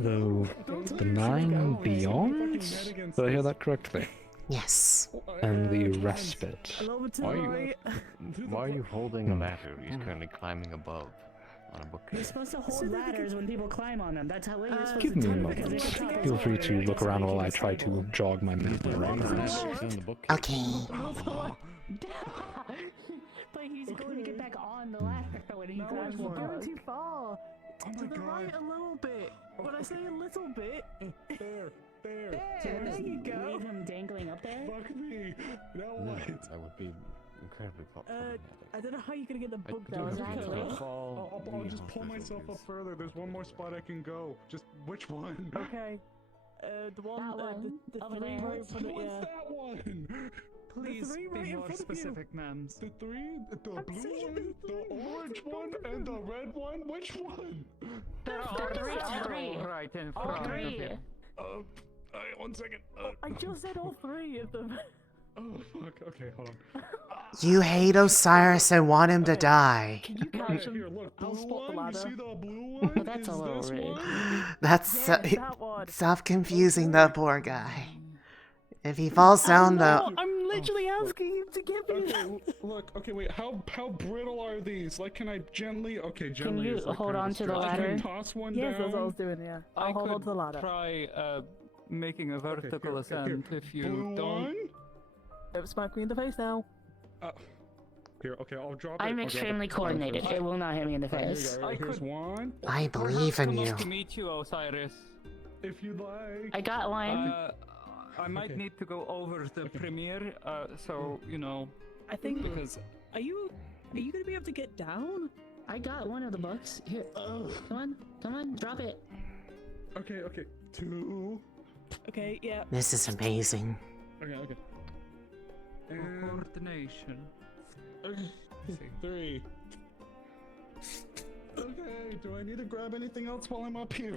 Though, the Nine Beyonds? Did I hear that correctly? Yes. And the respite. A little bit to Why the are you, right. why are you holding a ladder? He's currently climbing above on a You're bookcase. supposed to hold ladders when people climb on them. That's how you're supposed Give to me a do it. moment. Because they can Feel free to look around while I try to jog my memories. Okay. But he's going to get back on the ladder when he grabs the You're going book. too far. To the right a little bit. When I say a little bit. There you go. Leave him dangling up there? Fuck me. Now what? That would be incredibly I don't know how you're gonna get the book I down. don't know if it's gonna I'll just pull myself up further. There's one more spot I can go. Just which one? Okay. The one, the over three there. right in front of you. What's that one? Please three be right in more front of you. specific, ma'am. The three? The blue one? The orange one? And the red one? Which one? There are three. right in All front of three. you. Alright, 1 second. I just said all three of them. Oh, fuck. Okay, hold on. You hate Osiris and want him to die. Can you catch him? Here, look. Blue I'll spot the one. You ladder. see the blue one? That's a Is little this rude. one? That's that one. stop confusing the poor guy. If he falls down No, the I'm literally asking him to give me Okay, look. Okay, wait. How brittle are these? Like, can I gently? Okay, Can gently. you is like hold kind of on a to the stretch. ladder? Can I toss one Yes, down? that's what I was doing, yeah. I'll hold on to the ladder. Try making a vertical here, ascent if you Blue don't. one? Don't smack me in the face now. Here, okay, I'll drop it. I'm I'll drop extremely it. coordinated. It will not hit me in the Alright, here you face. go. Here's one. I believe in you. Nice to meet you, Osiris. If you'd like. I got one. I might need to go over the premiere, so you know. I think. Because Are you gonna be able to get down? I got one of the books. Here. Come on, drop it. Okay, 2. Okay, yeah. This is amazing. Okay. And coordination. okay, 3. Okay, do I need to grab anything else while I'm up here?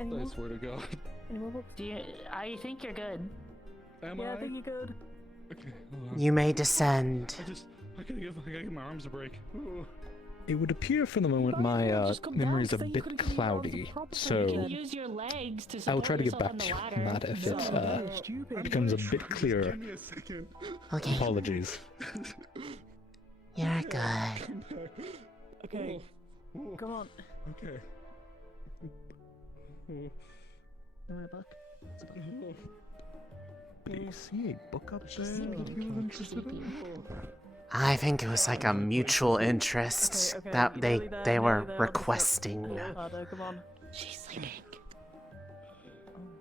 I swear to God. I think you're good. Am Yeah, I? I think you're good. Okay, hold on. You may descend. I gotta give my arms a break. Ooh. It would appear for the moment my memory is a bit cloudy, so You can use your legs to I will try to get support back yourself to on the that ladder. if it becomes a bit clearer. Give me a second. Okay. Apologies. You're good. Okay. Ooh. Come on. Okay. Ooh. Do you see a book up there that he was interested in? I think it was like a mutual interest Okay, that nearly they there, were nearly there. requesting. Ladder, come on. She's sleeping.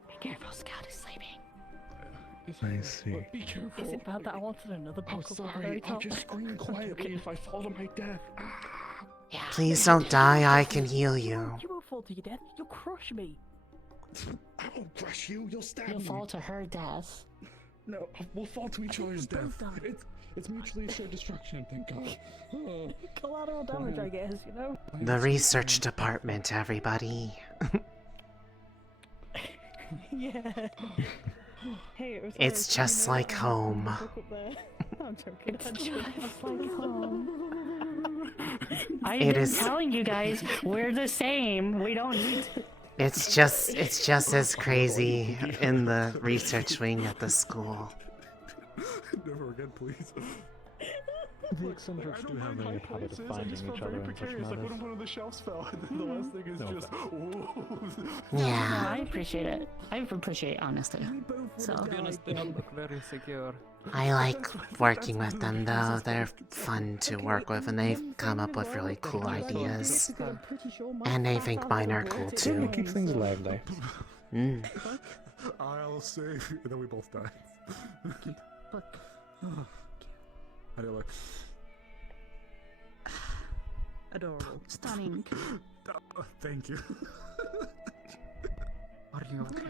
Be careful, Scout is sleeping. I see. Be careful. Is it bad that I wanted another Oh, book up at the sorry. very I'll top? just scream quietly if I fall to my death. Please don't die, I can heal you. You won't fall to your death. You'll crush me. I won't crush you. You'll stab You'll me. fall to her death. No, we'll fall to each other's death. It's mutually assured destruction. Thank God. Collateral damage, I guess. You know. The research department, everybody. Yeah. Hey, it was It's like, just you know, like home. book up there. I'm joking. It's just like home. It I've been is- telling you guys, we're the same. We don't need to. It's just as crazy in the research wing at the school. Never again, please. The eccentrics do have a habit of finding each other in such Like when matters. one of the shelves fell, and then the last thing is just. Yeah. I appreciate it. I appreciate honesty. So. To be honest, they don't look very secure. I like working with them though. They're fun to work with and they've come up with really cool ideas. And they think mine are cool Certainly too. keep things lively. Mm. I'll save. And then we both die. How do you look? Adorable. Stunning. Thank you. Are you okay?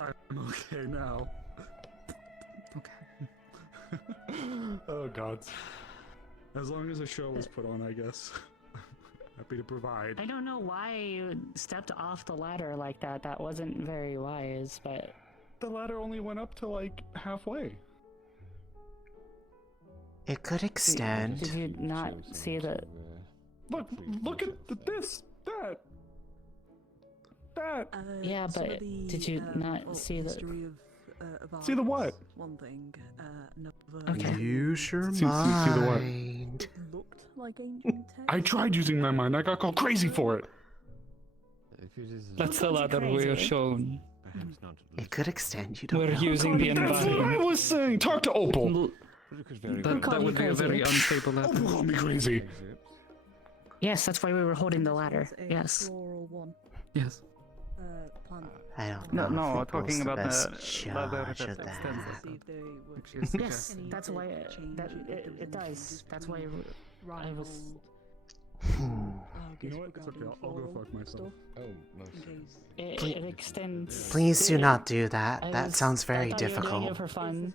I'm okay now. Okay. Oh God. As long as a show was put on, I guess. Happy to provide. I don't know why you stepped off the ladder like that. That wasn't very wise, but. The ladder only went up to like halfway. It could extend. Did you not see the? Look at this, that. Yeah, but did you not see the? See the what? One thing. Another. Okay. Use your See the what? mind. Looked like ancient text. I tried using my mind. I got called crazy for it. That's the ladder we're shown. It could extend. You don't We're know. using the That's what I embodiment. was saying. Talk to Opal. That would be a very unstable ladder. Opal called me crazy. Yes, that's why we were holding the ladder. Yes. Floral one. Yes. Plant I don't No, know. no, if talking about Equals the leather that charge of extends that. which is Yes, that's why it does. That's why I was. You know what? It's okay. I'll go fuck myself. Oh, nice. It extends. Please do not do that. I That was- sounds I very thought you were doing it difficult. for fun.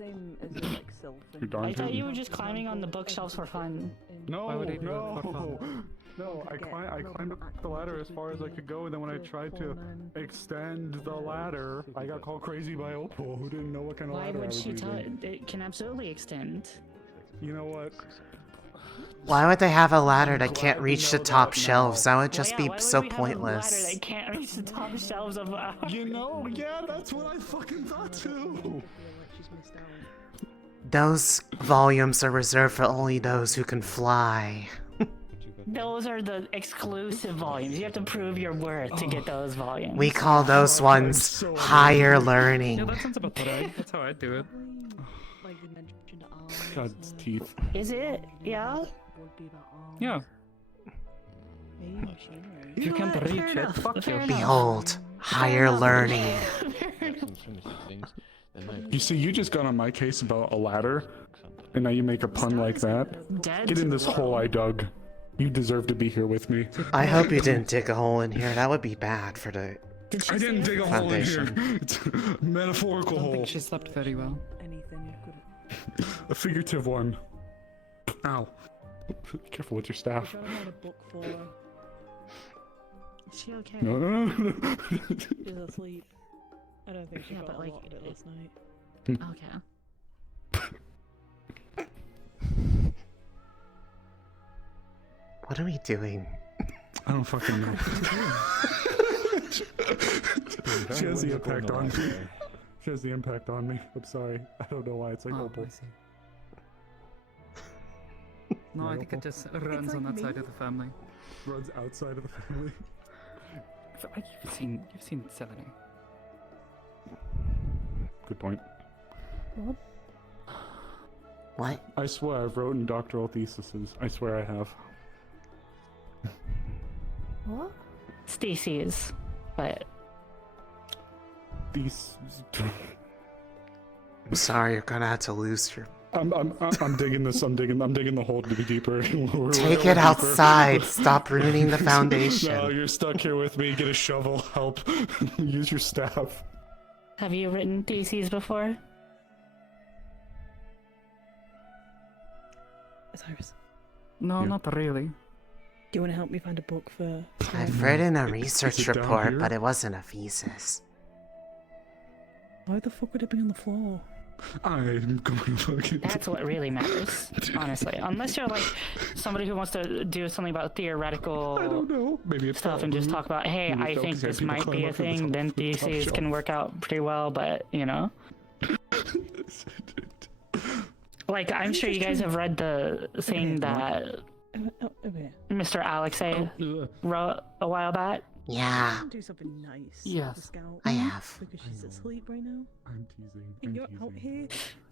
You're darn I thought tootin'. you were just climbing on the bookshelves for fun. No, Why would he do it for no, fun? no. I climbed up the ladder as far as I could go, and then when I tried to extend the ladder, I got called crazy by Opal, who didn't know what kind of Why ladder I would was she tell? using. It can absolutely extend. You know what? Why would they have a ladder that can't reach the top shelves? That would just Well, be yeah, why would so we have a pointless. ladder that can't reach the top shelves of. You know, yeah, that's what I fucking thought too. Those volumes are reserved for only those who can fly. Those are the exclusive volumes. You have to prove your worth to get those volumes. We call those ones higher learning. Yeah, that sounds about right. That's how I do it. God's teeth. Is it? Yeah. Yeah. If you can't reach it, fuck you. Behold, higher learning. You see, you just got on my case about a ladder, and now you make a pun like that. Dead? Get in this hole I dug. You deserve to be here with me. I hope you didn't dig a hole in here. That would be bad for the I didn't dig a hole in here. foundation. It's a metaphorical I hole. think she slept very well. A figurative one. Ow. Careful with your staff. Is she okay? No, no, no, no. She's asleep. I don't think she got but, a like, lot of it last night. Okay. What are we doing? I don't fucking know. She has the impact on me. She has the impact on me. I'm sorry. I don't know why it's like Opal. No, I think it just runs on that side of the family. Runs outside of the family. You've seen Selene. Good point. What? What? I swear I've written doctoral theses. I swear I have. What? It's DC's, but These. I'm sorry, you're gonna have to lose your. I'm digging this. I'm digging the hole to be deeper. Take it outside. Stop ruining the foundation. No, you're stuck here with me. Get a shovel. Help. Use your staff. have you written DC's before? Cyrus, No, not really. do you want to help me find a book for? I've written a Is research it down report, here? but it wasn't a thesis. Why the fuck would it be on the floor? I'm going to fucking. That's what really matters, honestly. Unless you're like somebody who wants to do something about theoretical I don't know. Maybe it's stuff and just talk about, hey, Maybe I it's think because this people might climb be a up to the thing, top- then to the top DC's shelf. can work out pretty well, but you know. Like, I'm sure you guys have read the thing that Mr. Alexei wrote a while back. Yeah. Do something nice. Yes. For Scout, I have. because she's asleep right now. I'm teasing. And you're out here.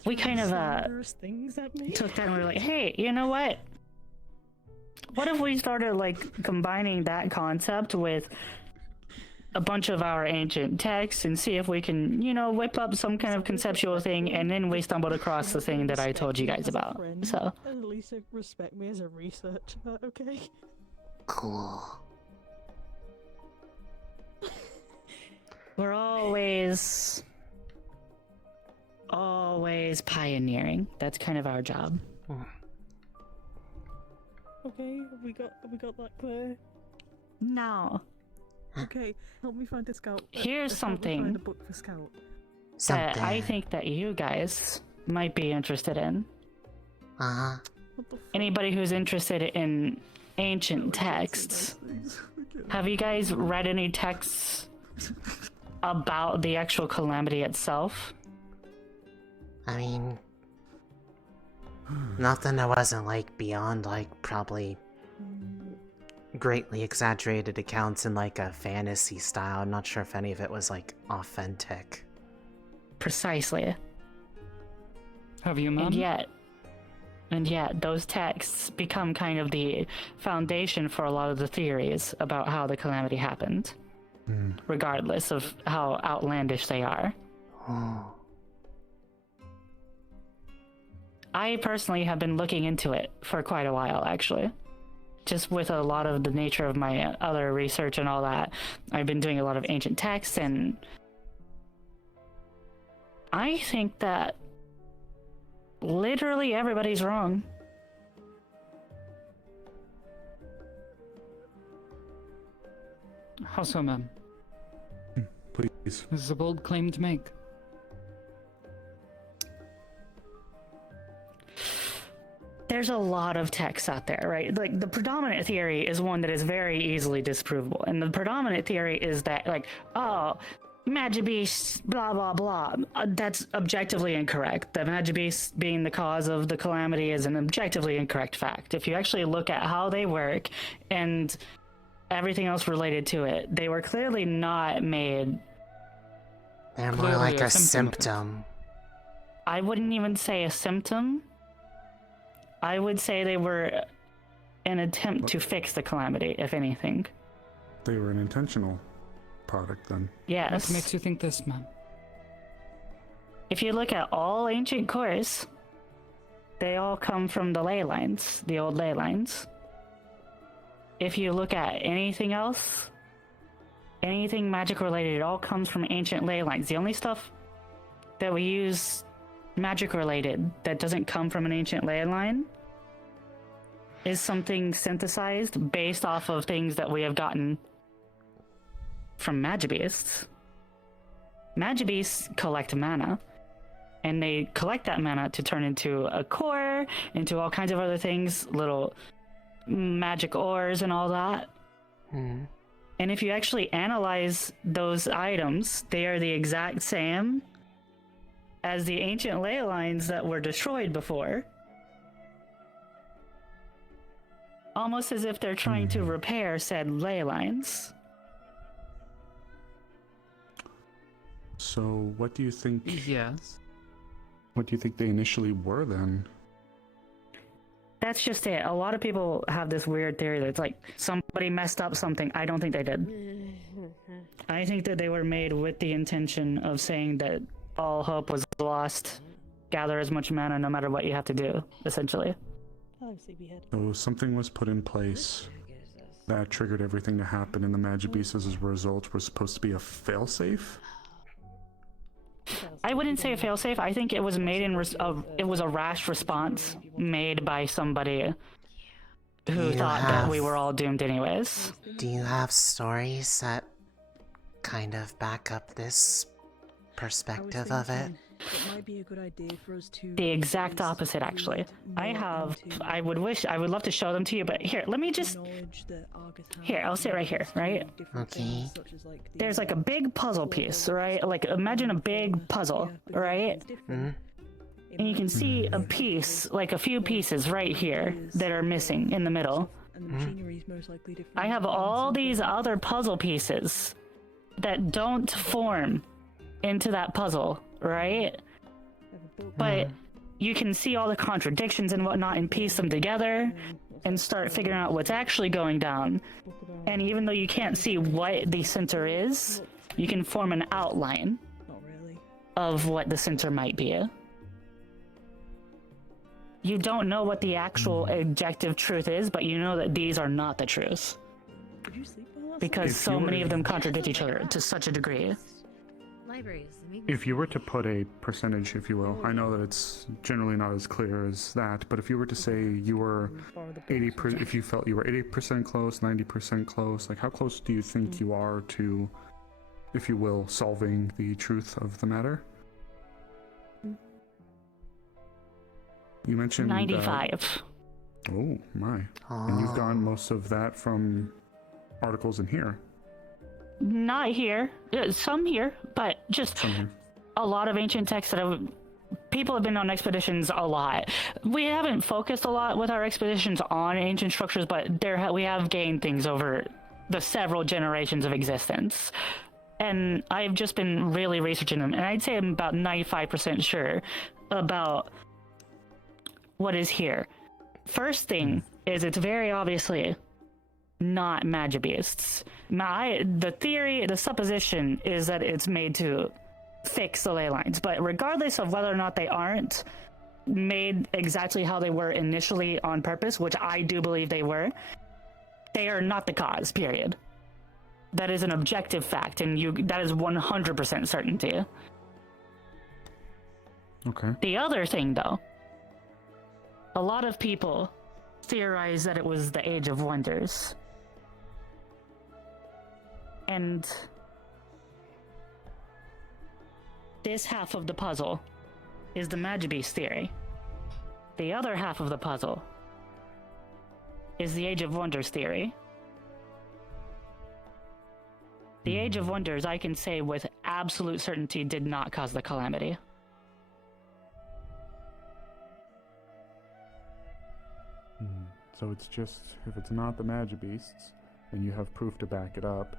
We kind of slanderous things at me. took that and we were like, hey, you know what? What if we started like combining that concept with a bunch of our ancient texts and see if we can, you know, whip up some kind of conceptual thing, and then we stumbled across the thing that I told you guys about. So At least respect me as a researcher, okay? Cool. we're always pioneering. That's kind of our job. Okay, have we got that clear? No. Okay, help me find a Scout. Here's help me find something a book for Scout. that I think that you guys might be interested in. Uh-huh. Anybody who's interested in ancient texts, have you guys read any texts about the actual Calamity itself? I mean, nothing that wasn't like beyond like probably greatly exaggerated accounts in like a fantasy style. I'm not sure if any of it was like authentic. Precisely. Have you, man? And yet, those texts become kind of the foundation for a lot of the theories about how the Calamity happened. regardless of how outlandish they are. I personally have been looking into it for quite a while, actually. Just with a lot of the nature of my other research and all that, I've been doing a lot of ancient texts, and I think that literally everybody's wrong. How so, ma'am? Please. This is a bold claim to make. There's a lot of texts out there, right? Like, the predominant theory is one that is very easily disprovable. And the predominant theory is that, like, oh, Magibeast, blah, blah, blah. That's objectively incorrect. The Magibeast being the cause of the calamity is an objectively incorrect fact. If you actually look at how they work and everything else related to it, they were clearly not made... They're more like a symptom. I wouldn't even say a symptom. I would say they were an attempt to fix the calamity, if anything. They were an intentional product, then. Yes. What makes you think this, ma'am? If you look at all ancient cores, they all come from the ley lines, the old ley lines. If you look at anything else, anything magic related, it all comes from ancient ley lines. The only stuff that we use magic related that doesn't come from an ancient ley line is something synthesized based off of things that we have gotten from Magibeasts. Magibeasts collect mana, and they collect that mana to turn into a core, into all kinds of other things, little magic ores and all that. And if you actually analyze those items, they are the exact same as the ancient ley lines that were destroyed before. Almost as if they're trying to repair said ley lines. So, what do you think... Yes. What do you think they initially were, then? That's just it. A lot of people have this weird theory that it's like somebody messed up something. I don't think they did. I think that they were made with the intention of saying that all hope was lost. Gather as much mana no matter what you have to do, essentially. So something was put in place that triggered everything to happen, and the Magibeasts as a result were supposed to be a failsafe? I wouldn't say a failsafe. I think it was made in it was a rash response made by somebody who thought that we were all doomed anyways. Do you have stories that kind of back up this perspective of it? It might be a good idea for us to... The exact opposite, actually. I would love to show them to you, but here, let me just... Here, I'll sit right here, right? Okay. There's like a big puzzle piece, right? Like, imagine a big puzzle, right? And you can see a piece, like a few pieces right here that are missing in the middle. I have all these other puzzle pieces that don't form into that puzzle, right? But you can see all the contradictions and whatnot and piece them together and start figuring out what's actually going down. And even though you can't see what the center is, you can form an outline of what the center might be. You don't know what the actual objective truth is, but you know that these are not the truths. Because so many of them contradict each other to such a degree. If you were to put a percentage, if you will, I know that it's generally not as clear as that, but if you were to say you were 80%, if you felt you were 80% close, 90% close, like how close do you think you are to, if you will, solving the truth of the matter? You mentioned 95. Oh my! And you've gotten most of that from articles in here. Not here. Some here, but just a lot of ancient texts that people have been on expeditions a lot. We haven't focused a lot with our expeditions on ancient structures, but we have gained things over the several generations of existence. And I've just been really researching them, and I'd say I'm about 95% sure about what is here. First thing is it's very obviously not magic beasts. The theory, the supposition is that it's made to fix the ley lines, but regardless of whether or not they aren't made exactly how they were initially on purpose, which I do believe they were, they are not the cause, period. That is an objective fact, and that is 100% certainty. Okay. The other thing, though, a lot of people theorize that it was the Age of Wonders. And this half of the puzzle is the Magibeast theory. The other half of the puzzle is the Age of Wonders theory. The Age of Wonders, I can say with absolute certainty, did not cause the Calamity. So it's just, if it's not the Magibeasts, then you have proof to back it up.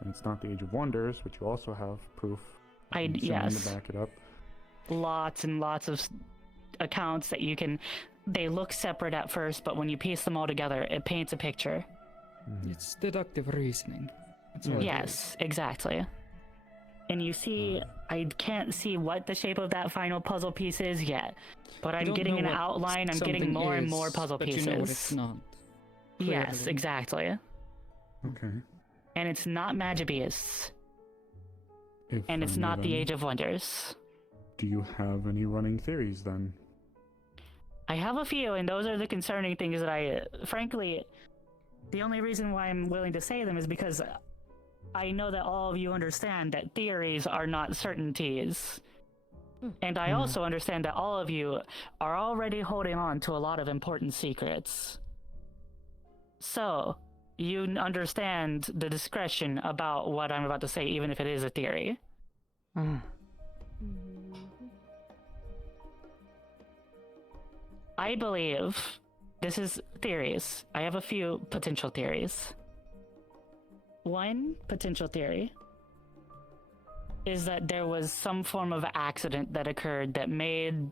And it's not the Age of Wonders, which you also have proof Yes. to back it up. Lots and lots of accounts that you can... They look separate at first, but when you piece them all together, it paints a picture. It's deductive reasoning. That's what it Yes, exactly. And you see, I can't see what the shape of that final puzzle piece is yet, but I'm don't getting know an what outline, I'm getting something more and is, more puzzle but pieces. you know what it's not. Yes, Clearly. exactly. Okay. And it's not Magibeasts. If And it's any not of the them- Age of Wonders. Do you have any running theories then? I have a few, and those are the concerning things that I, frankly, the only reason why I'm willing to say them is because I know that all of you understand that theories are not certainties. And I also understand that all of you are already holding on to a lot of important secrets. So, you understand the discretion about what I'm about to say, even if it is a theory. I believe this is theories. I have a few potential theories. One potential theory is that there was some form of accident that occurred that made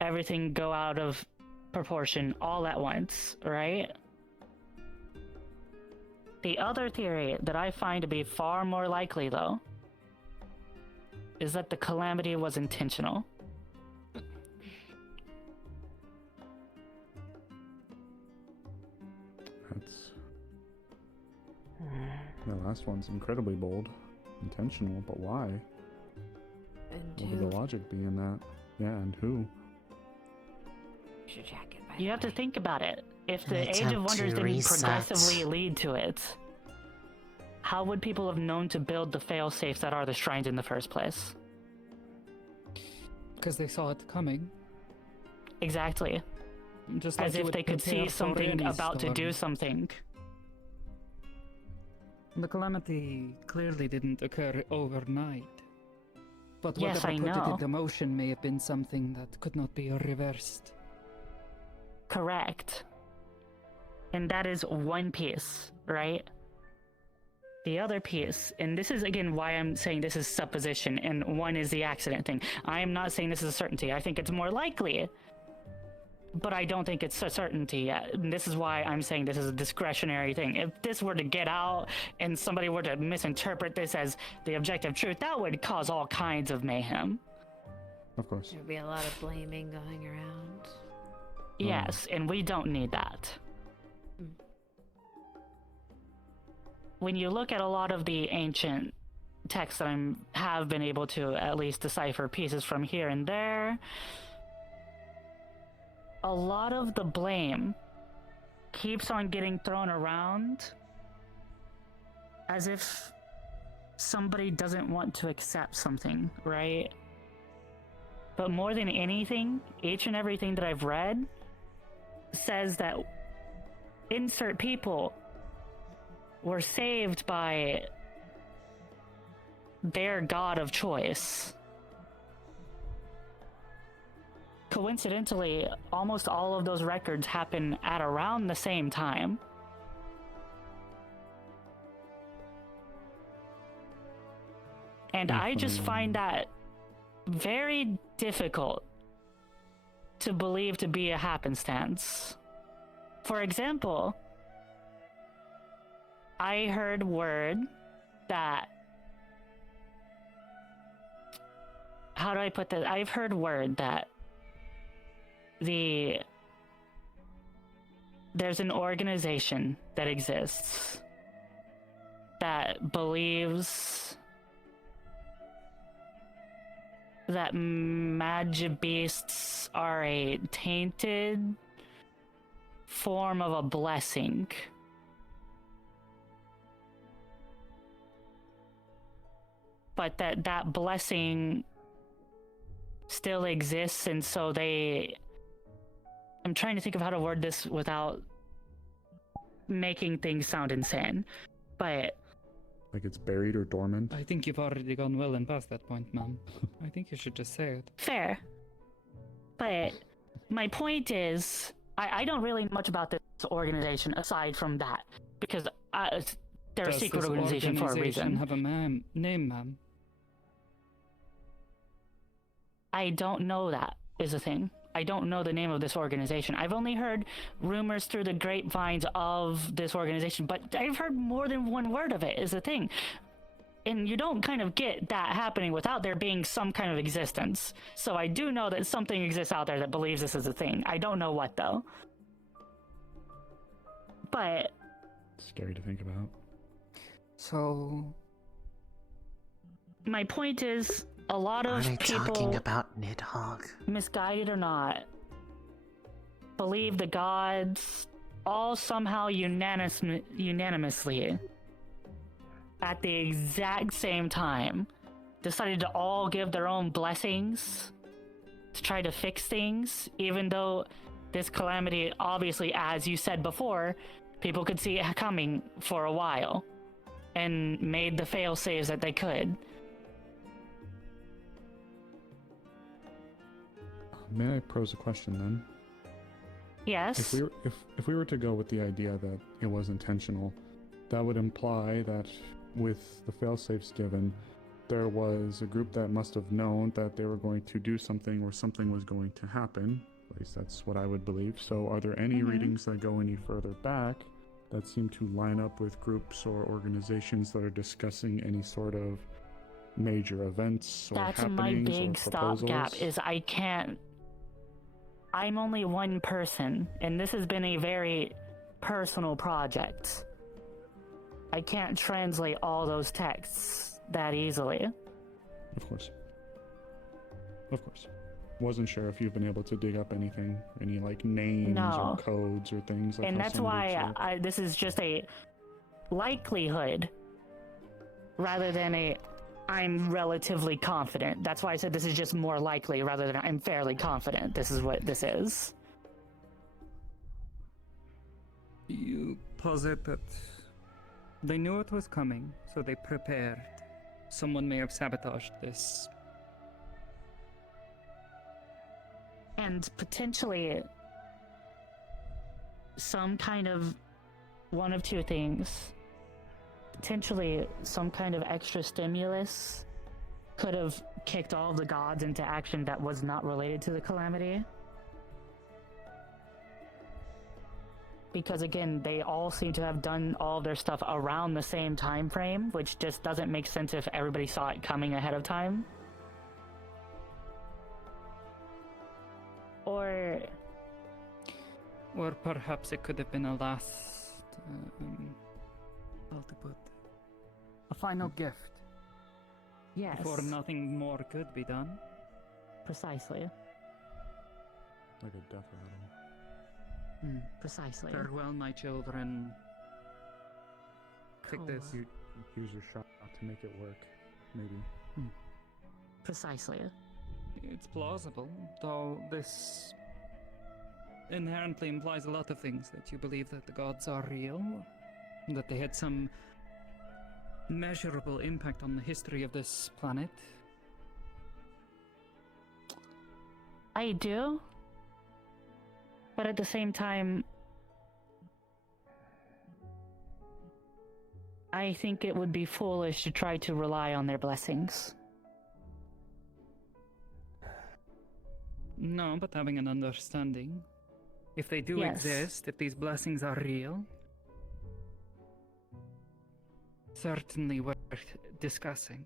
everything go out of proportion all at once, right? The other theory that I find to be far more likely, though, is that the Calamity was intentional. That's... The last one's incredibly bold. Intentional, but why? What would the logic be in that? Yeah, and who? You have to think about it. If the An Age of attempt Wonders to didn't reset. progressively lead to it, how would people have known to build the fail-safes that are the shrines in the first place? Because they saw it coming. Exactly. Just like As you if would they could see prepare for something any about to do storm. something. The Calamity clearly didn't occur overnight. But Yes, whatever I put it know. into motion may have been something that could not be reversed. Correct. And that is one piece, right? The other piece, and this is again why I'm saying this is supposition, and one is the accident thing. I am not saying this is a certainty. I think it's more likely, but I don't think it's a certainty yet. And this is why I'm saying this is a discretionary thing. If this were to get out and somebody were to misinterpret this as the objective truth, that would cause all kinds of mayhem. Of course. There'd be a lot of blaming going around. Yes, and we don't need that. When you look at a lot of the ancient texts that I have been able to at least decipher pieces from here and there, a lot of the blame keeps on getting thrown around as if somebody doesn't want to accept something, right? But more than anything, each and everything that I've read says that insert people were saved by their god of choice. Coincidentally, almost all of those records happen at around the same time. And I just find that very difficult to believe to be a happenstance. For example, I heard word that... How do I put this? I've heard word that there's an organization that exists that believes that magic beasts are a tainted form of a blessing. But that blessing still exists, and so I'm trying to think of how to word this without making things sound insane, but... Like it's buried or dormant? I think you've already gone well and past that point, ma'am. I think you should just say it. Fair. But my point is, I don't really know much about this organization aside from that, because they're a secret organization for a reason. Have a name, ma'am? I don't know that is a thing. I don't know the name of this organization. I've only heard rumors through the grapevines of this organization, but I've heard more than one word of it is the thing. And you don't kind of get that happening without there being some kind of existence. So I do know that something exists out there that believes this is a thing. I don't know what, though. But... Scary to think about. So... My point is... A lot of Are they people, talking about Nidhogg? misguided or not, believe the gods all somehow unanimously at the exact same time decided to all give their own blessings to try to fix things, even though this calamity, obviously, as you said before, people could see it coming for a while and made the fail-safes that they could. May I pose a question then? Yes. If we were to go with the idea that it was intentional, that would imply that with the failsafes given, there was a group that must have known that they were going to do something or something was going to happen. At least that's what I would believe. So are there any readings that go any further back that seem to line up with groups or organizations that are discussing any sort of major events or That's my happenings big or proposals? stopgap is I'm only one person, and this has been a very personal project. I can't translate all those texts that easily. Of course. Of course. Wasn't sure if you've been able to dig up anything, any like names No. or codes or things like And how that's some groups why do. this is just a likelihood rather than a I'm relatively confident. That's why I said this is just more likely rather than I'm fairly confident this is what this is. You posit that they knew it was coming, so they prepared. Someone may have sabotaged this. And potentially some kind of one of two things. Potentially some kind of extra stimulus could have kicked all of the gods into action that was not related to the calamity. Because again, they all seem to have done all of their stuff around the same time frame, which just doesn't make sense if everybody saw it coming ahead of time. Or perhaps it could have been a last... how to put... a final gift. Yes. Before nothing more could be done. Precisely. Like a death rattle. Precisely. Farewell, my children. Take this. Use your shot to make it work, maybe. Precisely. It's plausible, though this inherently implies a lot of things. That you believe that the gods are real, that they had some measurable impact on the history of this planet. I do. But at the same time, I think it would be foolish to try to rely on their blessings. No, but having an understanding. If they do Yes. exist, if these blessings are real, certainly worth discussing.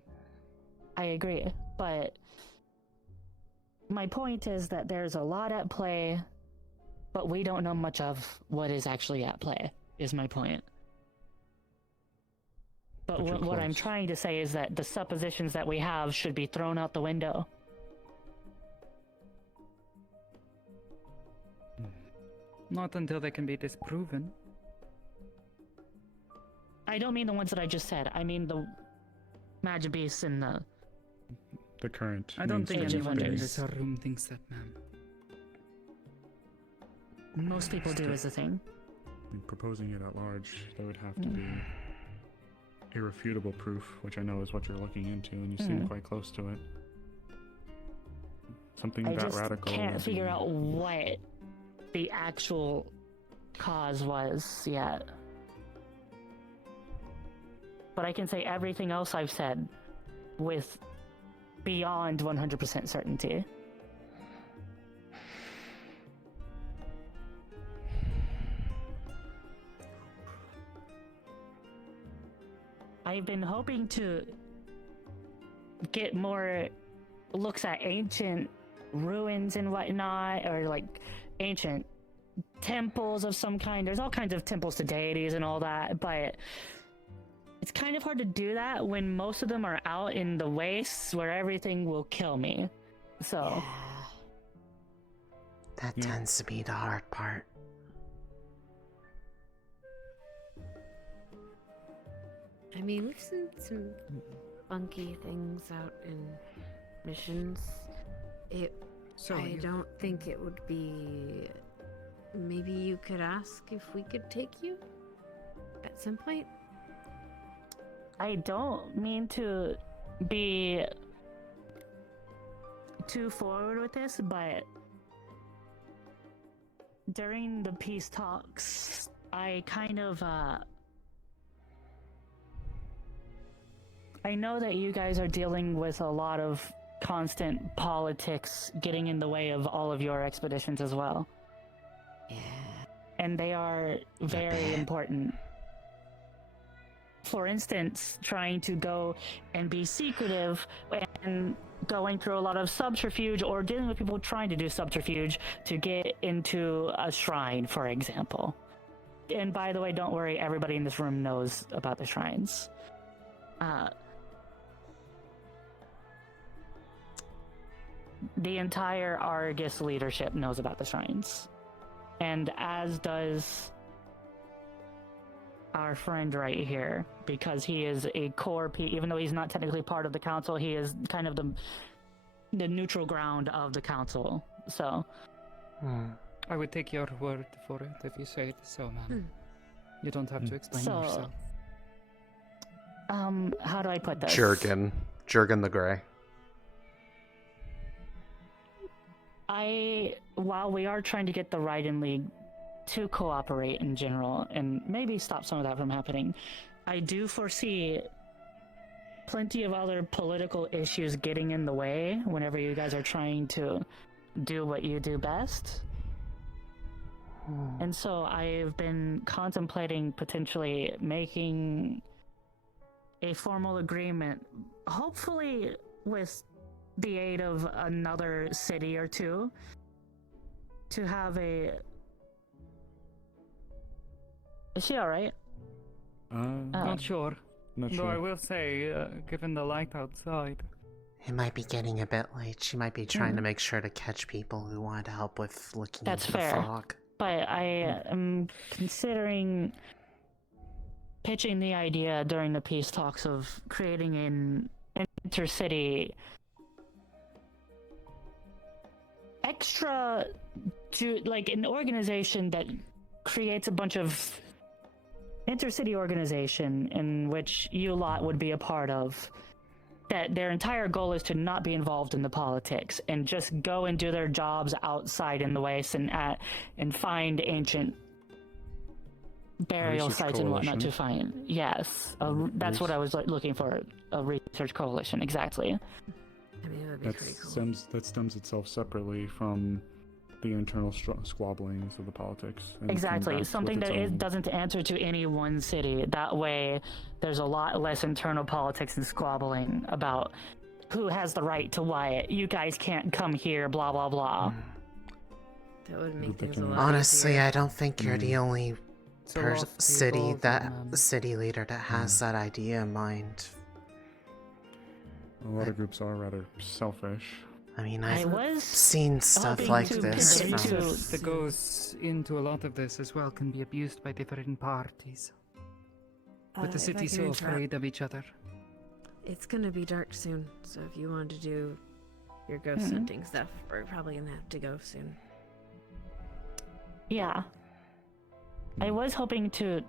I agree, but my point is that there's a lot at play, but we don't know much of what is actually at play, is my point. But what I'm trying to say is that the suppositions that we have should be thrown out the window. Not until they can be disproven. I don't mean the ones that I just said. I mean the magic beasts and the current. I don't think mainstream anyone in wonders. this room thinks that, ma'am. Most people do, is the thing. I mean, proposing it at large, there would have to be irrefutable proof, which I know is what you're looking into, and you seem quite close to it. Something I that just radical. can't would figure be- out what the actual cause was yet. But I can say everything else I've said with beyond 100% certainty. I've been hoping to get more looks at ancient ruins and whatnot, or like ancient temples of some kind. There's all kinds of temples to deities and all that, but it's kind of hard to do that when most of them are out in the wastes where everything will kill me. So that tends to be the hard part. I mean, we've seen some funky things out in missions. I don't think it would be... Maybe you could ask if we could take you at some point? I don't mean to be too forward with this, but during the peace talks, I kind of, I know that you guys are dealing with a lot of constant politics getting in the way of all of your expeditions as well. Yeah. And they are very important. For instance, trying to go and be secretive and going through a lot of subterfuge, or dealing with people trying to do subterfuge to get into a shrine, for example. And by the way, don't worry, everybody in this room knows about the shrines. The entire Argus leadership knows about the shrines. And as does our friend right here, because he is a core even though he's not technically part of the council, he is kind of the neutral ground of the council. So I would take your word for it if you say it so, ma'am. You don't have to explain yourself. How do I put this? Jurgen the Grey. While we are trying to get the Raiden League to cooperate in general, and maybe stop some of that from happening, I do foresee plenty of other political issues getting in the way whenever you guys are trying to do what you do best. And so I've been contemplating potentially making a formal agreement, hopefully with the aid of another city or two, to have a... Is she alright? Not sure. Though I will say, given the light outside... It might be getting a bit late. She might be trying to make sure to catch people who want to help with looking That's into fair. the fog. But I am considering pitching the idea during the peace talks of creating an intercity extra to like an organization that creates a bunch of intercity organization in which you lot would be a part of, that their entire goal is to not be involved in the politics and just go and do their jobs outside in the wastes and find ancient burial sites and whatnot to find. Yes, that's what I was looking for, a research coalition, exactly. I mean, it would be pretty cool. That stems itself separately from the internal squabblings of the politics. And come Exactly, back something with that its own- doesn't answer to any one city. That way, there's a lot less internal politics and squabbling about who has the right to Wyatt. You guys can't come here, blah blah blah. That would make things a lot Honestly, easier. I don't think you're the only So off the city evolving, city leader that has that idea in mind. A lot of groups are rather selfish. I mean, I I've was seen stuff like this The from... resource that goes into a lot of this as well can be abused by different parties. With the if I city can so interrupt. afraid of each other. It's gonna be dark soon, so if you want to do your ghost hunting stuff, we're probably gonna have to go soon. Yeah. I was hoping to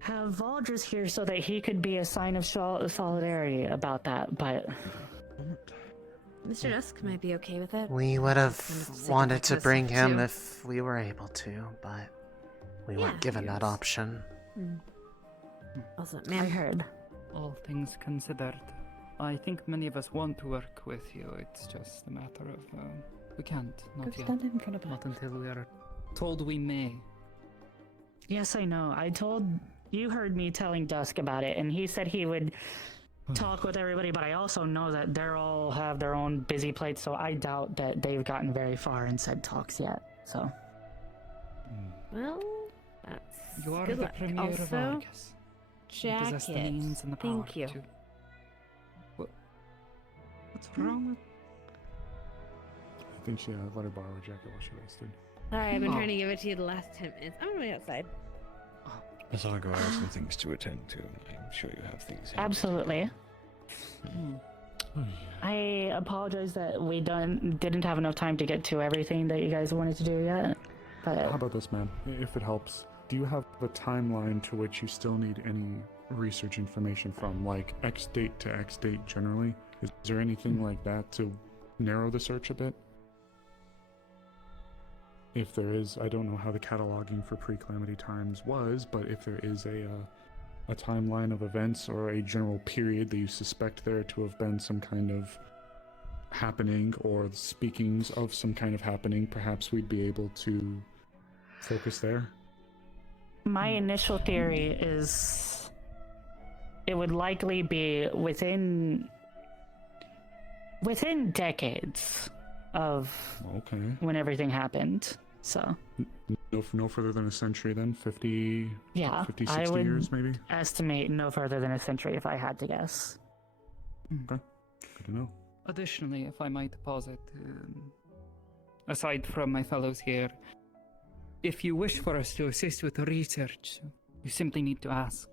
have Valdris here so that he could be a sign of solidarity about that, but... Mr. Dusk might be okay with it. We would have Kind of sick of wanted that to kind of bring stuff, him too. if we were able to, but we weren't Yeah. given that option. Also, I ma'am, heard. All things considered, I think many of us want to work with you. It's just a matter of we can't. Not yet. stand in front of Not until we are told we may. Yes, I know. You heard me telling Dusk about it, and he said he would talk with everybody, but I also know that they're all have their own busy plates, so I doubt that they've gotten very far in said talks yet, so... well, that's You are good the luck. premier of Also, Argus. You possess the jacket. means and the power Thank you. to... What's wrong with... I think she let her borrow a jacket while she rested. Sorry, I've been Oh. trying to give it to you the last 10 minutes. I'm gonna wait outside. As Argo has some things to attend to, I'm sure you have things. Absolutely. I apologize that we didn't have enough time to get to everything that you guys wanted to do yet, but... How about this, man? If it helps, do you have a timeline to which you still need any research information from, like X date to X date generally? Is there anything like that to narrow the search a bit? If there is, I don't know how the cataloging for pre-Calamity times was, but if there is a timeline of events or a general period that you suspect there to have been some kind of happening or speakings of some kind of happening, perhaps we'd be able to focus there. My initial theory is it would likely be within decades of when everything happened. So No further than a century then? 50, yeah, 50 I 60 would years maybe? estimate no further than a century if I had to guess. Okay, good to know. Additionally, if I might posit, aside from my fellows here, if you wish for us to assist with the research, you simply need to ask.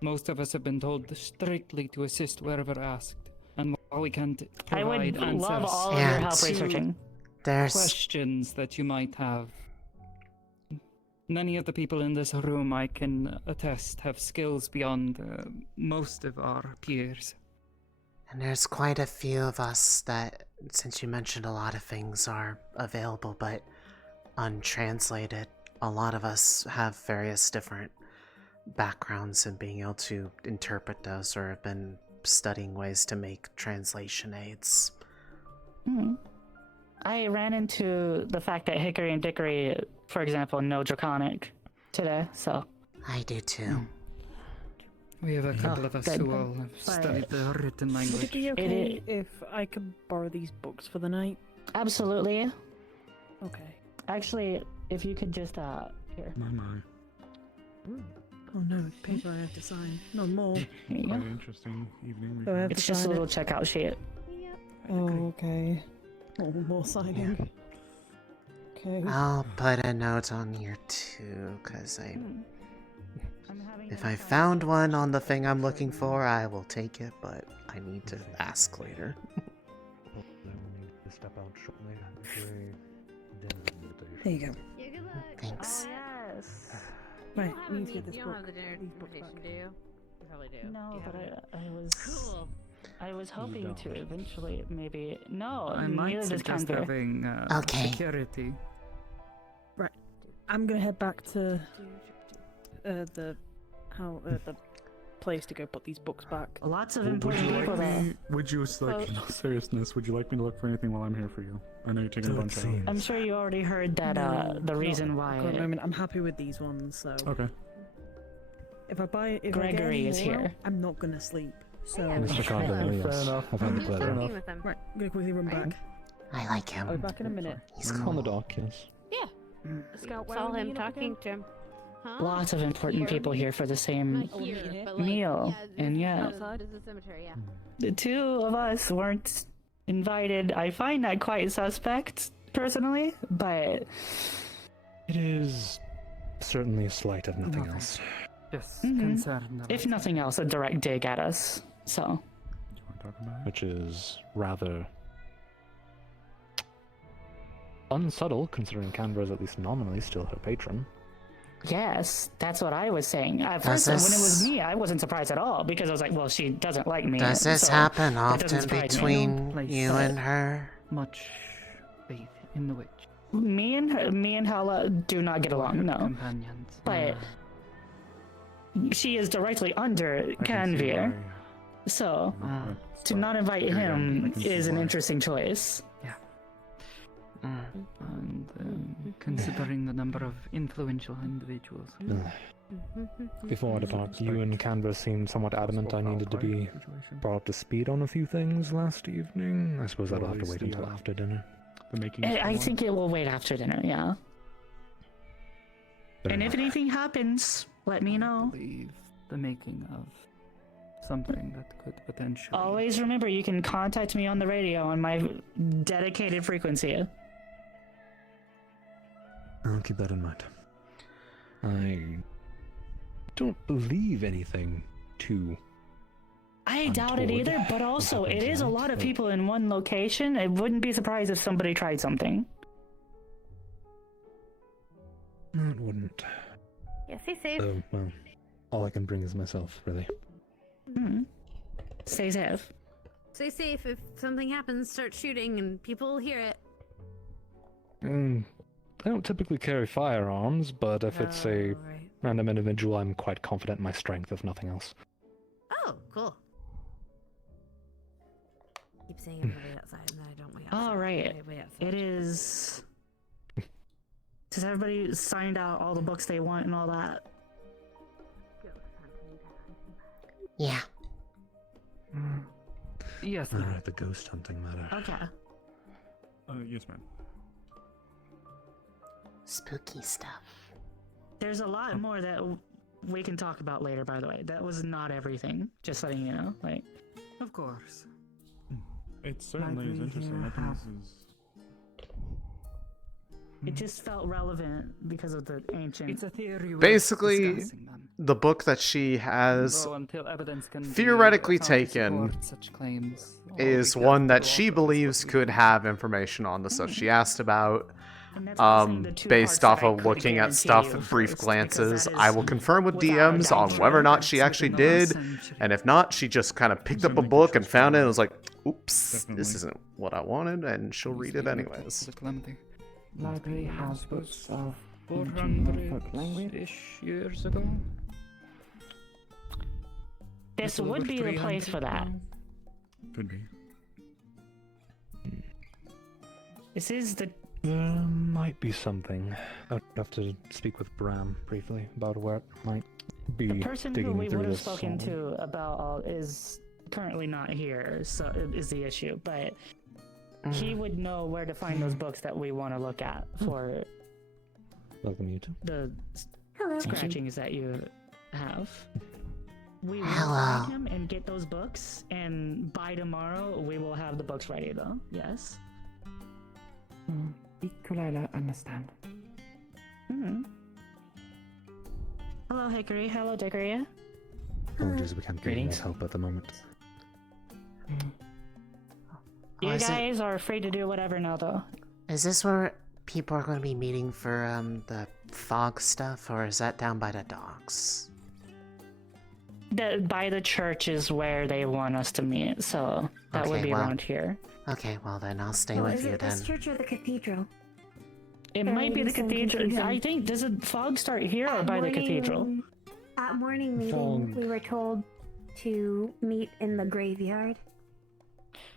Most of us have been told strictly to assist wherever asked, and while we can't I provide would answers love all of your help to researching. questions that you might have, many of the people in this room, I can attest, have skills beyond most of our peers. And there's quite a few of us that, since you mentioned a lot of things are available but untranslated, a lot of us have various different backgrounds in being able to interpret those or have been studying ways to make translation aids. I ran into the fact that Hickory and Dickory, for example, know Draconic today, so... I do too. We have a couple of us good. who all have studied the written Would language. it be okay if I could borrow these books for the night? Absolutely. Okay. Actually, if you could just, here. My. Oh no, paper I have to sign. No more. Here you Quite go. an interesting evening. So I have It's to just a sign little it? checkout sheet. Oh, okay. Oh, more signing. Okay. I'll put a note on here too, because if I found one on the thing I'm looking for, I will take it, but I need to ask later. Step out shortly into a dinner invitation. There you go. Yeah, good luck. Thanks. Oh, yes. Right, You need to get this don't book. have the dinner these books invitation, back. do you? You probably do. No, You but have it? I was... Cool. I was hoping to eventually, maybe... No, I might neither does suggest Kandir. having Okay. security. Right. I'm gonna head back to the place to go put these books back. Lots of Would important you people like there. me? Would you like? In all seriousness, would you like me to look for anything while I'm here for you? I know you're taking a bunch out. I'm sure you already heard that the reason why. At the moment, I'm happy with these ones. So. Okay. If I buy, if Gregory I get any is more, here. I'm not gonna sleep. So. Mr. Condor, yes. I've had the pleasure. Right, I'm gonna quickly run back. I like him. I'll be back in a minute. He's On cool. the dock, yes. Yeah. Scout, where Saw are we him meeting up talking again? to him. Huh? Lots of important people here for the same Not here, but like, meal, yeah, and yet outside is the cemetery. Yeah. the two of us weren't invited. I find that quite suspect, personally, but It is certainly a slight if nothing else. Just Mhm. concerned. if nothing else, a direct dig at us. So, Which is rather unsubtle, considering Canberra is at least nominally still her patron. yes, that's what I was saying. At Does first, when it was this- me, I wasn't surprised at all because I was like, well, she doesn't like me. Does this so happen that doesn't often surprise me. between you and her? Much faith in the witch. Me and Hala do not get along, no. Companions. But she is directly under Canvir, so to not invite him is an interesting choice. And considering the number of influential individuals. Before I depart, you and Canberra seemed somewhat adamant I needed to be brought up to speed on a few things last evening. I suppose that'll have to wait until after dinner. I think it will wait after dinner, yeah. And if anything happens, let me know. The making of something that could potentially. Always remember, you can contact me on the radio on my dedicated frequency. I'll keep that in mind. I don't believe anything too. I doubt it untoward either, but also happened it is a tonight, lot of but- people in one location. I wouldn't be surprised if somebody tried something. It wouldn't. Yeah, stay safe. So, well, all I can bring is myself, really. Stay safe. Stay safe. If something happens, start shooting, and people will hear it. I don't typically carry firearms, but if it's a right. random individual, I'm quite confident in my strength, if nothing else. Oh, cool. Keep saying everybody outside, and then I don't wait outside. All right. Wait outside. It is. Has everybody signed out all the books they want and all that? Yeah. Yes. Alright, the ghost hunting matter. Okay. Yes, ma'am. Spooky stuff. There's a lot more that we can talk about later, by the way. That was not everything. Just letting you know. Like, Of course. It certainly is we interesting. I think have- this is. it just felt relevant because of the ancient. It's a theory. we're Basically, discussing then. the book that she has Though until evidence can be theoretically found to taken support such claims, all is we can one that go she off of is believes what we could have information on the stuff she asked about. And that's why I'm saying the two Based parts off that I of could looking at guarantee stuff you at brief first, glances. because that I is will confirm with without a DMs on doubt whether or not that's she actually within the last did, century. and if not, she just kind of picked up a book and found it and was like, "Oops, Definitely. this isn't what I wanted," and she'll read it anyways. The Calamity. Library has books of ancient 400 Norfolk language. ish years ago. this Little would over be the place 300 for that. now. Could be. This is the. There might be something. I'd have to speak with Bram briefly about where it might be. The person who digging we through would have this spoken song. to about all is currently not here, so is the issue. But he would know where to find those books that we want to look at for Welcome you to. the scratchings that you have. We will Hello. find him and get those books, and by tomorrow we will have the books ready, though. Yes. Kulala understand. Hello, Hickory. Hello, Dickory. Apologies, we can't give you more Greetings. help at the moment. You is it- guys are free to do whatever now, though. Is this where people are going to be meeting for the fog stuff, or is that down by the docks? By the church is where they want us to meet, so that would Okay, be well, around here. Okay, well then I'll stay Oh, with is you it this then. church or the cathedral? It Sorry, might be the some cathedral. confusion. I think, does the fog start here or by the cathedral? At morning meeting, we were told to meet in the graveyard.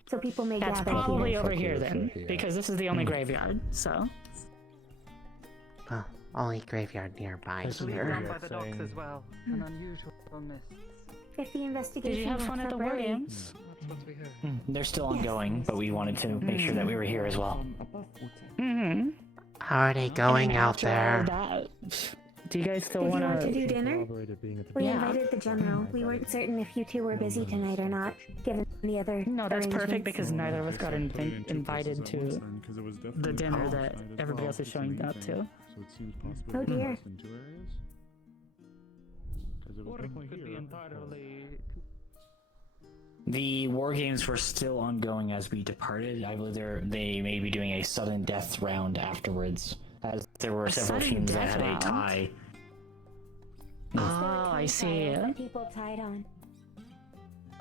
So people may That's gather probably here. over here then, because this is the only graveyard, so. Well, only graveyard nearby here. Down by the docks as well. An unusual mist. If the investigation Did you have fun at the wraps up early- Wardens? They're still ongoing, but we wanted to make sure that we were here as well. Mm-hmm. How are they going out After all there? that, do you guys still Did you want want to do dinner? We Yeah. invited the general. We weren't certain if you two were busy tonight or not, given the other. No, that's perfect arrangements. because neither of us got invited to the dinner that everybody else is showing up to. Oh dear. Or it could be entirely. The war games were still ongoing as we departed. I believe they may be doing a sudden death round afterwards, as there were several sudden teams that death had a round? tie. Oh, I see. What people tied on.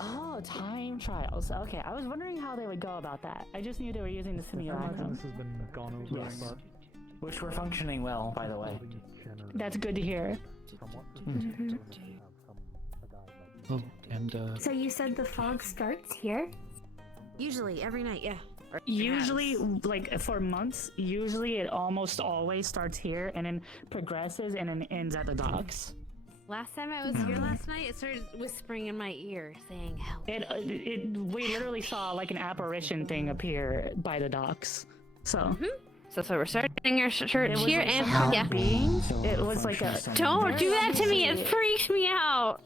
Oh, time trials. Okay, I was wondering how they would go about that. I just knew they were using the simulacrum. This has been gone over, Yes. but Which were functioning well, by the way. That's good to hear. Mhm. Oh, and So you said the fog starts here? Usually, every night, yeah. Usually, like for months, usually it almost always starts here and then progresses and then ends at the docks. Last time I was here last night, it started whispering in my ear, saying help. We literally saw like an apparition thing appear by the docks. So. So we're starting our church was here, like and some yeah. beings. It was like a. Don't do that to me! It freaks me out!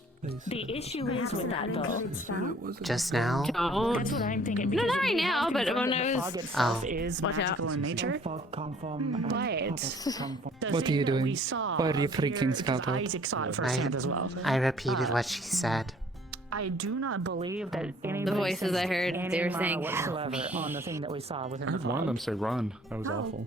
The issue is with that though. Just now? Don't. That's what I'm thinking. No, because not we right have now, but confirmed when that I the was... fog itself Oh. is Watch out. magical in nature. But the What are thing you that we doing? saw Why are you appear- freaking because scout out? Isaac saw it firsthand as well. I repeated what she said. I do not believe that any The voices I heard, they were saying, whatsoever "Help me." on the thing that we saw within I the heard one of fog. them say run. That was awful.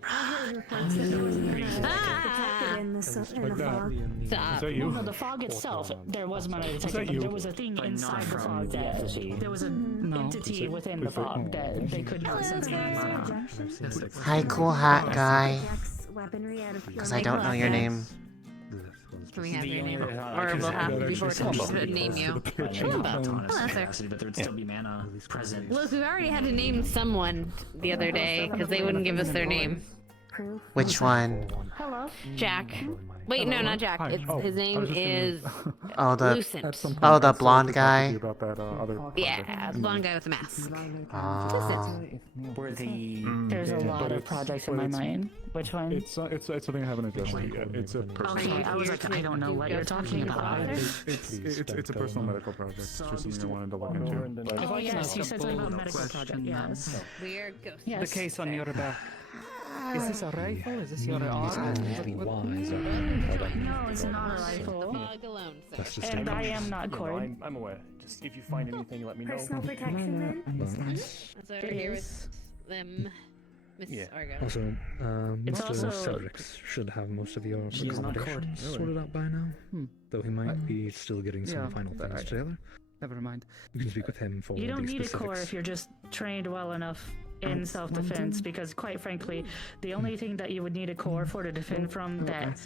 In the Like that. fog. Stop. Is that you? No, the fog itself, there was metal that detected, but you? there was a thing inside the fog that there was an entity within the Please say- fog that they could not sense any mana. Hi, cool hat guy. Weaponry out of pure Because I don't know your name. Can we have your name? I Or can we'll say have that before actually to somebody name you. Not autonomous Oh, that's fair. capacity, but there would still be mana present. Look, we already had to name someone the other day, because they wouldn't give us their name. Which one? Hello? Jack. Wait, no, not Jack. Hi. It's, Oh, his I name was just is Oh, the Lucent. At some point, Oh, the I still blonde have to talk to you guy? about that other Yeah, project. the blonde guy with the mask. Oh. Were the There's a Yeah, lot but of it's- projects in but my it's- mind. Which one? It's something I haven't adjusted yet. It's a personal. Okay, I was like, I don't know what you're talking about. It's a personal medical project. It's just something I wanted to look into. Oh But yes, you said something about medical project. Yes. We are ghosts. The Yes. case on your back. Is this a rifle? Is this your arm? No, it's not a rifle. Fog alone, sir. And I am not Cord. I'm aware. Just if you find anything, let me know. Personal protection then? That's over here with them. Miss Argo. Also, It's Mr. also- Cedric's should have most of your She is not accommodations Cord. sorted out by now. Though he might be still getting some Yeah, final but things I- together. Never mind. You can speak with him for You don't the need a specifics. core if you're just trained well enough in self-defense, because quite frankly, the only thing that you would need a core for to defend from that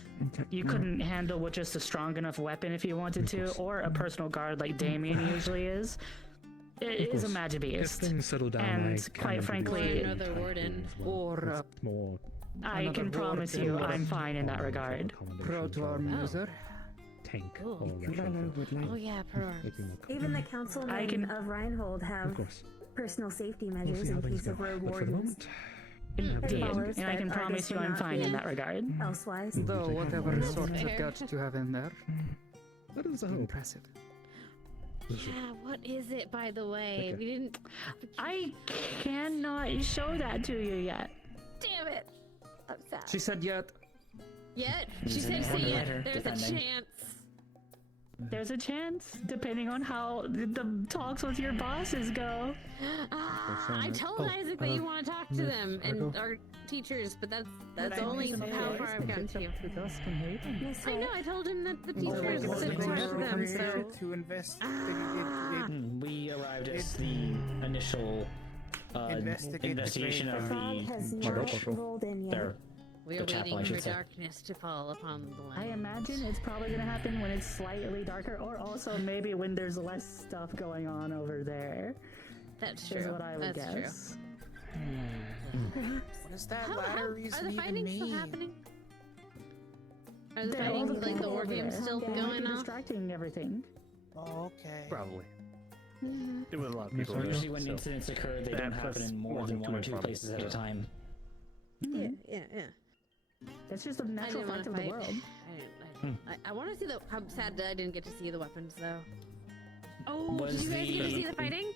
you couldn't handle with just a strong enough weapon if you wanted to, or a personal guard like Damien usually is, it is a magic If beast. things settle down, And I can quite introduce frankly, you Another to warden. Or more I another can promise you I'm fine in that regard. proto-arm user. tank Cool. or that sort of thing. Oh yeah, per arms. Make me more Even the I councilmen can- of Reinhold Of have course. personal safety We'll measures see how in things case of go. rogue But for the wardens. moment, Indeed, follows and I that can promise Argus you will I'm not fine be in that regard. Elsewise. Though whatever sorts of Fair. guts you have in there, that is a hope. impressive. Yeah, what is it, by the way? Okay. We didn't. I cannot show that to you yet. Damn it! I'm sad. She said yet. Yet? She There's said an say order yet. letter, There's a depending. chance. There's a chance, depending on how the talks with your bosses go. I told Isaac that you want to talk to them and our teachers, but that's only how far I've gotten to you. I know. I told him that the teachers said to talk to them. So to investigate. We arrived at the initial Investigate the investigation grave of Fog has the not rolled in yet. there. We The are chapel, I waiting should for say. darkness to fall upon the land. I imagine it's probably gonna happen when it's slightly darker, or also maybe when there's less stuff going on over there. That's Is true. what I would That's guess. What does that latter reason are the even fighting still mean? happening? Are the They're fighting, all like the war over games, there. still They might going be on? distracting everything. Okay. Probably. Mm-hmm. There were a lot of people there. Usually when so incidents occur, they that don't happen plus in more than walking to one or and two from. places at a time. Yeah. It's just a natural didn't fact of wanna the fight. world. I want to see the. I'm sad that I didn't get to see the weapons though. Oh, Was did you guys get to the- see the fighting?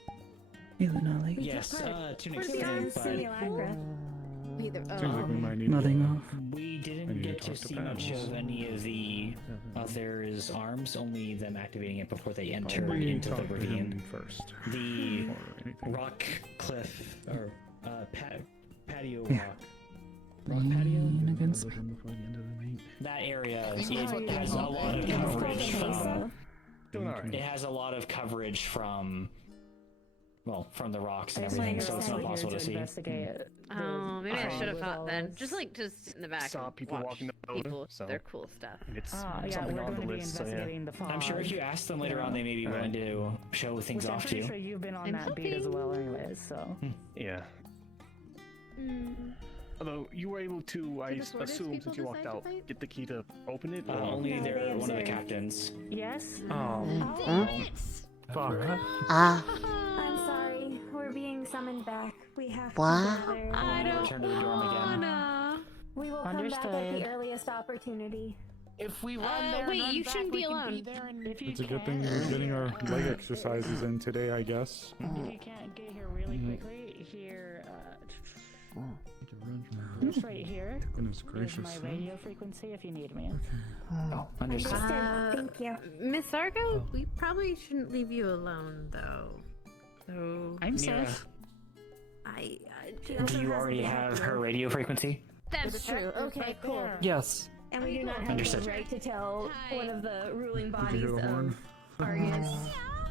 Hey, Lunali. Yes, to an Where's the extent, but Simulacra. Either. Seems like we might need Nodding to, off. we I didn't need to get to talk to see much Paz. of any of the others' arms, only them activating it before they enter Probably into the talk to him ravine. first. The Or anything. rock cliff, or patio rock. Rock patio? That area it has a lot of coverage from. It has a lot of coverage from. Well, from the rocks and everything, so it's not possible to see. Oh, maybe I should have fought then. those- Just like just in the back. Saw and people watch walking over, people, so- their cool stuff. It's Yeah, something we're on going the to be list, so yeah. investigating the fog. I'm sure if you ask them later on, they may be willing to show things Which I'm off to pretty you. sure you've been on I'm that beat as hoping. well, anyways. So. Yeah. Although you were able to, I Did the Wardens assume, people since you walked decide to out, fight? get the key to open it? Only No, they're they one of the observed. captains. Yes. Fuck. I'm sorry. We're being summoned back. We have to What? gather. I don't Return to the dorm again. wanna. We will come back at Understood. the earliest opportunity. If we run there, wait, and you back, shouldn't we be can alone. Be there and If you It's a good can, thing we're getting our leg exercises in today, I guess. If you can't get here really quickly, here, just right here. Goodness Is gracious. my radio frequency if you need me. Oh, understood. Thank you. Miss Argo, we probably shouldn't leave you alone though. So I'm Mira, safe. I do you already have her radio frequency? That's true. Okay, cool. Yes. And we do not have Understood. the right to tell one of the ruling Did you bodies hear the horn? of Argus.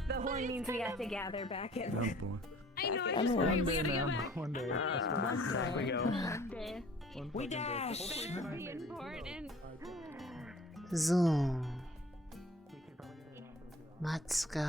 The horn means we have to gather back at. Oh boy. I know. I just worry we gotta go back. One day. Back we go. We dash. Be important. Zoom. Let's go.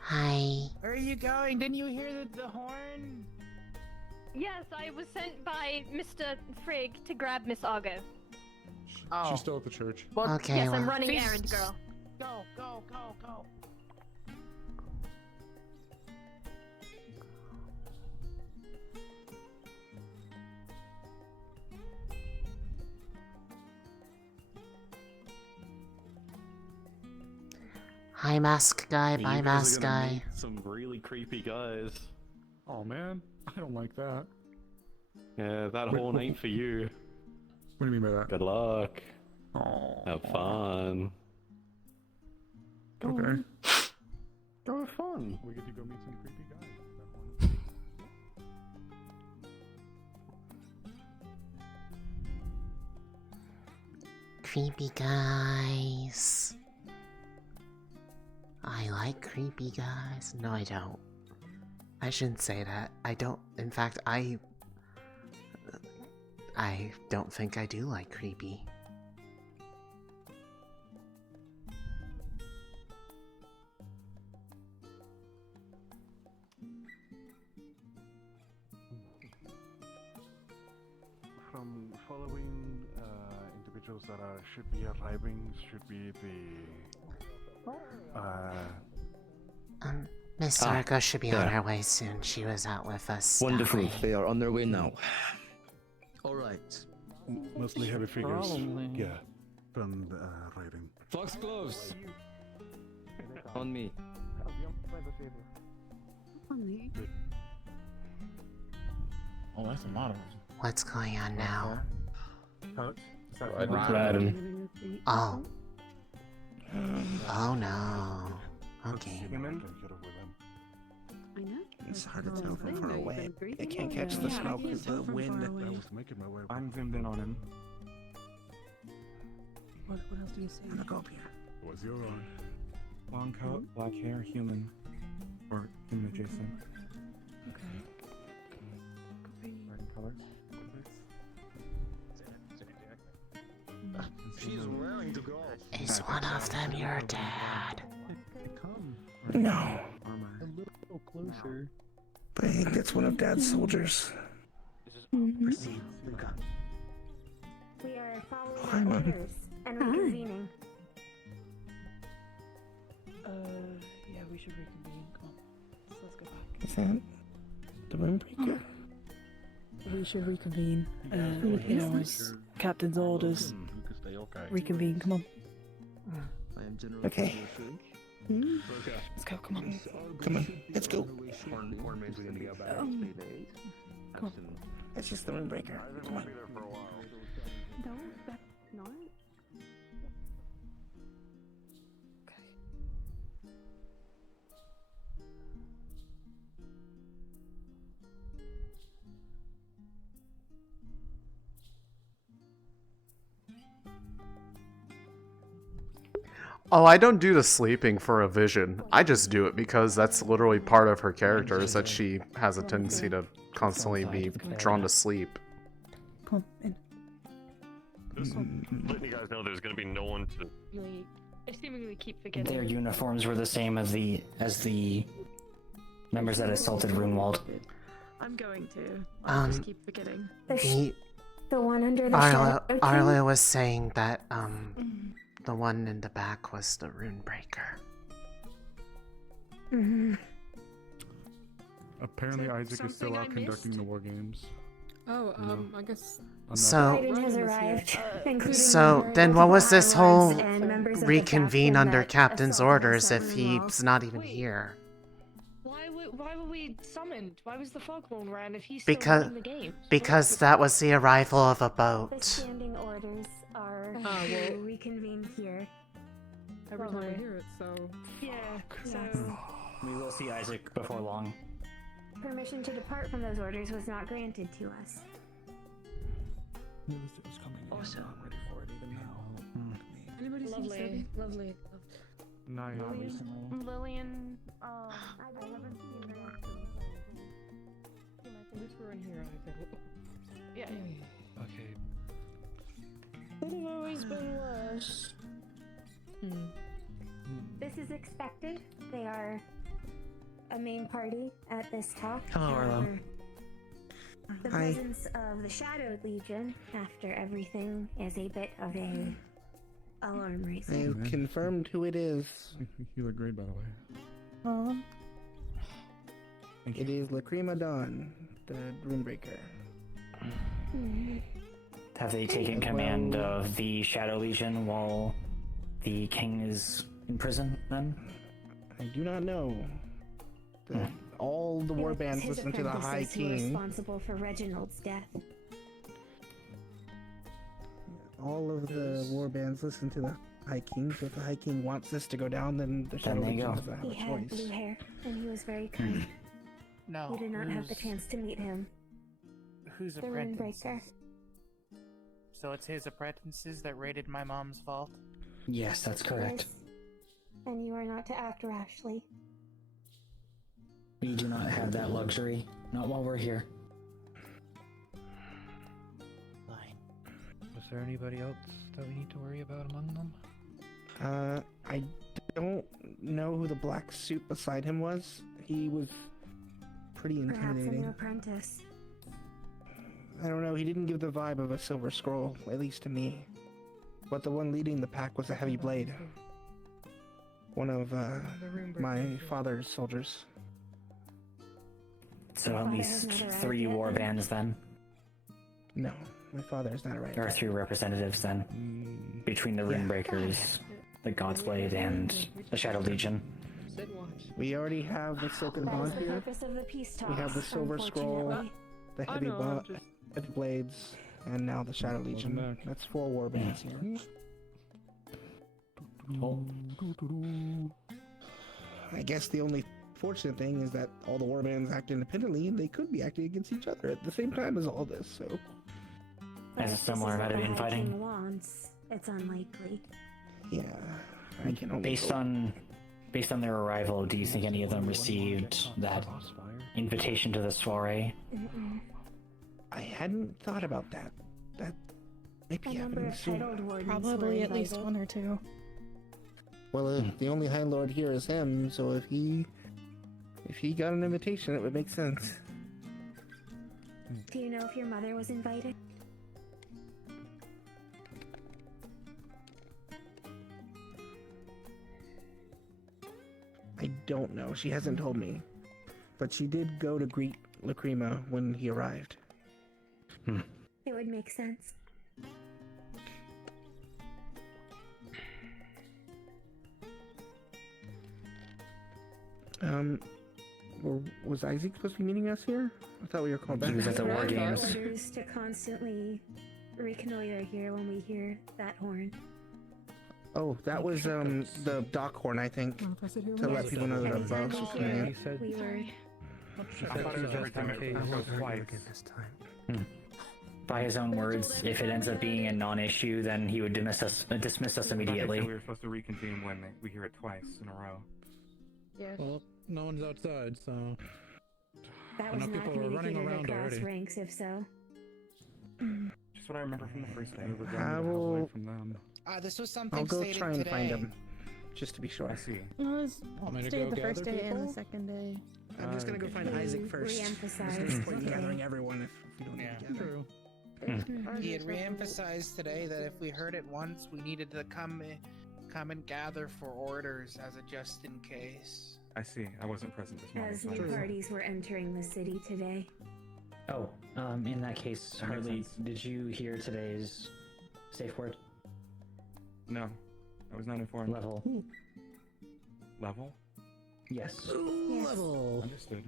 Hi. Where are you going? Didn't you hear the horn? Yes, I was sent by Mr. Frigg to grab Miss Argo. Oh. She's still at the church. Well, Okay, Yes, I'm well, running errand, girl. Go, go, go, go. hi, mask guy. You Bye, guys are mask gonna guy. meet some really creepy guys. Oh man, I don't like that. Yeah, that Wait, whole wh- night for you. What do you mean by that? Good luck. Oh. Have fun. Okay. Go have fun. We get to go meet some creepy guys. Creepy guys. I like creepy guys. No, I don't. I shouldn't say that. I don't. In fact, I don't think I do like creepy. From following individuals that should be arriving should be the Miss Ah, Argo should be on there. her way soon. She was out with us. that Wonderful. way. They are on their way now. Alright. mostly heavy figures. Probably. Yeah, from arriving. Foxgloves! On me. On me. Oh, that's a lot of them. What's going on now? Riding. Oh. Oh no. Okay. It's hard to tell from far away. I can't catch the smoke of the wind. I'm zoomed in on him. What else do you say? I'm gonna go up here. What's your on? Long coat, black hair, human. Or human adjacent. Okay. Red colors. She's raring to go. Is one of them your dad? No. A little closer. But I think that's one of Dad's soldiers. Proceed. We are following orders and reconvening. Yeah, we should reconvene. Come on. Let's go back. Is that the Windbreaker? We should reconvene. You know, as Captain's orders. Reconvene, come on. Okay. Let's go, come on. Come on, let's go. Come on. That's just the Windbreaker. Come on. No, that's not. Oh, I don't do the sleeping for a vision. I just do it because that's literally part of her character, is that she has a tendency to constantly be drawn to sleep. Come on, in. Just letting you guys know there's gonna be no one to... I seemingly keep forgetting. Their uniforms were the same as the members that assaulted Runewald. I'm going to. I just keep forgetting. The one under the shadow king? Arlo was saying that, the one in the back was the Runebreaker. Apparently Isaac is still out conducting the war games. Oh, I guess. So, Raiden has arrived, including so then what was this whole Warlords and members of the reconvene faction under that Captain's assaulted orders the if Southern he's not even here? Why were we summoned? Why was the Foghorn ran if he's still Because, running the game? because that was the arrival of a The boat. standing orders are well- to reconvene here. Every time I hear it, so. Yeah, so... We will see Isaac before long. Permission to depart from those orders was not granted to us. Awesome. Anybody seems ready? Lovely. Not recently. Lillian, I haven't seen her. At least we're in here, I think. yeah. Okay. Could have always been worse. This is expected. They are a main party at this talk. Hello, Arlo. However, the Hi. presence of the Shadow Legion after everything is a bit of a alarm raising. I've confirmed who it is. You look great, by the way. It is Lacrima Dawn, the Windbreaker. Have they taken command of the Shadow Legion while the king is in prison, then? I do not know. All the war bands His listen to the High apprentices who were King. responsible for Reginald's death. All of the war bands listen to the High King. So if the High King wants this to go down, then the Shadow there you Legion go. doesn't have He a had choice. blue hair, and he was very kind. No. You did not have the chance to meet him. Who's The Runebreaker. So it's his apprentices that raided my mom's vault? Yes, that's correct. Yes. And you are not to act rashly. We do not have that luxury. Not while we're here. Was there anybody else that we need to worry about among them? I don't know who the black suit beside him was. He was pretty Perhaps a new intimidating. apprentice. I don't know, he didn't give the vibe of a silver scroll, at least to me. But the one leading the pack was a heavy blade. One of, my father's soldiers. So at least 3 war bands then? No, my father's not right. Or 3 representatives then? Between the Runebreakers, the Godsblade, and the Shadow Legion. We already have the Silken That is Bond the here. purpose of the peace talks. We have the Silver Scroll. unfortunately. the heavy blades, and now the Shadow Legion. That's 4 warbands here. I guess the only fortunate thing is that all the warbands act independently, and they could be acting against each other at the same time as all this. So, As a similar meta infighting. Wants, it's unlikely. Yeah, I can only Based on their arrival, do you think any of them received that invitation to the soiree? I hadn't thought about that. That might be happening soon. Probably at least 1 or 2. Well, the only High Lord here is him, so if he got an invitation, it would make sense. Do you know if your mother was invited? I don't know. She hasn't told me. But she did go to greet Lacrima when he arrived. It would make sense. Was Isaac supposed to be meeting us here? I thought we were called back. He was at the War Games. Orders to constantly reconnoiter here when we hear that horn. Oh, that was the dock horn, I think, to let people know that a boss was coming in. We were. I thought it was every time it goes twice. By his own words, if it ends up being a non-issue, then he would dismiss us immediately. We were supposed to reconvene when we hear it twice in a row. Yeah. Well, no one's outside, so. That I was know not people are running communicated around across already. ranks, if so. Just what I remember from the first day. I will. From them. This was something I'll go stated try and today. find him, just to be sure. I see. It was Want me to stayed go the first gather day and the people? second day. I'm just gonna go find Isaac first. There's no point in gathering everyone if we don't need to gather. True. He had re-emphasized today that if we heard it once, we needed to come and gather for orders as a just in case. I see. I wasn't present this morning. As so I new don't know. parties were entering the city today. Oh, in that case, Harley, did you hear today's safe word? No, I was not informed. Level. Level? Yes. Yes. Level. Understood.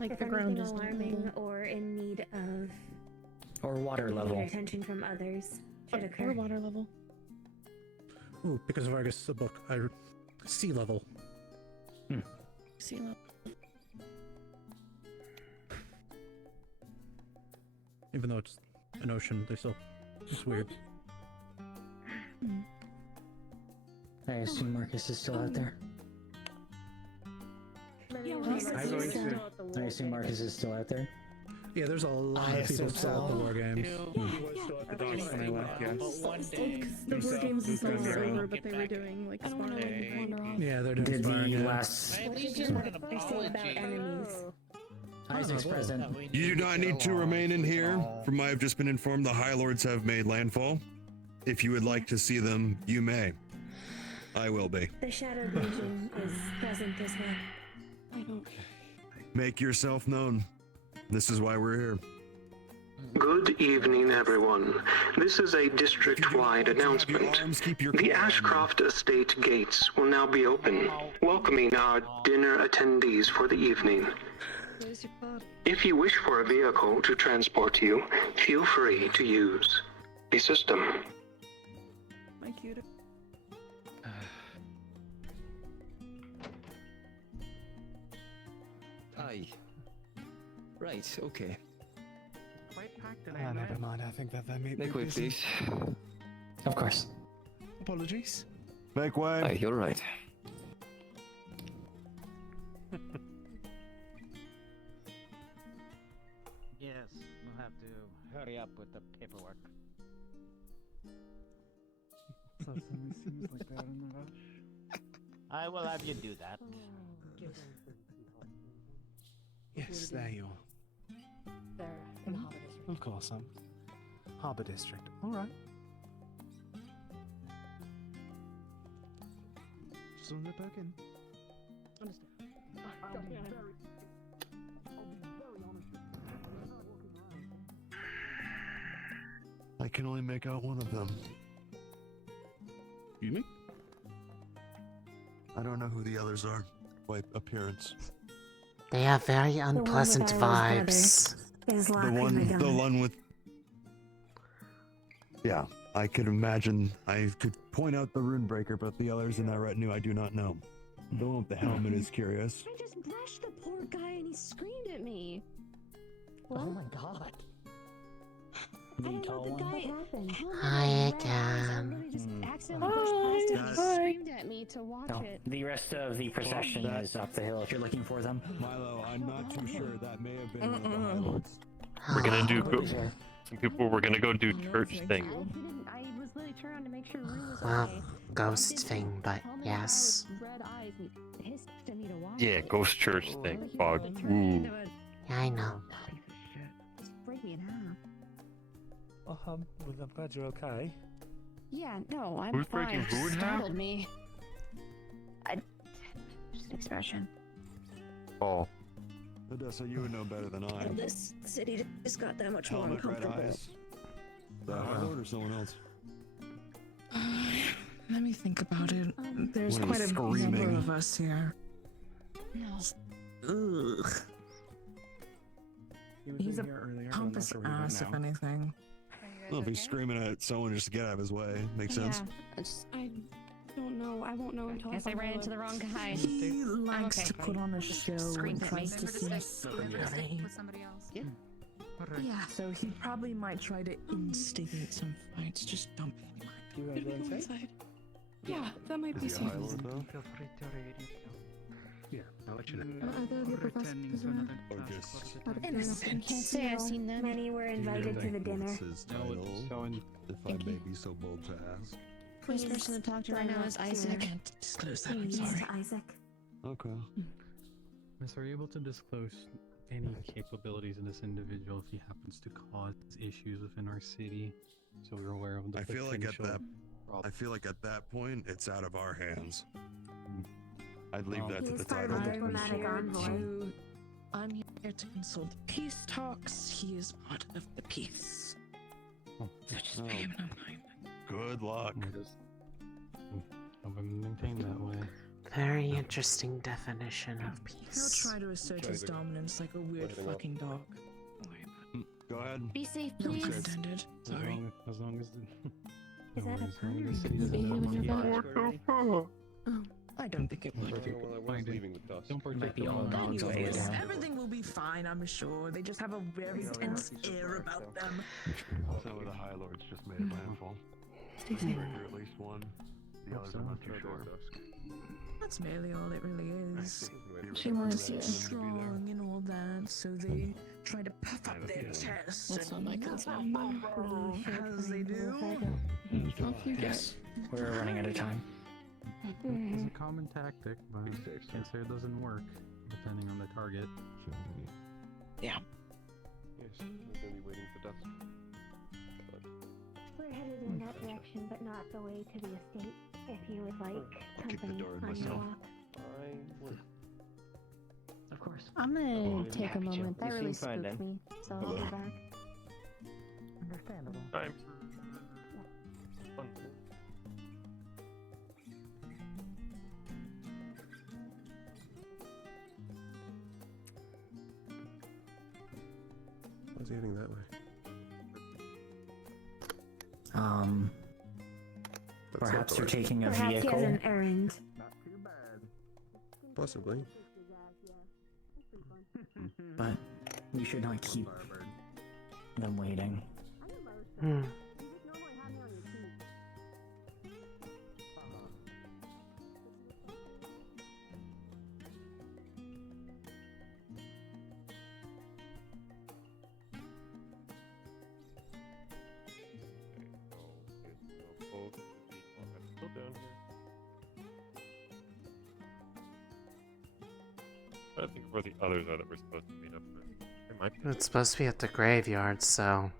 Like If the ground anything is alarming or in need of Or water immediate level. attention from others should Or occur. water level. Ooh, because of Argus' book, sea level. Sea level. Even though it's an ocean, they still. It's weird. I assume Marcus is still out there. I assume Marcus is still out there. Yeah, there's a lot of people still at the War Games. He was still at the docks when I left, yes. The War Games is not over, but they were doing like sparring. Yeah, they're doing Did sparring, the yeah. last At least just want an They're still about apology. enemies. Isaac's present? You do not need to remain in here. From what I've just been informed, the High Lords have made landfall. If you would like to see them, you may. I will be. The Shadow Legion is present as well. I don't. Make yourself known. This is why we're here. Good evening, everyone. This is a district-wide announcement. The Ashcroft Estate gates will now be open, welcoming our dinner attendees for the evening. Where's your body? If you wish for a vehicle to transport you, feel free to use the system. My cutie. Aye. Right, okay. Quite packed Never mind, I think that may be Make way, busy. please. Of course. Apologies. Make way. Aye, you're right. Yes, we'll have to hurry up with the paperwork. So it seems like they're in a rush. I will have you do that. Yes, there you are. They're in Harbor District. Of course, Harbor District. Alright. Just on the back in. I can only make out one of them. Excuse me? I don't know who the others are by appearance. They have very one with unpleasant Isla's vibes. His luck The could be one done. with. Yeah, I could imagine. I could point out the rune breaker, but the others in that retinue I do not know. The one with the helmet is curious. I just brushed the poor guy and he screamed at me. Oh my god. I don't know the guy. Hi again. Just accidentally pushed past him. He screamed at me to watch No, it. the rest of the procession is up the hill if you're looking for them. Milo, I'm not too sure. That may have been one of the High Lords. We're gonna do. Some people were gonna go do church thing. I was literally trying around to make sure Rue was Well, okay. ghost thing, but yes. Red eyes and hissed at me to watch Yeah, it. ghost church thing. Fog. Ooh. Yeah, I know. Just break me in half. Well, I'm glad you're okay. Yeah, no, I'm Who's fine. breaking It just who in half? startled me. Just an expression. Oh. Odessa, you would know better than I. This city just got that much more Helmet, red uncomfortable. eyes. The High Lord or someone else? Let me think about it. There's What are quite you a screaming? number of us here. Ugh. He's a pompous ass, if anything. Well, if he's screaming at someone just to get out of his way, makes sense. I don't know. I won't know until Guess I ran into the wrong guy. He likes okay. to put on a show Screamed and at me. tries to seem scary. somebody else. Yeah. Yeah, so he probably might try to instigate some fights. Just don't pay mind. You want to go inside? Yeah, that might be Is he a safe. High Lord, though? Feel free to read it. Yeah, I'll let you know. Are there other Returning to another class for the time. Innocent. Can't say I've seen them. Many were invited to the dinner. What's his title? If I may be so bold to ask. First person to talk to right now is Isaac. Can't disclose that. I'm Yes, sorry. Isaac. Okay. Miss, are you able to disclose any capabilities in this individual if he happens to cause issues within our city, so we're aware of the I feel like at potential that. I problems? feel like at that point, it's out of our hands. I'd leave Well, that to He the is part of title. the diplomatic envoy. I'm here to consult the peace talks. He is part of the peace. Oh, So just pay him no mind. Good luck. Hope I'm maintained that way. Very interesting definition of He'll peace. try to assert his dominance like a weird fucking dog. Go ahead. Be safe, No please. pun intended. Sorry. As long as the, Is that a as long pun? as the city doesn't have monkey. I don't think it will. Don't Might be all dogs over Anyways, there. everything will be fine, I'm sure. They just have a very tense air about them. Some of the High Lords just made a landfall. Stay safe. Or at least one. The others are not too sure. That's merely all it really is. She wants you. Strong and all that, so they try to puff up their chest. That's not my concern. As they do. Off you get. Yes. We're running out of time. It's a common tactic, but can't say it doesn't work, depending on the target. Yeah. Yes, we're gonna be waiting for dusk. We're headed in that direction, but not the way to the estate. If you would like I'll keep the company door on your myself. walk. Of course. I'm gonna take a happy to. moment. That You really seem fine spooked then. me, so I'll be back. Understandable. Time. Why's he heading that way? Perhaps you're taking a Perhaps he has vehicle. an errand. Possibly. But we should not keep them waiting. Hmm. Still down here. I think where the others are that we're supposed to meet up with. They might be. It's supposed to be at the graveyard, so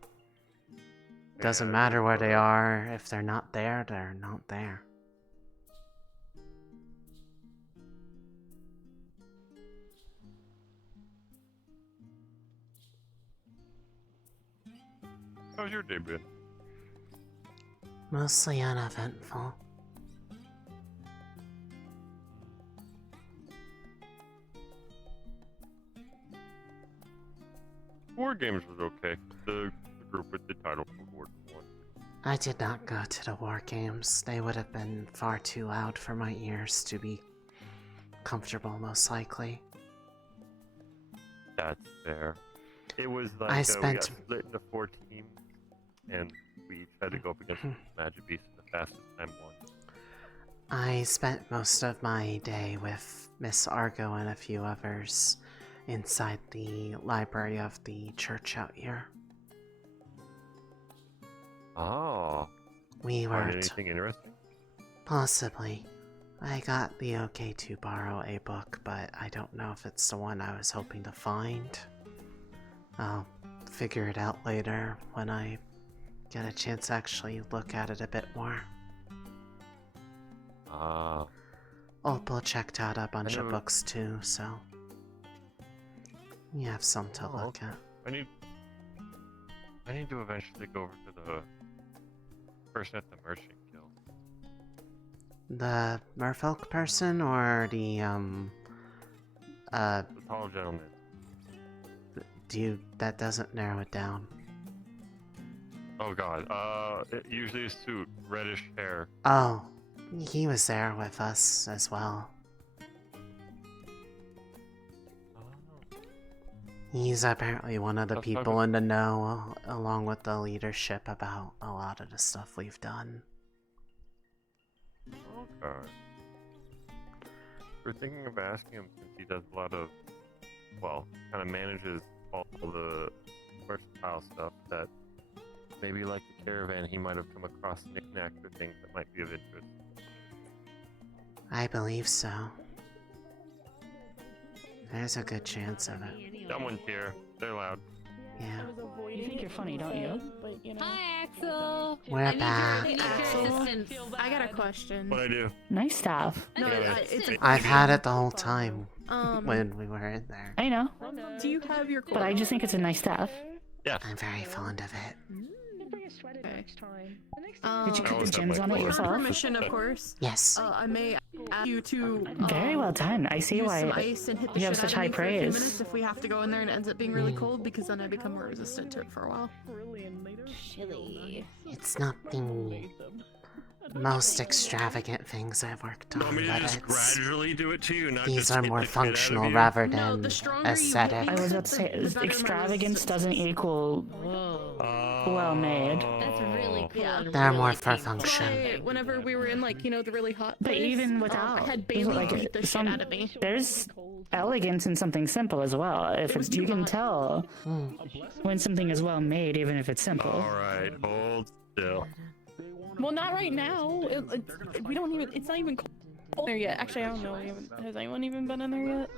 doesn't matter where they are. If they're not there, they're not there. How's your day been? Mostly uneventful. War Games was okay. The group with the title for Warden won. I did not go to the war games. They would have been far too loud for my ears to be comfortable, most likely. That's fair. It was like I we spent got split into 4 teams, and we each had to go up against Magic Beast, and the fastest time won. I spent most of my day with Miss Argo and a few others inside the library of the church out here. Oh. We Find were anything interesting? Possibly. I got the okay to borrow a book, but I don't know if it's the one I was hoping to find. I'll figure it out later when I get a chance to actually look at it a bit more. Opal checked out a bunch of books too, so you have some to look at. I need to eventually go over to the person at the Merchant Guild. The merfolk person or the The tall gentleman. that doesn't narrow it down. Oh god, usually a suit, reddish hair. Oh, he was there with us as well. He's apparently one of the people in the know, along with the leadership, about a lot of the stuff we've done. Okay. We're thinking of asking him since he does a lot of, well, kind of manages all the versatile stuff that maybe like the caravan he might have come across knickknacks or things that might be of interest. I believe so. There's a good chance of it. Someone's here. They're loud. Yeah. You think you're funny, don't you? Hi, Axel. We're back. I got a question. What I do? Nice stuff. No, it's a I've had it the whole time Um, when we were in there. I know. Do you have your? But I just think it's a nice staff. Yeah. I'm very fond of it. Did you put the gems on it with yourself? permission, of course. Yes. I may ask you to. Very well done. I see use why some ice and hit the you have shit such out high of me for a few praise. minutes if we have to go in there and it ends up being really cold, because then I become more resistant to it for a while. Chilly. It's not the most extravagant things I've worked on, Want me to but just it's, gradually do it to you, not these just are hit more the shit out of functional you? rather than aesthetic. I was about to say, extravagance doesn't equal well made. That's really cool. Yeah. They're more for function. Whenever we were in, like, the really hot But place, even without, I had there's Bailey like beat the shit out of me. there's elegance in something simple as well. If it's, you can tell when something is well made, even if it's simple. Alright, hold still. Well, not right now. We don't even. It's not even cold there yet. Actually, I don't know. Has anyone even been in there yet?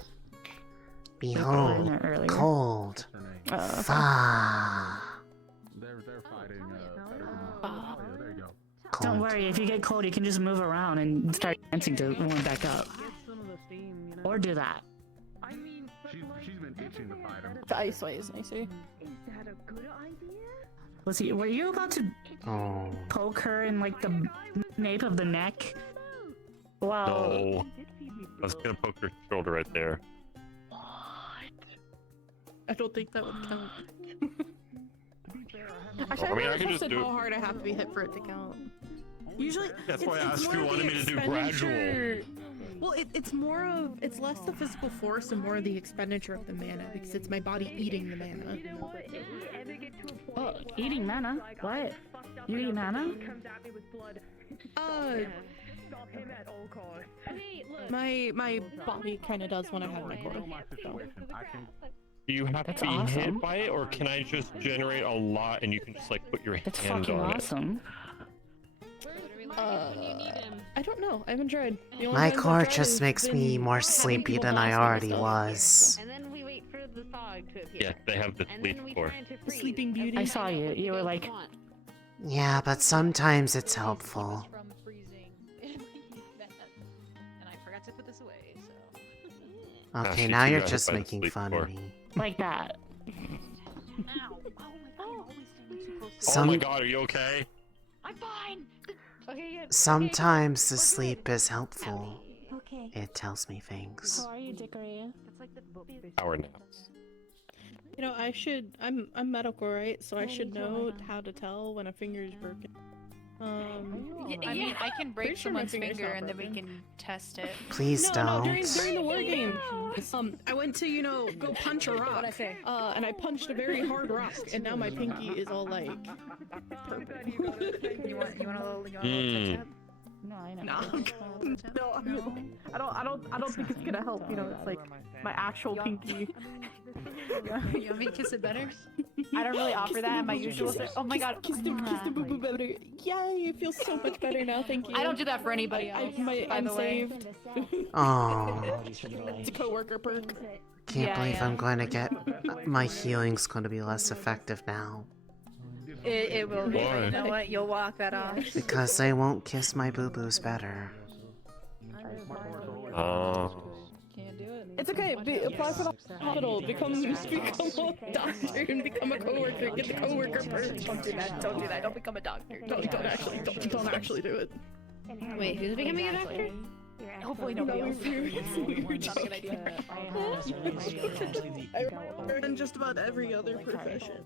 Behold, cold, far. They're fighting. There you go. Don't worry, if you get cold, you can just move around and start dancing to warm back up. Or do that. She's been itching to fight him. The ice way is nicer. Is that a good idea? Was he? Were you about to poke her in like the nape of the neck? Wow. No. I was gonna poke her shoulder right there. I don't think that would count. I Actually, mean, I I'm can not just posted do how it. hard I have to be hit for it to count. Usually, That's why I it's asked more you of wanted the me to do expenditure. Well, it's less the physical force and more the expenditure of the mana, because it's my body eating the mana. Oh, eating mana? What? You eat mana? My body kind of does when I have my quota. Do you have That's to be awesome. hit by it, or can I just generate a lot and you can just like put your That's hand fucking on awesome. I don't know. I haven't tried. The only My times I've core tried just has makes been me more having sleepy people than I blast me with already stuff. was. And then we wait for the fog to appear. Yeah, they have the sleep core. The Sleeping Beauty. I saw you. You were like, Yeah, but sometimes it's helpful. From freezing. And I forgot to put this away, so. Okay, she now too you're got hit just by the making sleep fun core. of me. like that. Oh my god, are you okay? I'm fine. Okay, good. Sometimes the sleep is helpful. Okay. It tells me things. How are you, Dickory? That's like the Power naps. You know, I'm medical, right? So I should know how to tell when a finger is broken. I mean, I can break Pretty sure my someone's finger's finger not and then we broken. can test it. Please No, don't. during the war game, I went to go punch a rock, and I punched a very hard rock, and now my pinky is all like purple. You want a little tip? No, I know. No, I don't think it's gonna help. You know, it's like my actual pinky. You want me to kiss it better? I don't really offer that in my usual. Oh my god. Kiss the boo boo better. Yay, it feels so much better now. Thank you. I don't do that for anybody else. I'm saved. Oh, It's a coworker perk. can't believe I'm going to get my healing's going to be less effective now It will be. Why? You know what? You'll walk that off. because they won't kiss my boo boos better. It's okay. Apply for the hospital. Become a doctor and become a coworker. Get the coworker perk. Don't do that. Don't do that. Don't become a doctor. Don't actually do it. Wait, who's becoming a doctor? Hopefully nobody else. And just about every other profession.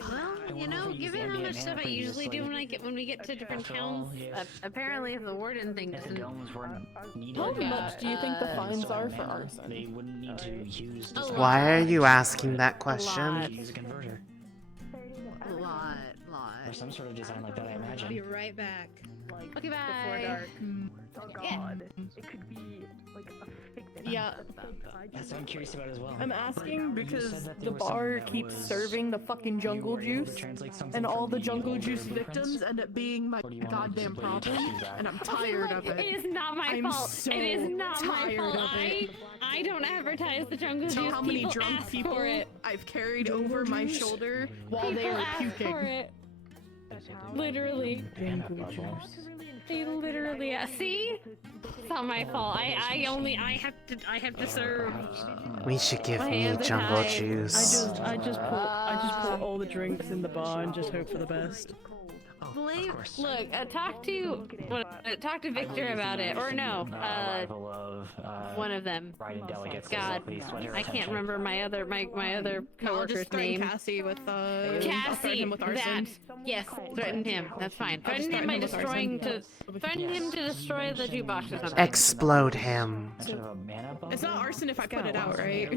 Well, you know, given how much stuff I usually do when we get to different towns, apparently if the warden thing doesn't. How much do you think the fines are for arson? They wouldn't need to use. Why are you asking that question? Use a converter. Lot. Or some sort of design like that, I imagine. I'll be right back. Okay, bye. Before dark. Yeah. It could be like a figment. Yeah. That's what I'm curious about as well. I'm asking because the bar keeps serving the fucking jungle juice, and all the jungle juice victims end up being my goddamn problem, and I'm tired of it. It is not my fault. So it is not my fault. tired of I don't advertise the jungle Tell juice. how many People drunk ask people for it. I've carried over my shoulder while they People were ask puking. for it. Literally. They literally see? It's not my fault. I have to serve. We should give My me hands are jungle tied. juice. I just pour all the drinks in the bar and just hope for the best. Blame. Look, talk to Victor about it, or no, one of them. God, I can't remember my other I'll coworker's just threaten name. Cassie with I'll threaten Cassie, him with arson. that. Yes, threaten him. That's fine. I'll just Threaten him by threaten him with arson. threaten him to destroy the jukebox or something. Explode him. It's not arson if I put it out, right?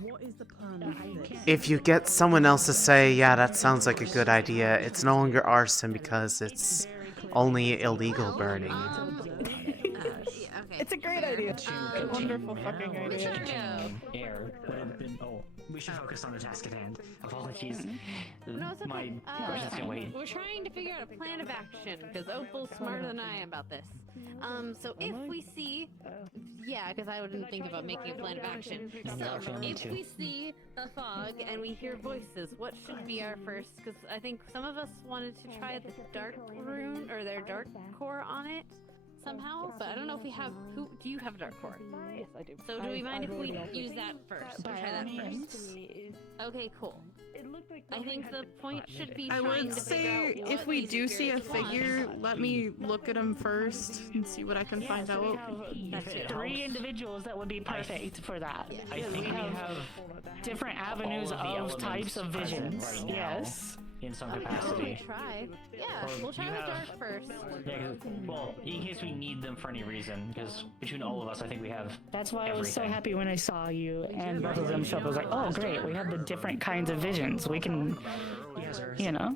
What is the plan? If you get someone else to say, yeah, that sounds like a good idea, it's no longer arson because it's only illegal burning. It's a great idea. Wonderful fucking idea. We should focus on the task at hand. Apologies. No, it's okay. My questions can wait. We're trying to figure out a plan of action because Opal's smarter than I am about this. So if we see, yeah, because I didn't think about making a plan of action. So if we see a fog and we hear voices, what should be our first? Because I think some of us wanted to try the dark rune or their dark core on it somehow, but I don't know if we have. Who do you have a dark core? Yes, I do. So do we mind if we use that first? Or try that first. Okay, cool. I think the point should be I trying would to figure say out if what we these do see a spirits want. figure, let me look at him first and see what I can find out. 3 individuals that would be perfect for that. I think we have different avenues of types of visions. Yes. In some capacity. Try. Yeah, we'll try you the have- dark first. Yeah, 'cause- well, in case we need them for any reason, because between all of us, I think we have. That's why I was so everything. happy when I saw you and both of them show up. I was like, oh great, we have the different kinds of visions. We can, you know.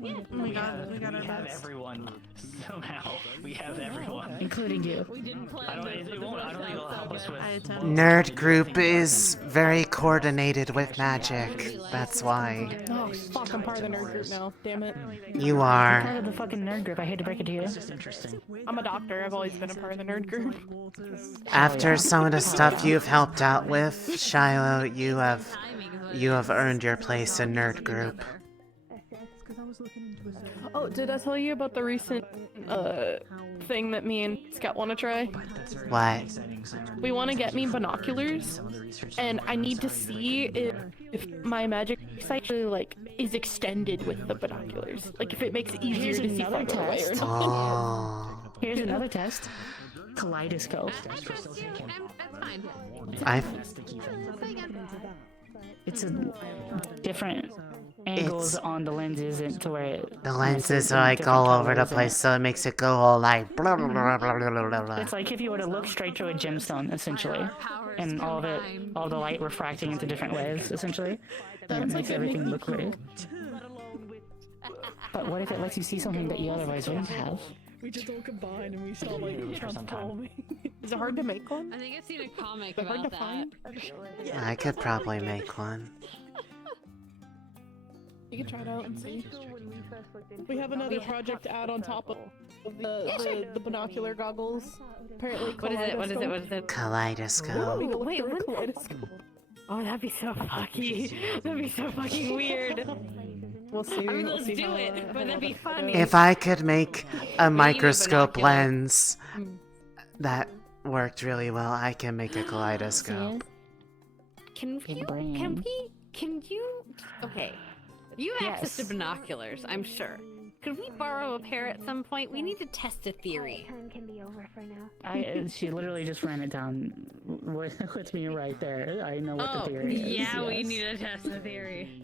We got our have best. everyone somehow. We have everyone, including you. I don't think it'll help us with. Nerd group is very coordinated with magic. That's why. Oh fuck! I'm part of the nerd group now. Damn it. You Part are. of the fucking nerd group. I hate to break it to you. Interesting. I'm a doctor. I've always been a part of the nerd group. After some of the stuff you've helped out with, Shiloh, you have earned your place in nerd group. Oh, did I tell you about the recent thing that me and Scott want to try? What? We want to get me binoculars, and I need to see if my magic sight actually like is extended with the binoculars. Like if it makes it easier Here's to see another farther away or test. something. Oh. Here's another test. kaleidoscope. That's fine. I've It's a different angles on the lenses and to where the lenses are like all over the place, so it makes it go all like blah blah blah blah blah blah blah. it's like if you were to look straight through a gemstone, essentially, and all the light refracting into different ways, essentially, and it makes everything look weird. But what if it lets you see something that you otherwise wouldn't have? We just all combine and we start like transforming. Is it hard to make one? I think I've seen a comic Is it hard about to that. find? I could probably make one. You can try it out and see. We have another project to add on top of the binocular goggles. Apparently, What is it? Kaleidoscope. Ooh, wait, oh, that'd be so fucky. That'd be so fucking weird. We'll see. I mean, let's do it, but that'd be funny. If I could make a microscope lens that worked really well, I can make a kaleidoscope. Can you? Okay, you have access to binoculars, I'm sure. Could we borrow a pair at some point? We need to test a theory. Can be over for now. She literally just ran it down with me right there. I know what the theory is. Yeah, we yes. need to test the theory.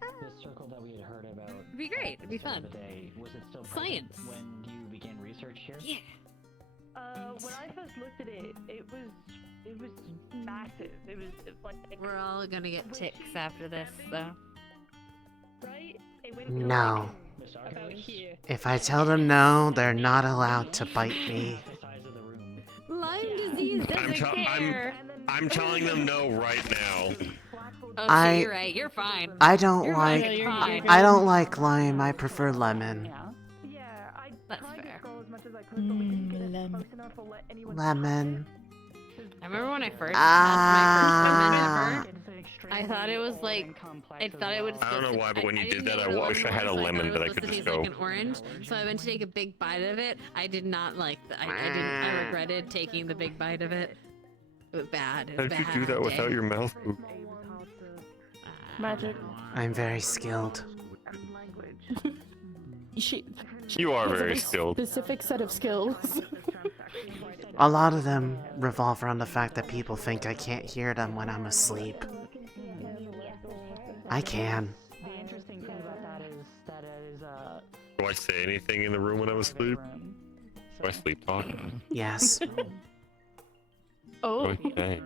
The circle that we had heard about. It'd be great. It'd be fun. Was it still Science. when you began research here? Yeah. When I first looked at it, it was massive. It was like We're all gonna get ticks after this, though. right. It went No. about here. If I tell them no, they're not allowed to bite me. Lyme disease doesn't care. I'm telling them no right now. Oh, shit, you're right. You're fine. I don't You're like. fine, you're fine. I don't like lime. I prefer lemon. That's fair. Lemon. I remember when I first had my first lemon ever. I thought it was like I thought it would. I don't know why, but when you did that, I wish I had a lemon that I could just go. Like an orange, so I went to take a big bite of it. I did not like. I regretted taking the big bite of it. It was bad. It was How did bad you do that day. without your mouth? Magic. I'm very skilled. You are very skilled. Specific set of skills. A lot of them revolve around the fact that people think I can't hear them when I'm asleep. I can. The interesting thing about that is Do I say anything in the room when I'm asleep? Do I sleep talk? Yes. Oh. Okay.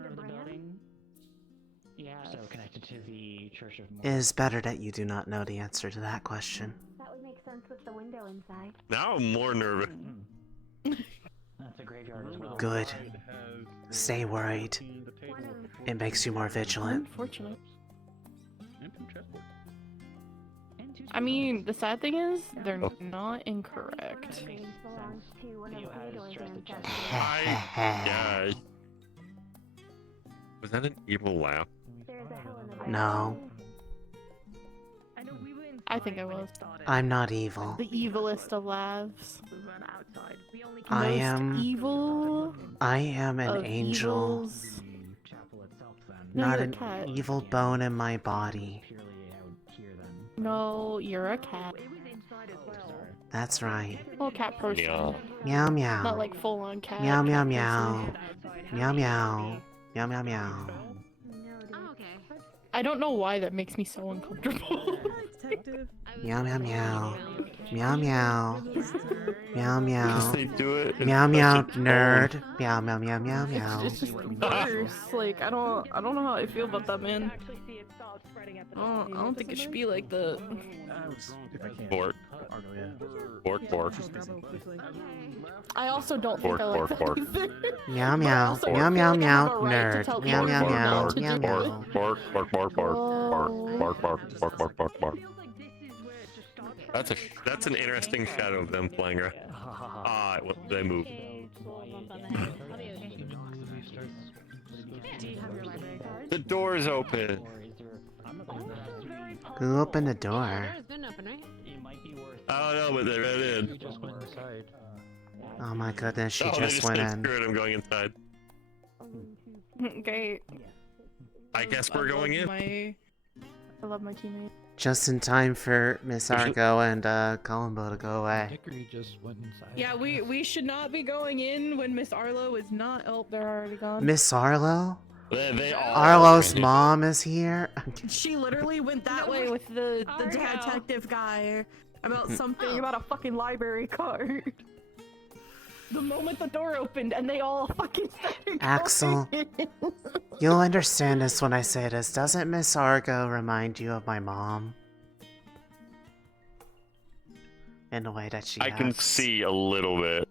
Yeah. So connected to the Church of It is better that you do not know the answer to that question. That would make sense with the window inside. Now I'm more nervous. That's a graveyard as well. Good. Stay worried. It makes you more vigilant. Unfortunate. I mean, the sad thing is, they're not incorrect. Yeah. Was that an evil laugh? No, I think I was. I'm not evil. The evilest of laughs. I Most am. evil. I am an of angel. evils. No, Not you're a an cat. evil bone in my body. No, you're a cat. That's right. Well, cat person. Meow meow. Not like full on cat. Meow meow cat meow. person. Meow meow. Meow meow meow. I don't know why that makes me so uncomfortable. Meow meow meow. Meow meow. Meow meow. They do it. Meow meow nerd. Meow meow meow meow meow. It's just worse. Like I don't know how I feel about that, man. I don't think it should be like that. Bork. Bork, bork. I also don't Bork, think I like bork, that bork. either. Meow But I meow. also Meow feel meow like I have meow a right to nerd. tell Meow people meow what meow. to Meow do. meow. Bark, bark, bark, bark, bark, bark, bark, bark, bark, bark. That's an interesting shadow of them playing, right? They move. The door is open. Who opened the door? It's been open, right? I don't know, but they ran in. Oh my goodness, she Oh, they just went said, in. "Screw it, I'm going inside." Great. I guess we're going in. I love my teammate. just in time for Miss Argo and Columbo to go away. Hickory just went inside. Yeah, we should not be going in when Miss Arlo is not. Oh, they're already gone. Miss Arlo? They all Arlo's mom is here. She literally went that way with the detective guy about something about a fucking library card. The moment the door opened and they all fucking started Axel, you'll understand this when I say this. Doesn't Miss Argo remind you of my mom? In the way that she I can see a little bit.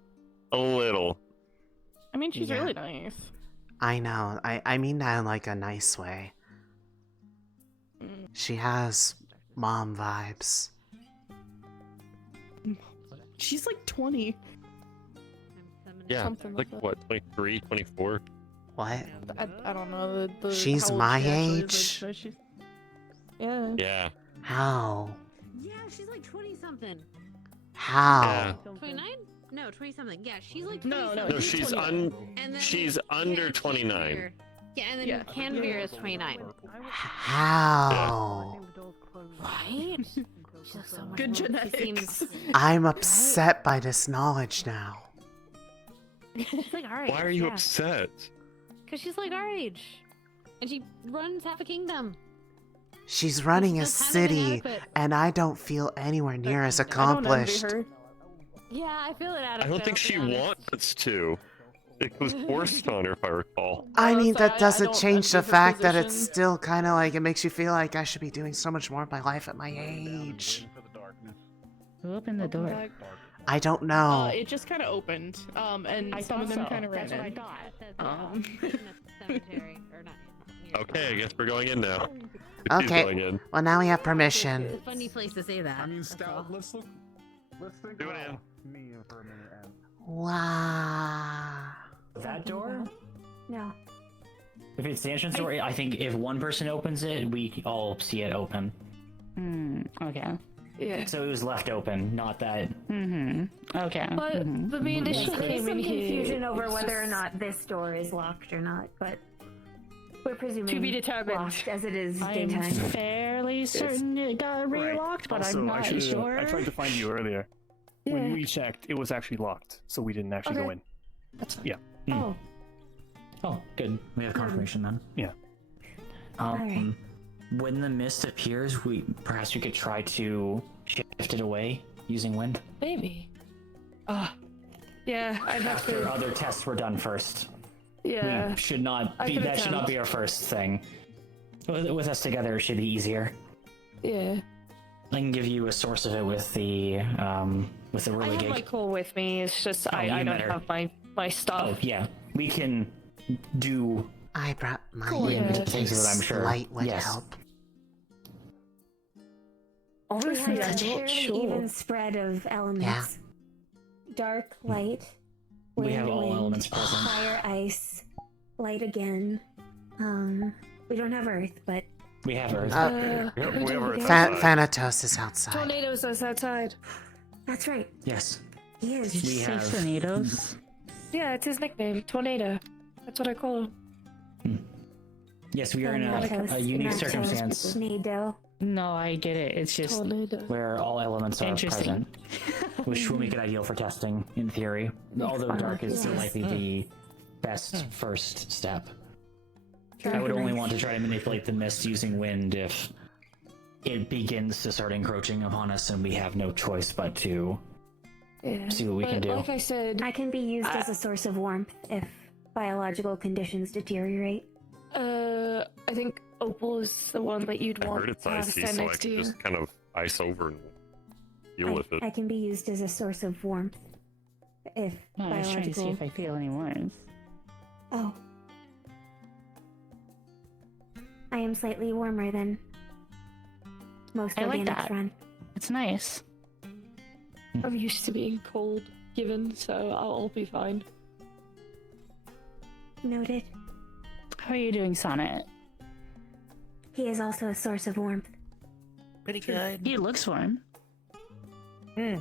A little. I mean, she's Yeah. really nice. I know. I mean that in like a nice way. She has mom vibes. She's like 20. Yeah, Something like like what, 23, 24? What? I don't know. The She's how old my she actually is, age? but she's- yeah. Yeah. How? Yeah, she's like 20-something. How? 29? No, 20-something. Yeah, she's like 20-something. No, she's she's under 29. Yeah, and then Canvir is 29. How? Right? She looks so much Good more- she genetics. seems- I'm upset by this knowledge now. She's like our age. Why are you upset? Because she's like our age. And she runs half a kingdom. She's running a does have it city, inadequate. and I don't feel anywhere near as I don't envy accomplished. her. Yeah, I feel it I don't think she wants to. It was forced on her, if I recall. I mean, so I that doesn't don't change the envy her fact that it's position. still kind of like, it makes you feel like I should be doing so much more of my life at my age. Who opened the door? I don't know. It just kind of opened, and I some of thought them so. kind of ran That's what I in. thought. Cemetery, or not. Okay, I guess we're going in now. She's Okay, going in. well now we have permission. It's a funny place to say that. I mean, that's all. let's think Do it about me for a minute. And... Wow. That door? No. If it's the entrance door, I think if one person opens it, we all see it open. Okay. Yeah. So it was left open, not that. Okay. But we initially There's came some in here. confusion over whether or not this door is locked or not, but we're presuming To be determined. locked as it is I'm daytime. fairly certain it got relocked, but Also, I'm not sure. I tried to find you earlier. When we checked, it was actually locked, so we didn't actually go Okay. in. That's fine. Yeah. Oh. Oh, good. We have confirmation then. Yeah. Um, when the mist appears, perhaps we could try to shift it away using wind. Maybe. Yeah, I'd have After to. other tests were done first. Yeah. We should not I be. could That should not attempt. be our first thing. With us together, it should be easier. Yeah. I can give you a source of it with the I really have gig. my call with me. It's just Oh, I you don't met her. have my stuff. Oh yeah, we can do. I brought my Cool, yeah. in Things that I'm sure. light would Yes. help. We Honestly, have I'm a not fairly sure. even spread of elements. Dark, light, We wind, have all wind, elements present. fire, ice, light again. We don't have earth, but We have Earth. We have Earth Fa- outside. Thanatos is outside. Tornadoes us outside. that's right. Yes. He is. Did you We say have- tornadoes? Yeah, it's his nickname, Tornado. That's what I call him. Yes, we are in Thanatos, a unique Thanatos, circumstance Tornado. No, I get it. It's just Tornado. where all elements are Interesting. present, which will make it ideal for testing in theory. Although dark is still likely the best first step. I would only want to try to manipulate the mist using wind if it begins to start encroaching upon us and we have no choice but to Yeah. see what we can do. Like I said, I can be used as a source of warmth if biological conditions deteriorate. I think Opal is the one that you'd I want heard it's to have icy, stand so I next to can you. just kind of ice over and deal with it. I can be used as a source of warmth if no, I was trying to see biological. if I feel any warmth. Oh. I am slightly warmer than most I like organics that. run. It's nice. I'm used to being cold given, so I'll be fine. Noted. How are you doing, Sonnet? He is also a source of warmth. Pretty good. He looks warm. I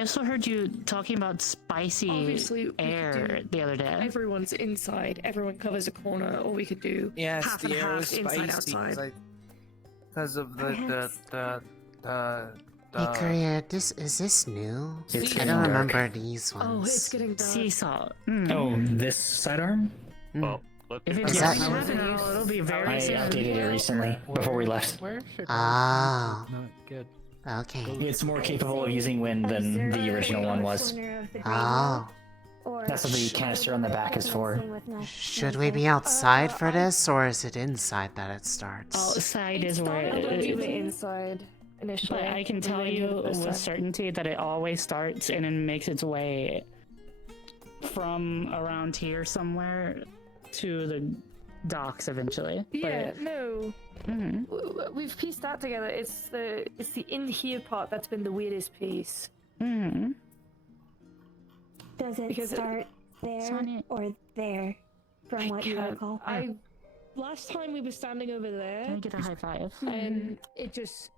also heard you talking about spicy Obviously, we could air do- the other day. Everyone's inside, everyone covers a corner, or we could do Yes, half the and air half was inside spicy. 'cause outside. because of the Hikaria, is this new? It's I getting don't dark. remember these ones. Oh, it's getting dark. Sea salt. Oh, this sidearm? Well, let's If get it Is doesn't that- happen at all, it'll be very I soon. updated it recently before we left. Ah, Not good. okay. It's more capable of using wind than the original one was. Oh. That's what the canister on the back is for. Should we be outside for this, or is it inside that it starts? Outside is where We were inside initially. But I can We tell were in you here the first with time. certainty that it always starts and then makes its way from around here somewhere to the docks eventually. Yeah, But, no. Mhm. We've pieced that together. It's the in here part that's been the weirdest piece. Mm-hmm. Does it Because it- start there or there, from what you recall? Last time we were standing over there. Can I get a high five? And it just,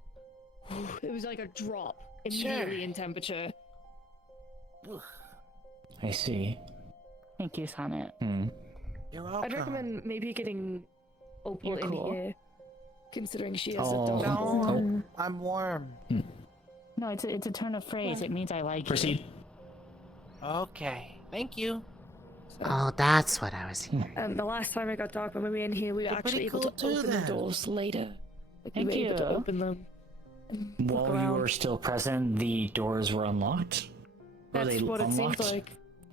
it was like a drop immediately in temperature. I see. Thank you, Sonnet. You're I'd recommend maybe getting Opal You're in cool. here, considering she has Oh. a dog. No, I'm warm. No, it's a turn of phrase. It means I like Proceed. Okay, thank you. Oh, that's what I was hearing. The last time it got dark when we were in here, we were You're actually pretty able cool to too, open then. the doors later. Like, we Thank were able to you. open them. and look While you around. were still present, the doors were unlocked? Were That's they what it unlocked? seems like.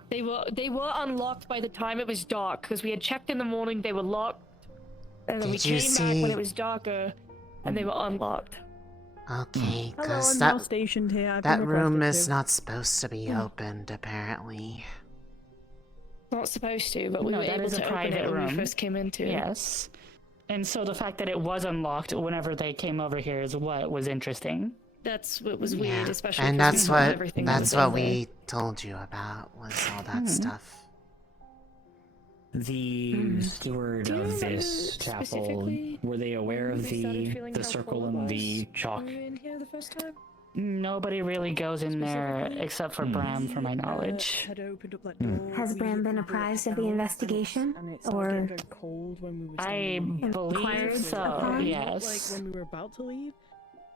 They were unlocked by the time it was dark, because we had checked in the morning, they were locked. And then we Did you came back when see- it was darker, and they were unlocked. Okay, Hello, because I'm now that stationed here. I've that been room requested is to. not supposed to be opened, apparently. Not supposed to, but we No, were that able is a to open private it when room. we first came into. Yes. And so the fact that it was unlocked whenever they came over here is what was interesting. That's what was weird, Yeah, especially and because that's we saw what everything that was that's what in there. we told you about was all that Mhm. stuff. The steward Do you of remember this chapel, specifically were they aware when of we started the feeling how circle cold it and the was chalk? when we were in here the first time? Nobody really goes in there except for Bram, from my knowledge. Had opened up that door. Has we Bram been opened the apprised of the door, investigation, and it started or getting very cold when we were I standing here. believe Inquired so, upon? Like yes. when we were about to leave.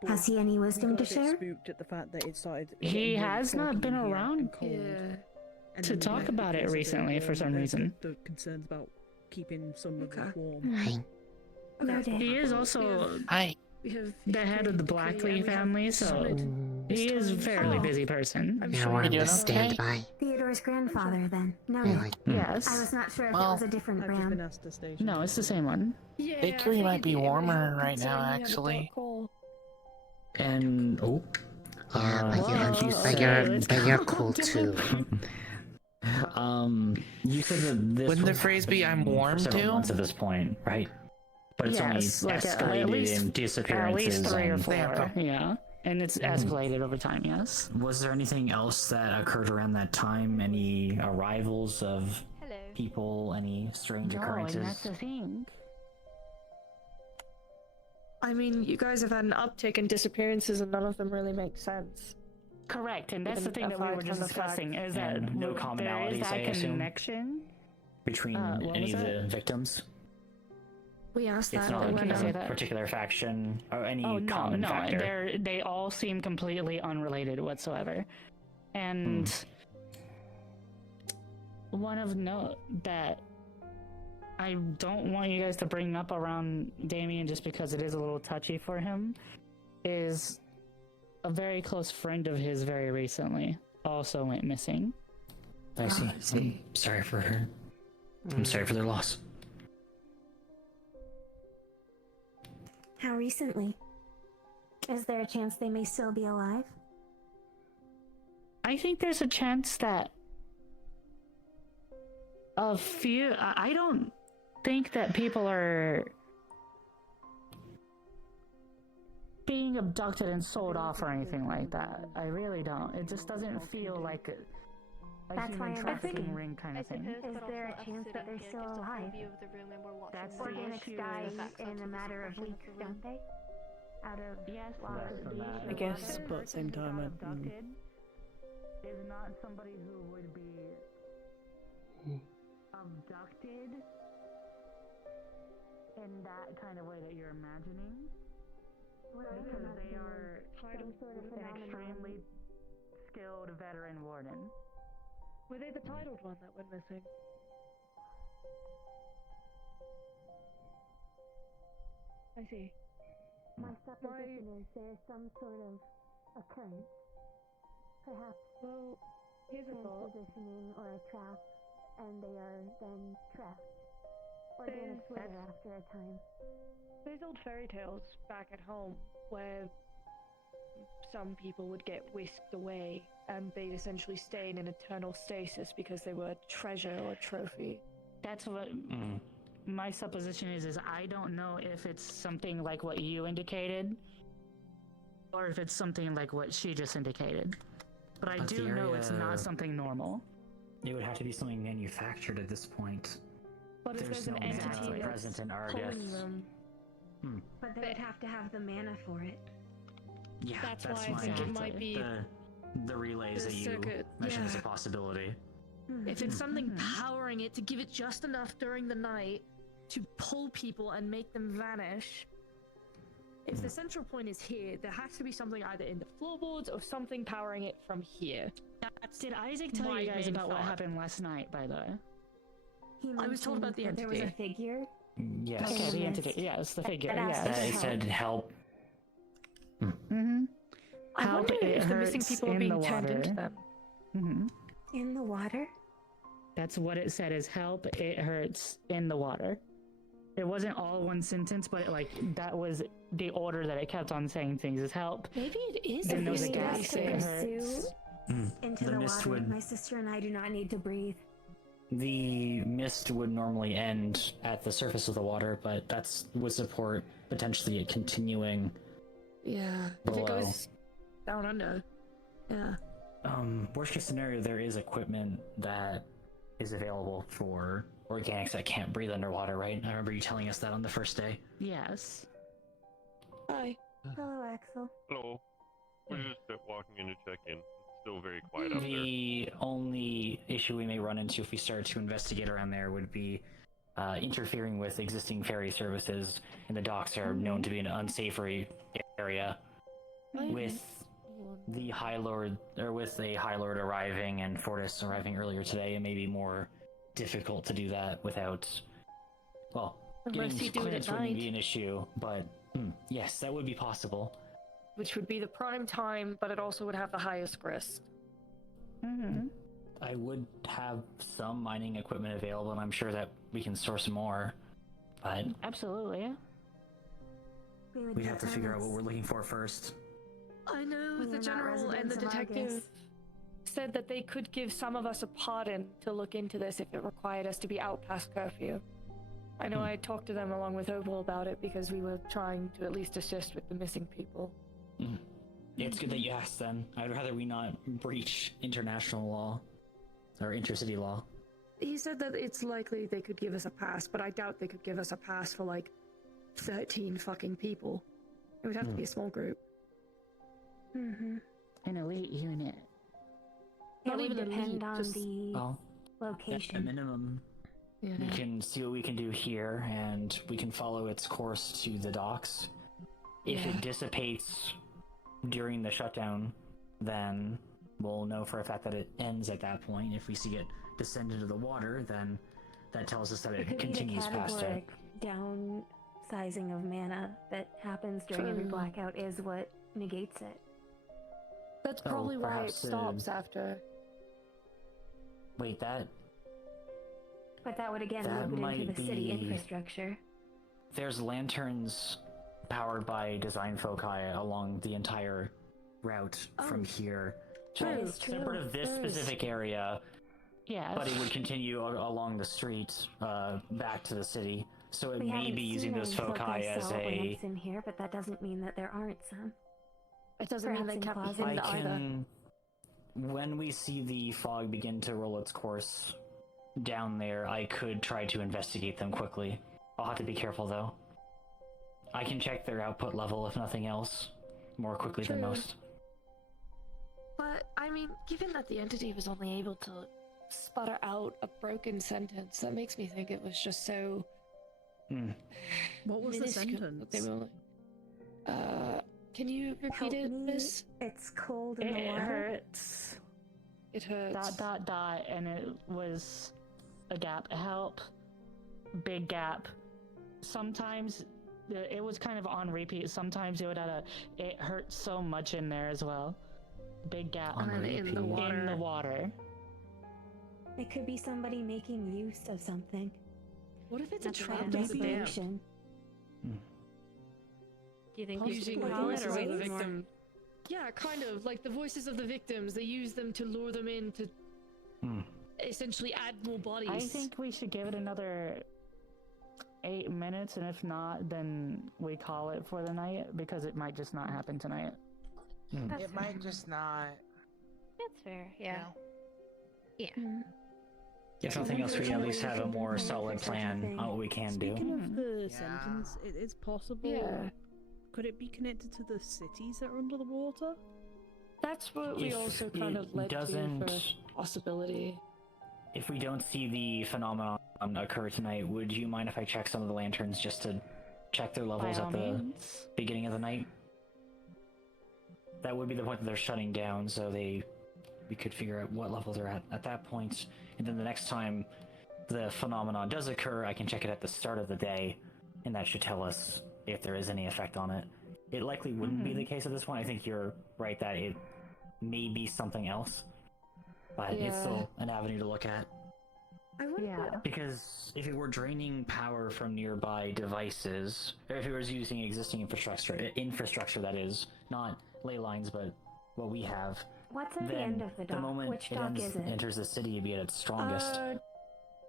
but Has he any we wisdom got to a bit share? spooked at the fact that it started. He getting really has not foggy been in here around and cold. And to then we talk left about it because of the recently for some the- reason. The concerns about keeping some of us warm. Noted. He is also Hi. the head of the Blackley family, so he is a fairly busy person. You're one to stand by. Theodore's grandfather, then. Noted. Really? Yes. I was not sure if it Well, was a different I've just been Bram. asked to station. No, it's the same one. Yeah, Bakery I might figured be it would warmer help right now, considering we had a actually. dark hole. And Yeah, like you but you're cool too. You said that this Wouldn't the was phrase be, "I'm happening for warm several too"? months at this point, right? But it's Yes, only like escalated at least, in disappearances. At least 3 or and 4, yeah. And it's escalated over time, yes. Was there anything else that occurred around that time? Any arrivals of people? Any strange occurrences? thing. I mean, you guys have had an uptick in disappearances, and none of them really make sense. Correct, and that's the thing that we Aside were from just the fact- discussing, is that And no there is commonalities, that I assume? connection. Between what any was of that? the victims? We asked It's that, not but like we're say a that. particular faction or any Oh no, common no, factor. they all seem completely unrelated whatsoever. And one of note that I don't want you guys to bring up around Damien just because it is a little touchy for him is a very close friend of his very recently also went missing. I see. I'm sorry for her. I'm sorry for their loss. How recently? Is there a chance they may still be alive? I think there's a chance that a few. I don't think that people are being abducted and sold off or anything like that. I really don't. It just doesn't feel like a That's human why I'm trafficking asking. ring kind of thing. Is there a chance that they're still alive? That's the Organics issue. die in a matter of weeks, don't they? Out of Yes, I guess, but at the same time, abducted is not somebody who would be abducted in that kind of way that you're imagining. Because they are some sort of an phenomenon. extremely skilled veteran warden. Were they the titled one that went missing? I see. My supposition is there's some sort of occurrence. Perhaps here's a thought. Positioning or a trap, and they are then trapped. Or get a slither after a time. There's old fairy tales back at home where some people would get whisked away and they'd essentially stay in an eternal stasis because they were a treasure or trophy. That's what my supposition is I don't know if it's something like what you indicated or if it's something like what she just indicated. But I do know it's not something normal. It would have to be something manufactured at this point. But if there's an no entity mana present in Argus. pulling them, But they would have to have the mana for it. Yeah, That's why I think it might be the relays the that you circuit, mentioned as a yeah. possibility. if it's something powering it to give it just enough during the night to pull people and make them vanish. If the central point is here, there has to be something either in the floorboards or something powering it from here. Did Isaac tell my you guys main about what thought. happened last night, by the way? I was told about the There was a entity. figure. Yes. Okay, the entity. Yes, the figure. Yes. It said help. Mm-hmm. I wonder if the missing people are being turned into them. Mm-hmm. In the water? That's what it said is help, it hurts in the water. It wasn't all one sentence, but that was the order that it kept on saying things is help. Maybe it is. Then there was a We gap, have to it pursue hurts. into The the mist water. would- My sister and I do not need to breathe. The mist would normally end at the surface of the water, but would support potentially it continuing. Yeah. If Below. it goes down under. Yeah. Worst case scenario, there is equipment that is available for organics that can't breathe underwater, right? I remember you telling us that on the first day. Yes. Hi. Hello, Axel. Hello. We're just walking in to check in. It's still very quiet out there. The only issue we may run into if we start to investigate around there would be interfering with existing ferry services, and the docks are known to be an unsavory area. With the High Lord, or with a High Lord arriving and Fortis arriving earlier today, it may be more difficult to do that without. Well, Unless getting you do it clearance at wouldn't night. be an issue, but yes, that would be possible. Which would be the prime time, but it also would have the highest risk. Mm-hmm. I would have some mining equipment available, and I'm sure that we can source more, but Absolutely. we have to figure out what we're looking for first. I know We the are not general and the residents of detective Argus. said that they could give some of us a pardon to look into this if it required us to be out past curfew. I know I talked to them along with Opal about it because we were trying to at least assist with the missing people. It's good that you asked then. I'd rather we not breach international law, or intercity law. He said that it's likely they could give us a pass, but I doubt they could give us a pass for like 13 fucking people. It would have to be a small group. Mm-hmm. An elite unit. It Not would even depend elite, on just- the Well, at a location. minimum, Yeah. we can see what we can do here, and we can follow its course to the docks. If Yeah. it dissipates during the shutdown, then we'll know for a fact that it ends at that point. If we see it descend into the water, then that tells us that It it could be the continues past it. categoric downsizing of mana that happens during every True. blackout is what negates it. That's Oh, probably why it perhaps, stops after. Wait, that But that would again That loop it into might the city be- infrastructure. there's lanterns powered by design foci along the entire route from here. That is true. Separate of this There is. specific area, Yeah. but it would continue along the street back to the city. So it We may haven't be seen using those any foci as salt a. lamps in here, but that doesn't mean that there aren't some. It doesn't mean Perhaps they in can't be closets. hidden I either. can. When we see the fog begin to roll its course down there, I could try to investigate them quickly. I'll have to be careful though. I can check their output level, if nothing else, more quickly than True. most. But, I mean, given that the entity was only able to sputter out a broken sentence, that makes me think it was just so What was the minuscule that sentence? they were Can you repeat it, miss? It's cold in the It water. hurts. It hurts. ... and it was a gap. Help. Big gap. Sometimes it was kind of on repeat. Sometimes it would it hurt so much in there as well. Big gap. And then in the water. In the water. It could be somebody making use of something. What if it's a That's trap like of the damned? manipulation. Do you think Using we voices should of wait the more? victim. Yeah, kind of like the voices of the victims. They use them to lure them in to essentially add more bodies. I think we should give it another 8 minutes, and if not, then we call it for the night because it might just not happen tonight. It might just not. That's fair. Yeah. Yeah. If nothing else, we at least have a more solid plan on what we can do. Speaking of the sentence, it is possible. Yeah. Could it be connected to the cities that are under the water? That's what we If also kind it of led to doesn't- for possibility. If we don't see the phenomenon occur tonight, would you mind if I check some of the lanterns just to check their levels By all at the means. beginning of the night? That would be the point that they're shutting down, so we could figure out what level they're at that point. And then the next time the phenomenon does occur, I can check it at the start of the day, and that should tell us if there is any effect on it. It likely wouldn't be the case at this point. I think you're right that it may be something else, but it's Yeah. still an avenue to look at. Yeah. Because if it were draining power from nearby devices, or if it was using existing infrastructure that is, not ley lines, but what we have, What's at the then end of the dock? moment Which it dock is it? enters the city, it'd be at its strongest.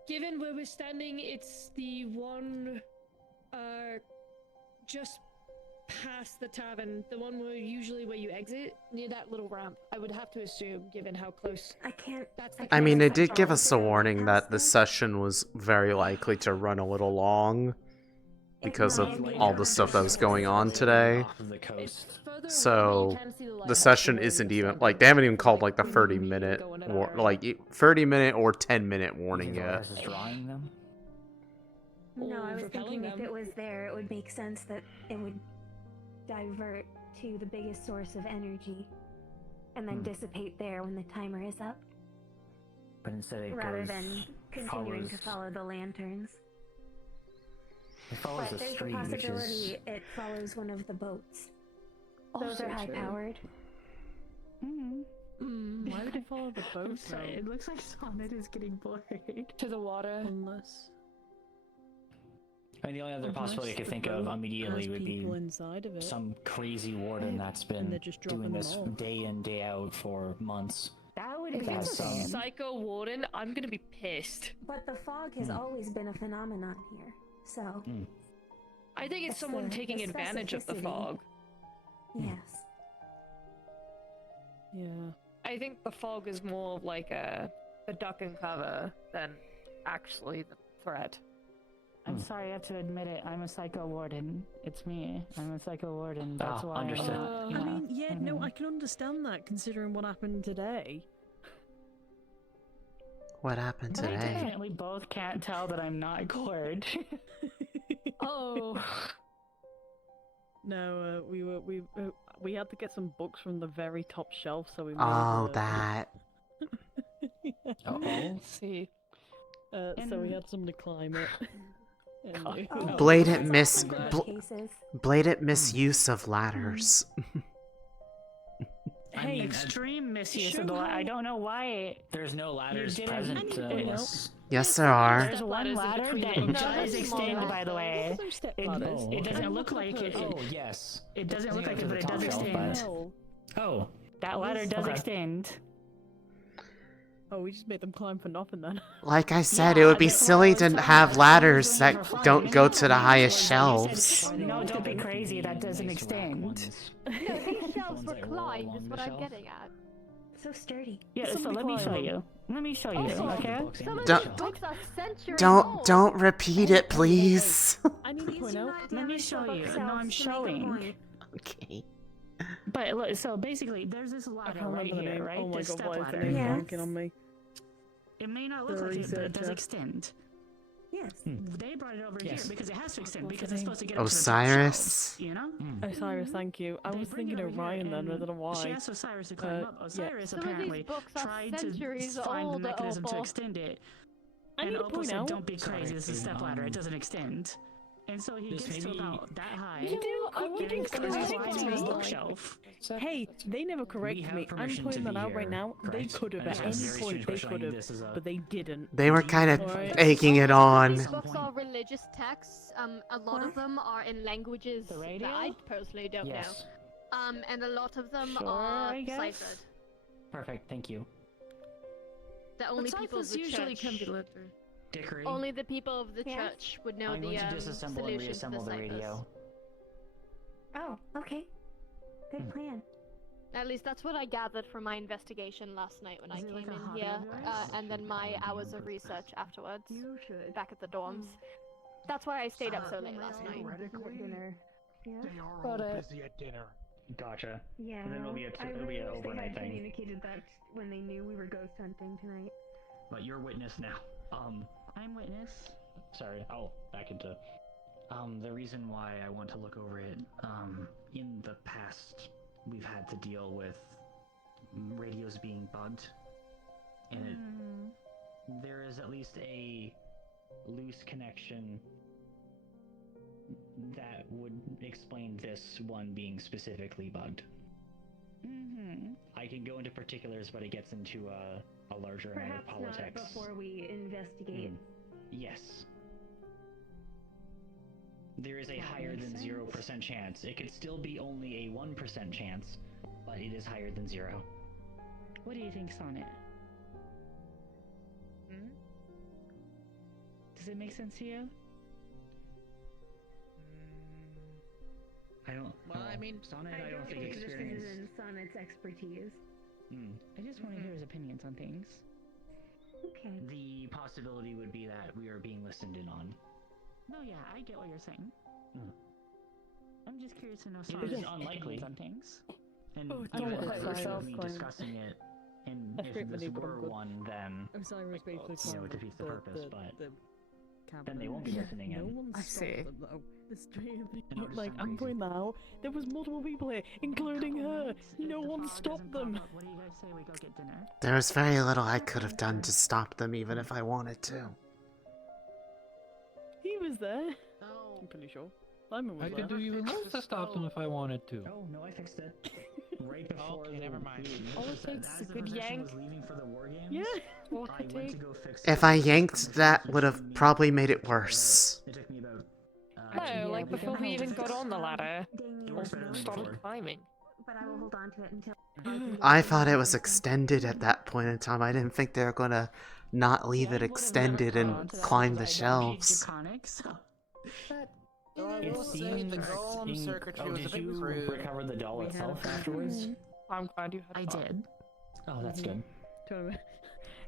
Given where we're standing, it's the one just past the tavern, the one where you exit near that little ramp. I would have to assume, given how close. I can't. That's the I mean, it did closest give I us a warning that the session was very likely to run a little long because of all the stuff that was going on today. So the session isn't even like they haven't even called like the 30-minute or like 30-minute or 10-minute warning yet. No, I was repelling thinking if them. it was there, it would make sense that it would divert to the biggest source of energy and then dissipate there when the timer is up, But instead it rather goes, than continuing to follows, follow the lanterns. it follows But a there's a street, which possibility is it follows one of the boats. Those Also are high true. powered. Why would it follow the boat? I'm sorry, it looks like Sonnet is getting bored. To the water. Unless. I mean, the only other possibility I could think of immediately would be inside of it. some crazy warden that's been they're just doing dropping this them off. day in, day out for months. That would If be it's a insane. psycho warden, I'm gonna be pissed. But the fog has always been a phenomenon here, so I think it's It's someone the taking advantage of the specificity. fog. yes. Yeah. I think the fog is more of like a duck and cover than actually the threat. I'm sorry, I have to admit it. I'm a psycho warden. It's me. I'm a psycho warden. That's why. understood. I'm I not, mean, yeah, no, I can understand that considering what happened today. What happened But I today? definitely both can't tell that I'm not gored. Oh. No, we had to get some books from the very top shelf, so we. Made, Oh, that. Uh-oh. See. So we had some to climb it. And Blatant Cases. blatant misuse of ladders. Hey, extreme misuse of the I don't know why. There's no ladders didn't- present. unless- Yes, there are. There's one ladder that does extend, by the way. It doesn't look like it. Oh, yes. It doesn't look like to it, the but it top does shelf, extend. Oh. That ladder does Okay. extend. Oh, we just made them climb for nothing then. Like I said, it would be silly to have ladders that don't go to the highest shelves. No, don't be crazy. That doesn't extend. No, these shelves were climbed, is what I'm getting at. So sturdy. Yeah, so let me show you. Let me show you, okay? Some of Don't- these books are centuries old. Don't repeat it, please. I need to point out. Let me show you. No, I'm showing. Okay. But look, so basically, there's this I ladder can't right remember the here, name. right? Oh my This god, step why is the ladder. name blanking on me? It may not look The like it, but it does researcher. extend. Yes. They brought it over Yes. here because it has to extend because it's supposed to get Osiris. to the top shelves, you know? Osiris, thank you. I was thinking of Ryan then, I don't know why. She asked Osiris to climb up. Osiris Some of these apparently books are tried to centuries find the old, mechanism to Opal. extend it. I And need to Opal point said, out- don't be crazy, Sorry, this is a step ladder, it doesn't extend. And so he This gets to may be- about that high. You didn't and he's correct climbing his me. bookshelf. Hey, they never corrected me. I'm permission pointing to that be out right here, now. They correct? could have I at just have any very point. strange They question. could have, This is a- but they didn't. They were kind of Alright. egging it These on. books are religious texts. A lot of them are in languages that I personally don't Yes. know. And a lot of them Sure, are I guess. ciphered. Perfect, thank you. The only But people of ciphers the usually church, can be littered. Dickery. only the people of the church would know I'm going the to disassemble and solution to reassemble the ciphers. radio. Oh, okay. Good plan. At least that's what I gathered from my investigation last night when I Is it like came a in hobby here, of yours? and then my hours of research afterwards, You should. back at the dorms. That's why I stayed up so late last night. Dinner. Yeah. They are But, all busy at dinner. Gotcha. Yeah. And then it'll be a, I it'll be really an wish they overnight had thing. communicated that when they knew we were ghost hunting tonight. But you're witness now. I'm witness. Sorry, I'll back into. The reason why I want to look over it, in the past, we've had to deal with radios being bugged, and there is at least a loose connection that would explain this one being specifically bugged. I can go into particulars, but it gets into a larger amount of Perhaps politics. not before we investigate. Yes. There is a higher than 0% chance. It could still be only a 1% chance, but it is higher than 0. What do you think's on it? Does it make sense to you? I don't. Well, I mean, Sonnet, I don't think This experience. isn't Sonnet's expertise. I just want to hear his opinions on things. Okay. The possibility would be that we are being listened in on. No, yeah, I get what you're saying. I'm just curious to know It Sonnet's isn't unlikely. opinions on things. And Oh, even don't if let we're yourself me claim- discussing it, and That's if great, this Minnie, but I'm were good. one, then I'm sorry, was basically you know, it defeats the purpose, but then they won't be listening No in. one I stopped see. them though. This dream thing, And I'll just like sound I'm crazy. pointing that out. There was multiple people here, including her. No one stopped them. What do you guys say we go get dinner? There was very little I could have done to stop them, even if I wanted to. He was there. I'm pretty sure. Simon was I there. could do even less to stop them if I wanted to. Oh no, I fixed it. Right before Okay, never mind. All it takes is a good yank. was leaving for the war games, Yeah. What I could went to take? go fix If it. I yanked, that would have probably made it worse. It took me about. No, like we before can we hold even it. got on the ladder It or works better than started before. climbing. But I will hold on to it until. I thought it was extended at that point in time. I didn't think they were gonna not leave it extended and climb the shelves. Though I It will say the seems golem circuitry oh, was a did bit you crude. recover the doll itself afterwards? I'm glad you had I fun. did. Oh, that's good.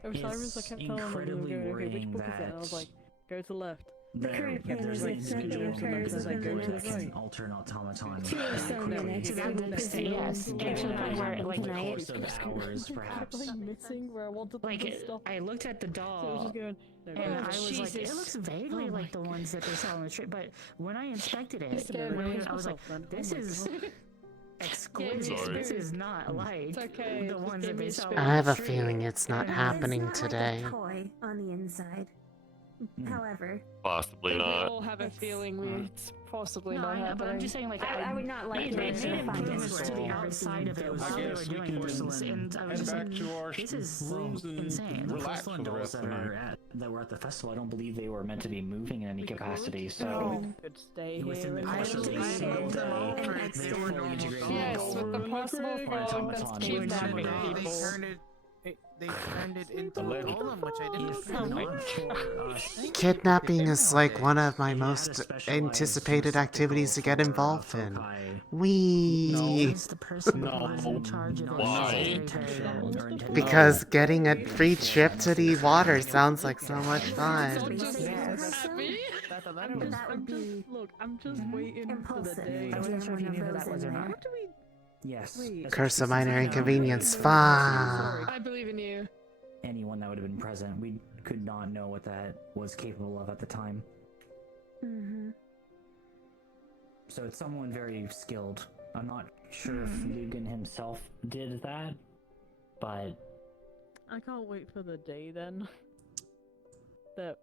Osiris, I It's kept telling them, incredibly okay, which worrying book is it? And I was that like, go to the left. current plan there's is like that Sunday individuals in affairs because I within go the to next an alter an automaton. Two or so minutes. To that and extent, we'll yes. proceed And to the point where, with like, the tonight. course of hours, perhaps. Like missing where I wanted them Like, to stop. I looked at the So I was doll, just going, no, and no, I was like, it Jesus. looks vaguely Oh like the ones that they sell on the street. But when I inspected it, Listen, man, I was like, myself, man. this Oh my is God. exquisite. Sorry. This is not like It's okay, the just ones give that me they a sell spoon. on I have the a street. feeling it's not And happening It's not today. like a toy on the inside. However, Possibly We not. all have a feeling it's possibly No, not but happening. I'm just saying, like, I would not like they to made assume it findings improvements to the outside of it while they were doing things, and I was just like, this is insane. The porcelain dolls that were at the festival, I don't believe they were meant to be moving in any capacity. So Could stay within here the and course of a single day, they were fully integrated. Yes, with the possible thought that's kidnapping They people. turned it into a golem, which I didn't If know. not for us, Kidnapping is like one of my most anticipated activities to get involved in. Wee. It's the person who was in charge of it. Why? Because getting a free trip to the water sounds like so much fun. Yes. that would be Look, I'm just waiting for the impulsive. day. I wasn't sure if you knew who that was or not. What do we? yes. Wait. Curse of minor inconvenience. Fuck. I believe in you. anyone that would have been present. We could not know what that was capable of at the time. Mm-hmm. So it's someone very skilled. I'm not sure if Lugan himself did that, but I can't wait for the day then that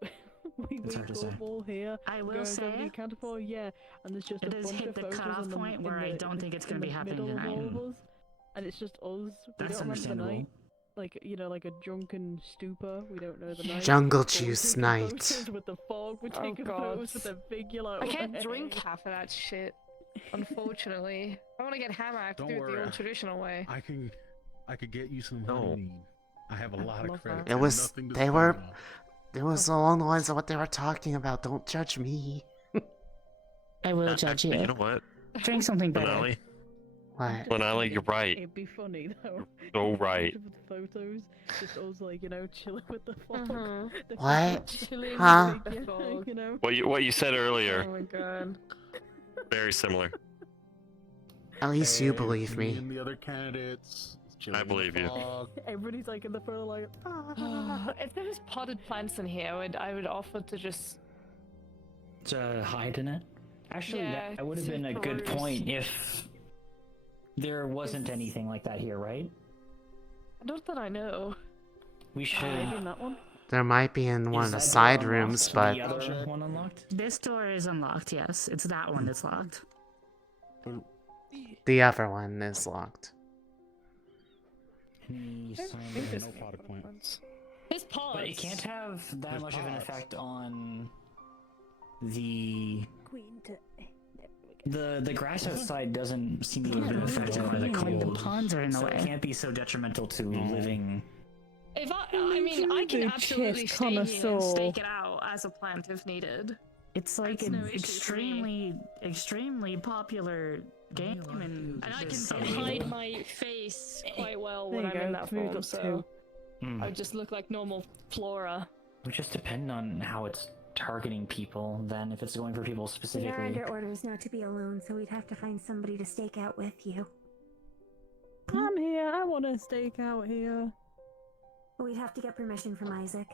we It's hard wake to say. up all here. I will go say somebody accounted for, yeah, and there's just it a has bunch hit of the photos cutoff in the, point where I don't think it's gonna be happening middle of tonight. all of us, and it's just us. We That's don't remember the night. understandable. Like, you know, like a drunken stupor. We don't know the night. Jungle But we're juice taking night. photos with the fog. We're Oh, taking God. photos with the figure. I can't drink half of that shit, unfortunately. I want to get hammered, I have to Don't do it worry, the old traditional way. I could get you some No. honeymead. I have a lot of love credits. It and was. nothing to They spend were. on. It was along the lines of what they were talking about. Don't judge me. I will judge you. You know what? Drink something better. Lunali, What? Lunali, you're right. It'd be funny though. So right. With the photos, just us like, you know, chilling with the fog. The What? chilling Huh? with the fog, you know. What you said earlier, Oh my god. very similar. At least you Hey, believe me me. and the other candidates. chilling I in the believe you. fog. Everybody's like in the photo like, ah. If there was potted plants in here, I would offer to just... To hide in it? Actually, Yeah, that would have to been a good peruse. point if there wasn't anything like that here, right? Not that I know. We should. Maybe in that one. There might be in one of the Is that side door rooms, unlocked? but The other one unlocked? This door is unlocked, yes. It's that one that's locked. the other one is locked. Any I sign think of there's no no potted plants. There's pods. But it can't have that There's much of an pods. effect on the Queen to. the grass outside doesn't seem to have been affected by the Like the cold. ponds are in the So way. it can't be so detrimental to living. If I mean, I can The absolutely chess stay here and connoisseur. stake it out as a plant if needed. It's like That's an no issue for me. extremely popular game, and And I there's can some hide people- my face quite well There when you I'm in go, that moved form, up so two. Hmm. I just look like normal flora. It would just depend on how it's targeting people. Then, if it's going for people We are specifically. under orders not to be alone, so we'd have to find somebody to stake out with you. I'm here. I want to stake out here. We'd have to get permission from Isaac.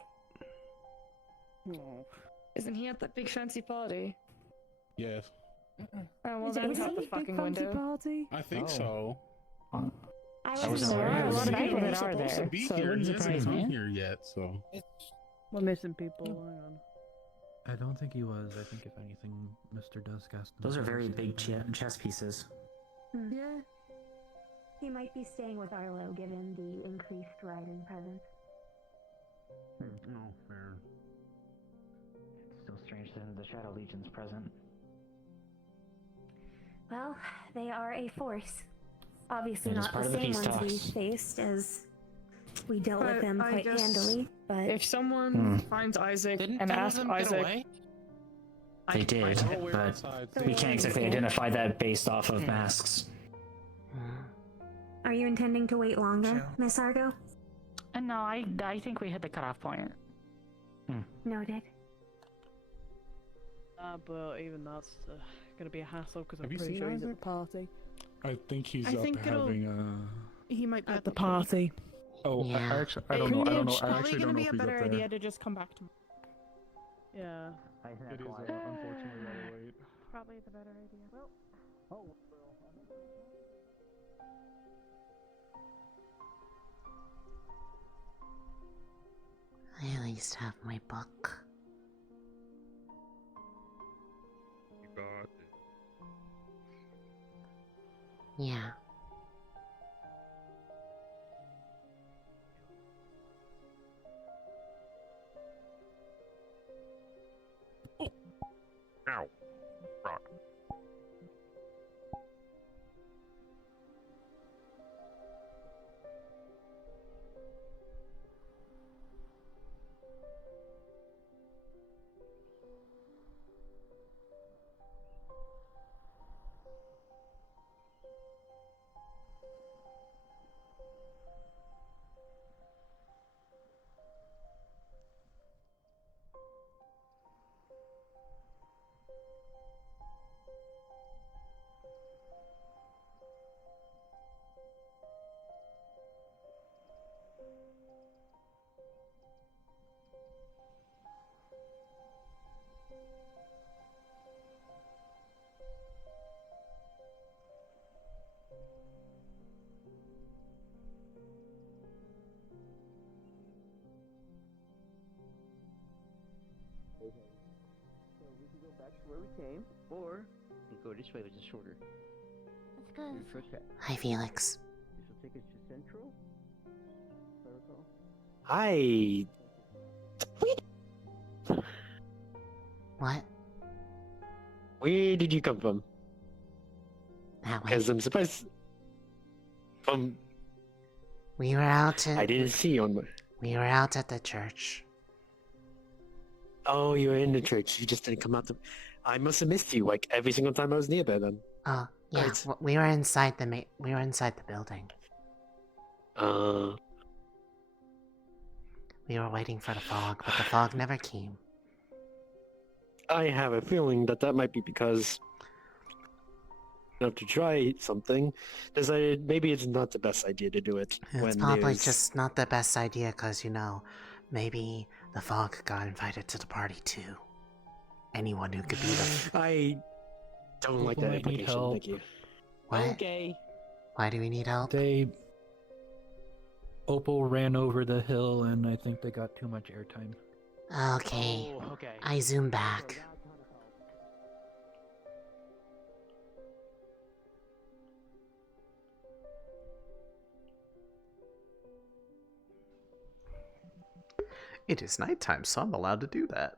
Isn't he at that big fancy party? Yes, Oh, well, Is it that's a out the big fucking fancy window. party? I think Oh. so. I wasn't There aware are a of lot of it. people that are supposed to there, be so it here. wouldn't He hasn't surprise come me. here yet, so. We're missing people. Hang on. I don't think he was. I think if anything, Mr. Duskast. Those are very big chess pieces. Yeah. He might be staying with Arlo given the increased riding presence. No, fair. It's still strange that the Shadow Legion's present. Well, they are a force. Obviously And it's not part the of the same peace ones we talks. faced as we dealt with But them I quite guess handily, but If someone Hmm. finds Isaac Didn't and two of asks them get Isaac, away? They did, Oh, we're but outside. we can't exactly identify that based off of masks. are you intending to wait longer, True. Miss Argo? No, I think we hit the cutoff point. Noted. But even that's gonna be a hassle because I'm Have you pretty seen sure he's at the Isaac? party. I think he's I up think it'll- having He might be at the party. Oh, Yeah. I actually, I don't know. I don't know. It's I probably actually gonna don't know be if a he's up better there. idea to just come back to. Yeah. It is unfortunately rather late. Probably the better idea. Well, I at least have my book. You got it. Yeah. Ow. Rock. So we can go back to where we came, or we can go this way, which is shorter. Let's go. Your first cut. Hi, Felix. This will take us to Central. If I recall. Hi. What? Where did you come from? That way. Because I'm surprised. We were out at. I didn't see you on my. We were out at the church. Oh, you were in the church. You just didn't come out to. I must have missed you like every single time I was near there. Then. Oh, yeah. Right. We were inside the we were inside the building. We were waiting for the fog, but the fog never came. I have a feeling that that might be because. Enough to try something. Decided maybe it's not the best idea to do it. It's when probably there's- just not the best idea, cause maybe the fog got invited to the party too. Anyone who could be the. I don't like that might need implication. help. Thank you. What? Okay. Why do we need help? They. Opal ran over the hill, and I think they got too much airtime. Okay. Oh, okay. I zoom back. It is nighttime, so I'm allowed to do that.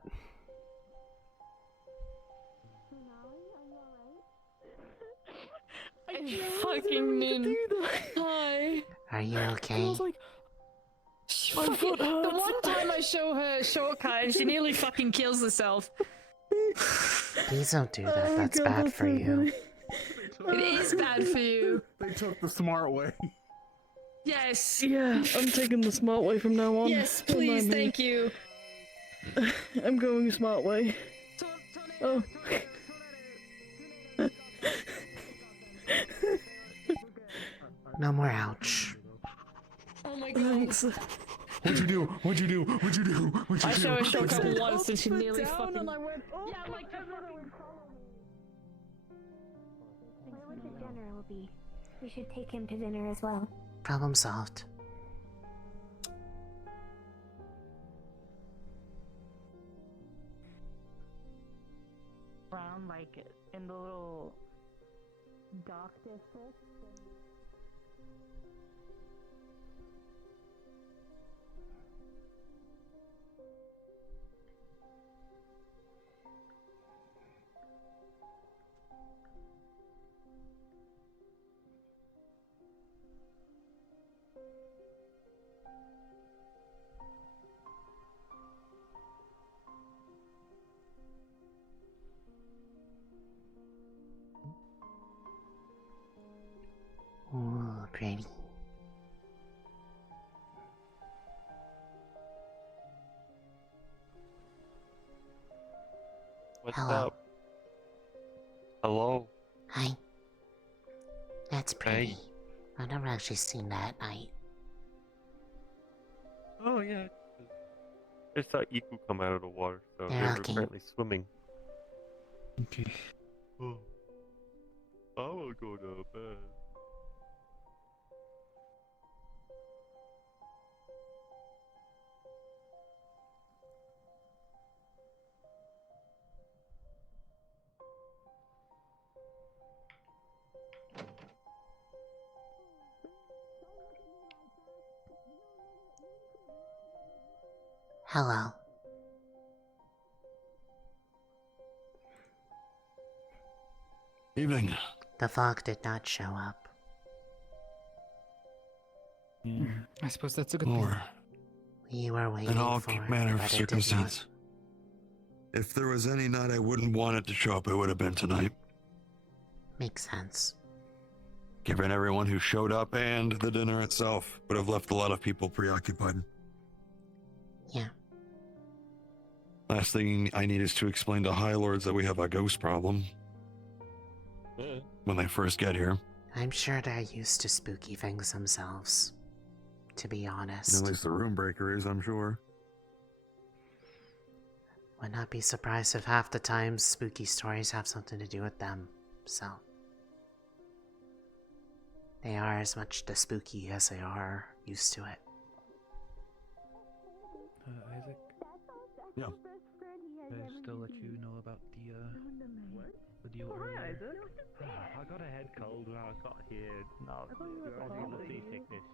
I fucking didn't. Hi. Are you okay? My foot hurts. The one time I show her a shortcut and she nearly fucking kills herself. Please don't do that. That's bad for you. It is bad for you. They took the smart way. Yes. Yeah, I'm taking the smart way from now on. Yes, Don't please, mind me. thank you. I'm going smart way. Oh. No more ouch. Oh my god. Thanks. What'd you do? What'd you do? What'd you do? What'd you I do? show a shortcut said once and she up, nearly down, fucking. and I went, oh, Yeah, like Where would the dinner will be? We should take him to dinner as well. Problem solved. Around like in the little dock district. Ooh, pretty. What's Hello. up? Hello. Hi. That's pretty. Hey. I've never actually seen that at night. Oh yeah. I saw Iku come out of the water, so They're they were lucky. apparently swimming. Okay. Oh. I will go to bed. Hello. Evening. The fog did not show up. Yeah. I suppose that's a good thing. Or We were waiting in all for it, manner of but it did not. circumstance. If there was any night I wouldn't want it to show up, it would have been tonight. Makes sense. Given everyone who showed up and the dinner itself would have left a lot of people preoccupied. Yeah. Last thing I need is to explain to High Lords that we have a ghost problem when they first get here. I'm sure they're used to spooky things themselves. To be honest. At least the room breaker is, I'm sure. would not be surprised if half the time spooky stories have something to do with them. So they are as much the spooky as they are used to it. Isaac? Yeah. Did I still let you know about the deal earlier? I got a head cold when I got here. No, I got the seasickness.